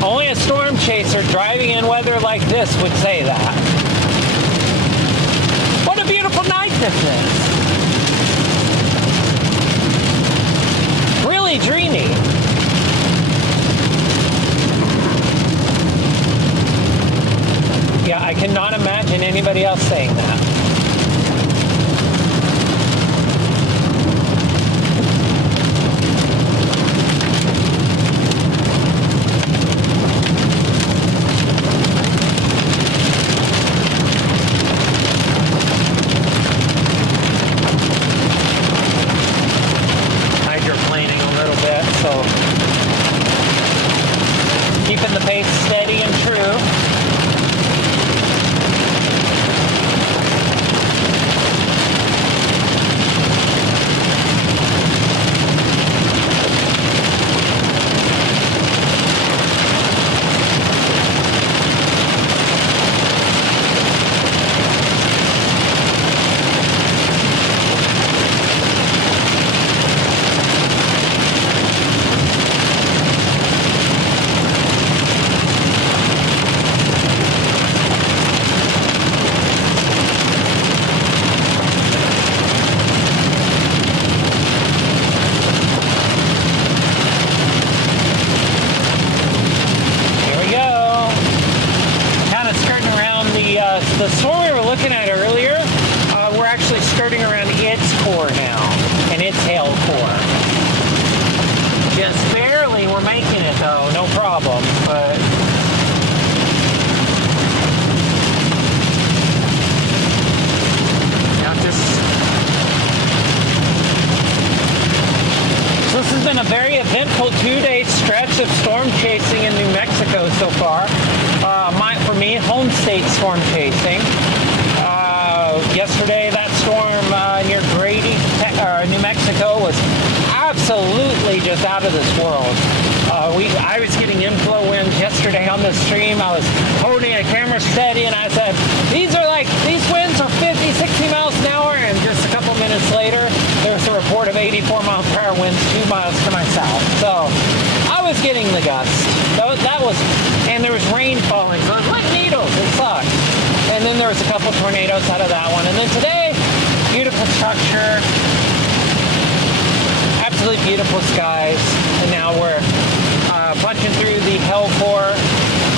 Only a storm chaser driving in weather like this would say that. What a beautiful night this is. Really dreamy. Yeah, I cannot imagine anybody else saying that. Keeping the pace steady and true. The storm we were looking at earlier, we're actually skirting around its core now, and its hail core. Just barely, we're making it though, no problem, but... So this has been a very eventful 2-day stretch of storm chasing in New Mexico so far. For me, home state storm chasing. Yesterday, that storm near Grady, New Mexico, was absolutely just out of this world. I was getting inflow winds yesterday on the stream. I was holding a camera steady, and I said, these winds are 50, 60 miles an hour, and just a couple minutes later, there was a report of 84 mile per hour winds 2 miles to my south. So I was getting the gusts. And there was rain falling, so it was like needles. It sucked. And then there was a couple tornadoes out of that one. And then today, beautiful structure, absolutely beautiful skies. And now we're punching through the hell core,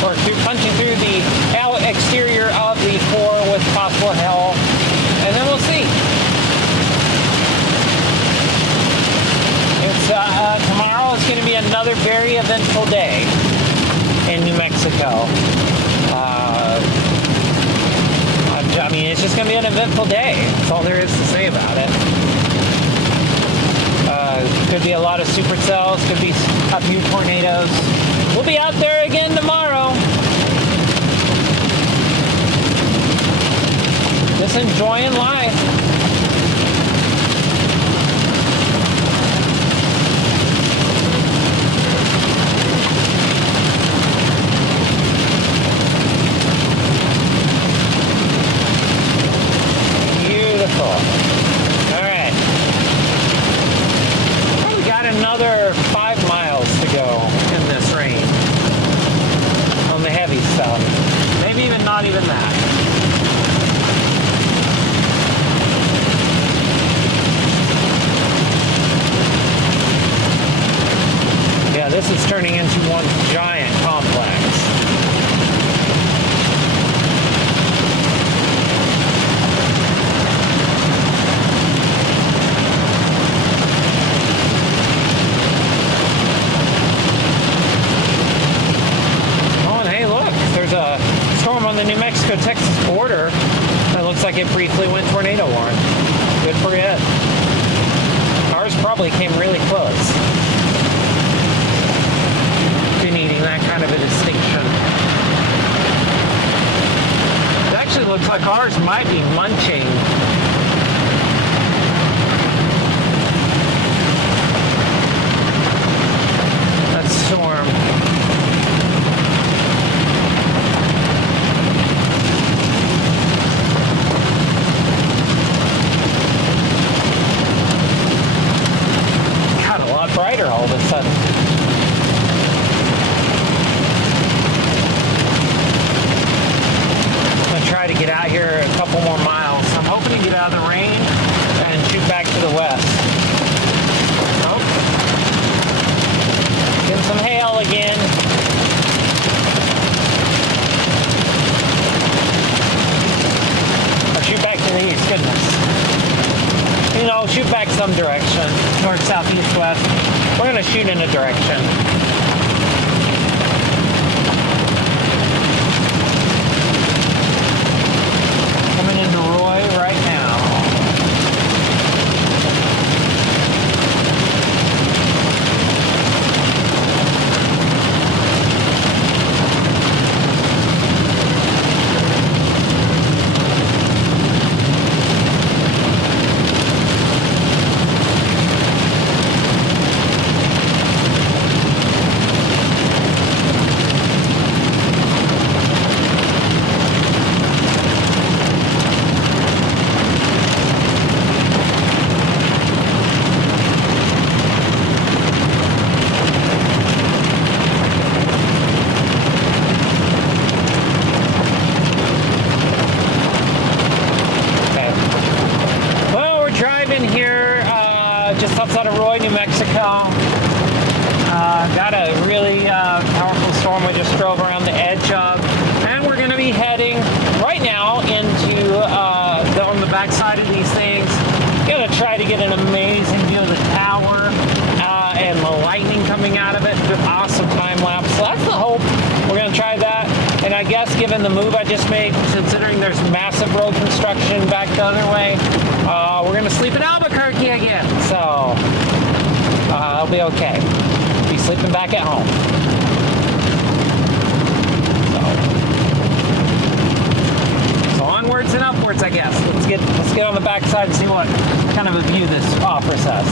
or punching through the exterior of the core with possible hell. And then tomorrow is going to be another very eventful day in New Mexico. I mean, it's just going to be an eventful day. That's all there is to say about it. Could be a lot of supercells, could be a few tornadoes. We'll be out there again tomorrow. Just enjoying life. Beautiful. All right. Well, we got another 5 miles to go in this rain on the heavy stuff. Maybe even not even that. Yeah, this is turning into one giant complex. A storm on the New Mexico-Texas border. It looks like it briefly went tornado warrant. Good for it. Ours probably came really close to needing that kind of a distinction. It actually looks like ours might be munching. That storm. Brighter all of a sudden. I'm going to try to get out here a couple more miles. I'm hoping to get out of the rain and shoot back to the west. Oh. Getting some hail again. Or shoot back to the east, goodness. You know, shoot back some direction, north, south, east, west. We're going to shoot in a direction. Coming into Roy right now. Just outside of Roy, New Mexico. Got a really powerful storm we just drove around the edge of. And we're going to be heading right now into on the backside of these things. Going to try to get an amazing view of the tower and the lightning coming out of it. Awesome time lapse. So that's the hope. We're going to try that. And I guess given the move I just made, considering there's massive road construction back the other way, we're going to sleep in Albuquerque again. So I'll be okay. Be sleeping back at home. So onwards and upwards, I guess. Let's get on the backside and see what kind of a view this offers us.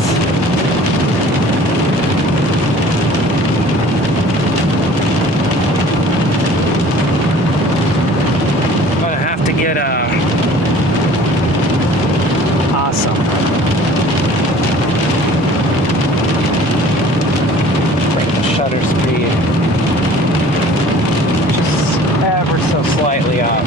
To get awesome. Break the shutter speed just ever so slightly up.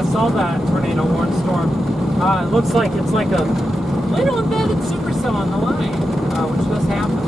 Yeah, I saw that tornado warning storm. It looks like it's like a little embedded supercell on the line, which does happen.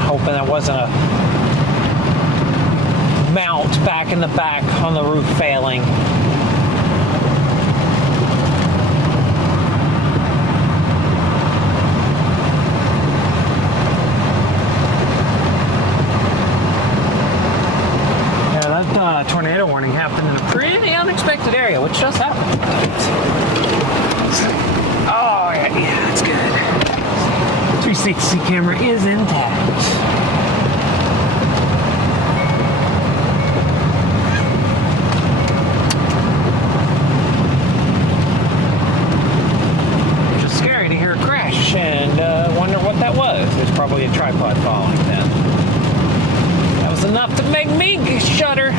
Hoping that wasn't a mount back in the back on the roof failing. Yeah, that tornado warning happened in a pretty unexpected area, which does happen. Oh, yeah, that's good. 360 camera is intact. Just scary to hear a crash and wonder what that was. There's probably a tripod falling then. That was enough to make me shudder.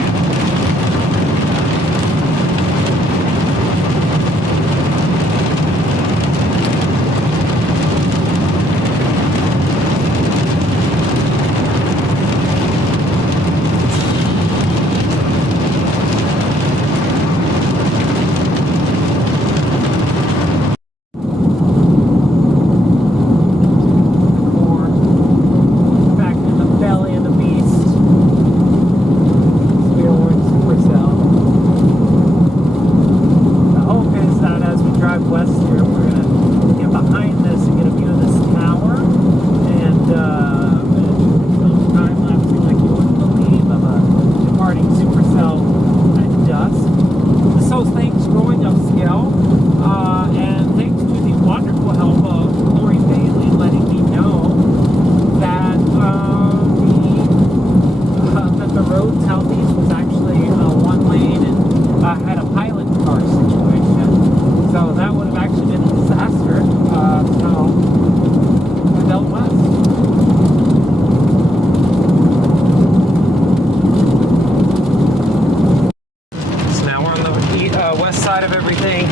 West side of everything,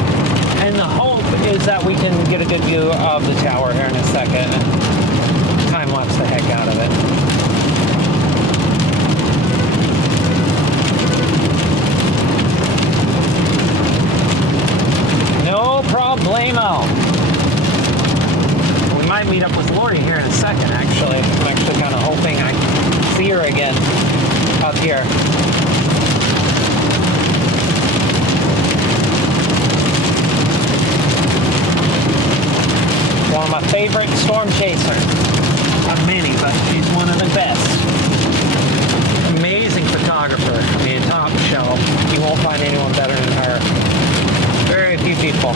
and the hope is that we can get a good view of the tower here in a second and time lapse the heck out of it. No problemo. We might meet up with Lori here in a second, actually. I'm actually kind of hoping I see her again up here. One of my favorite storm chasers. Not many, but she's one of the best. Amazing photographer. I mean, top shelf. You won't find anyone better than her. Very few people.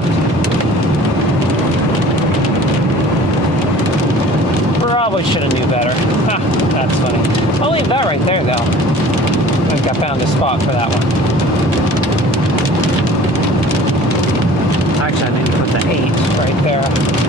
left. Probably should have knew better. Ha, that's funny. I'll leave that right there, though. I think I found the spot for that one. Actually, I need to put the 8 right there.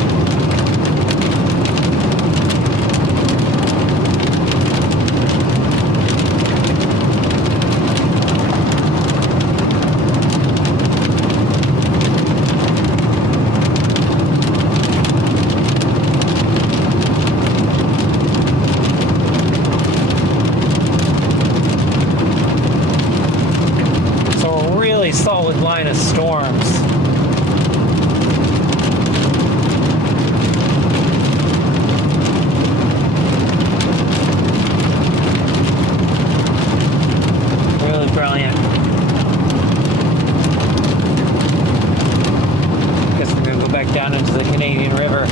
Solid line of storms. Really brilliant. Guess we're gonna go back down into the Canadian River.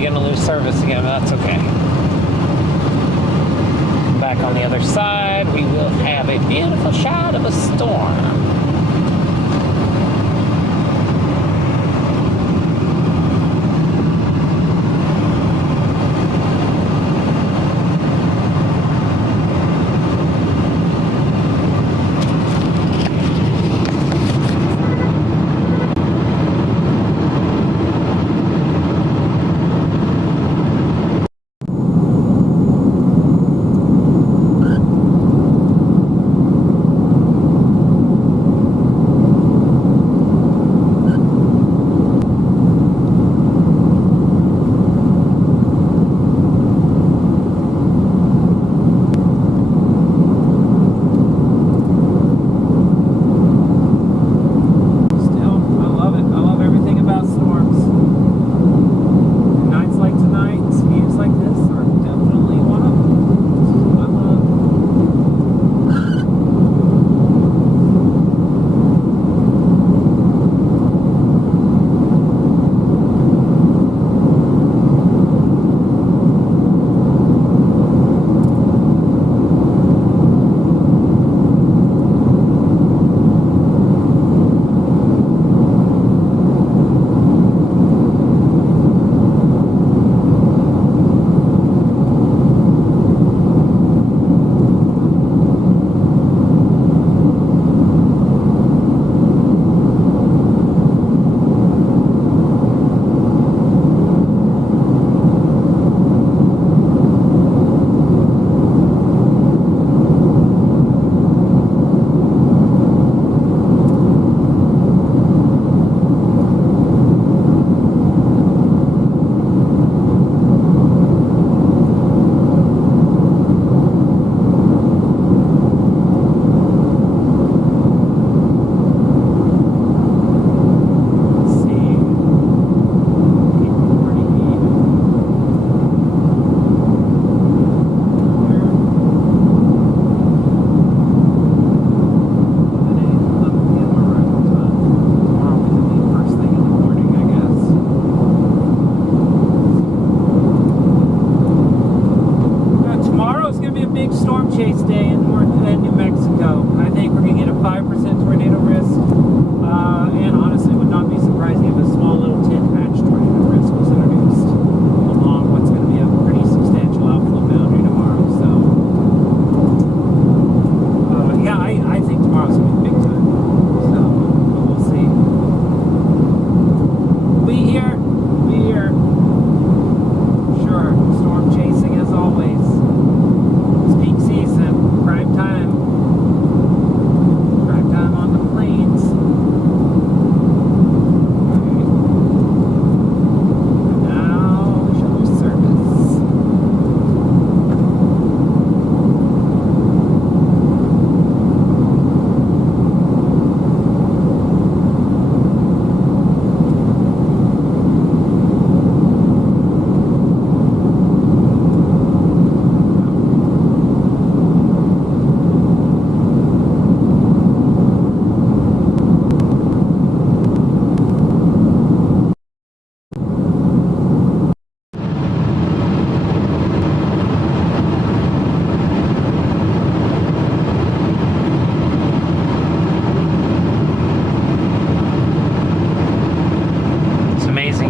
Gonna lose service again, but that's okay. Back on the other side, we will have a beautiful shot of a storm.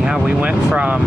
Yeah, we went from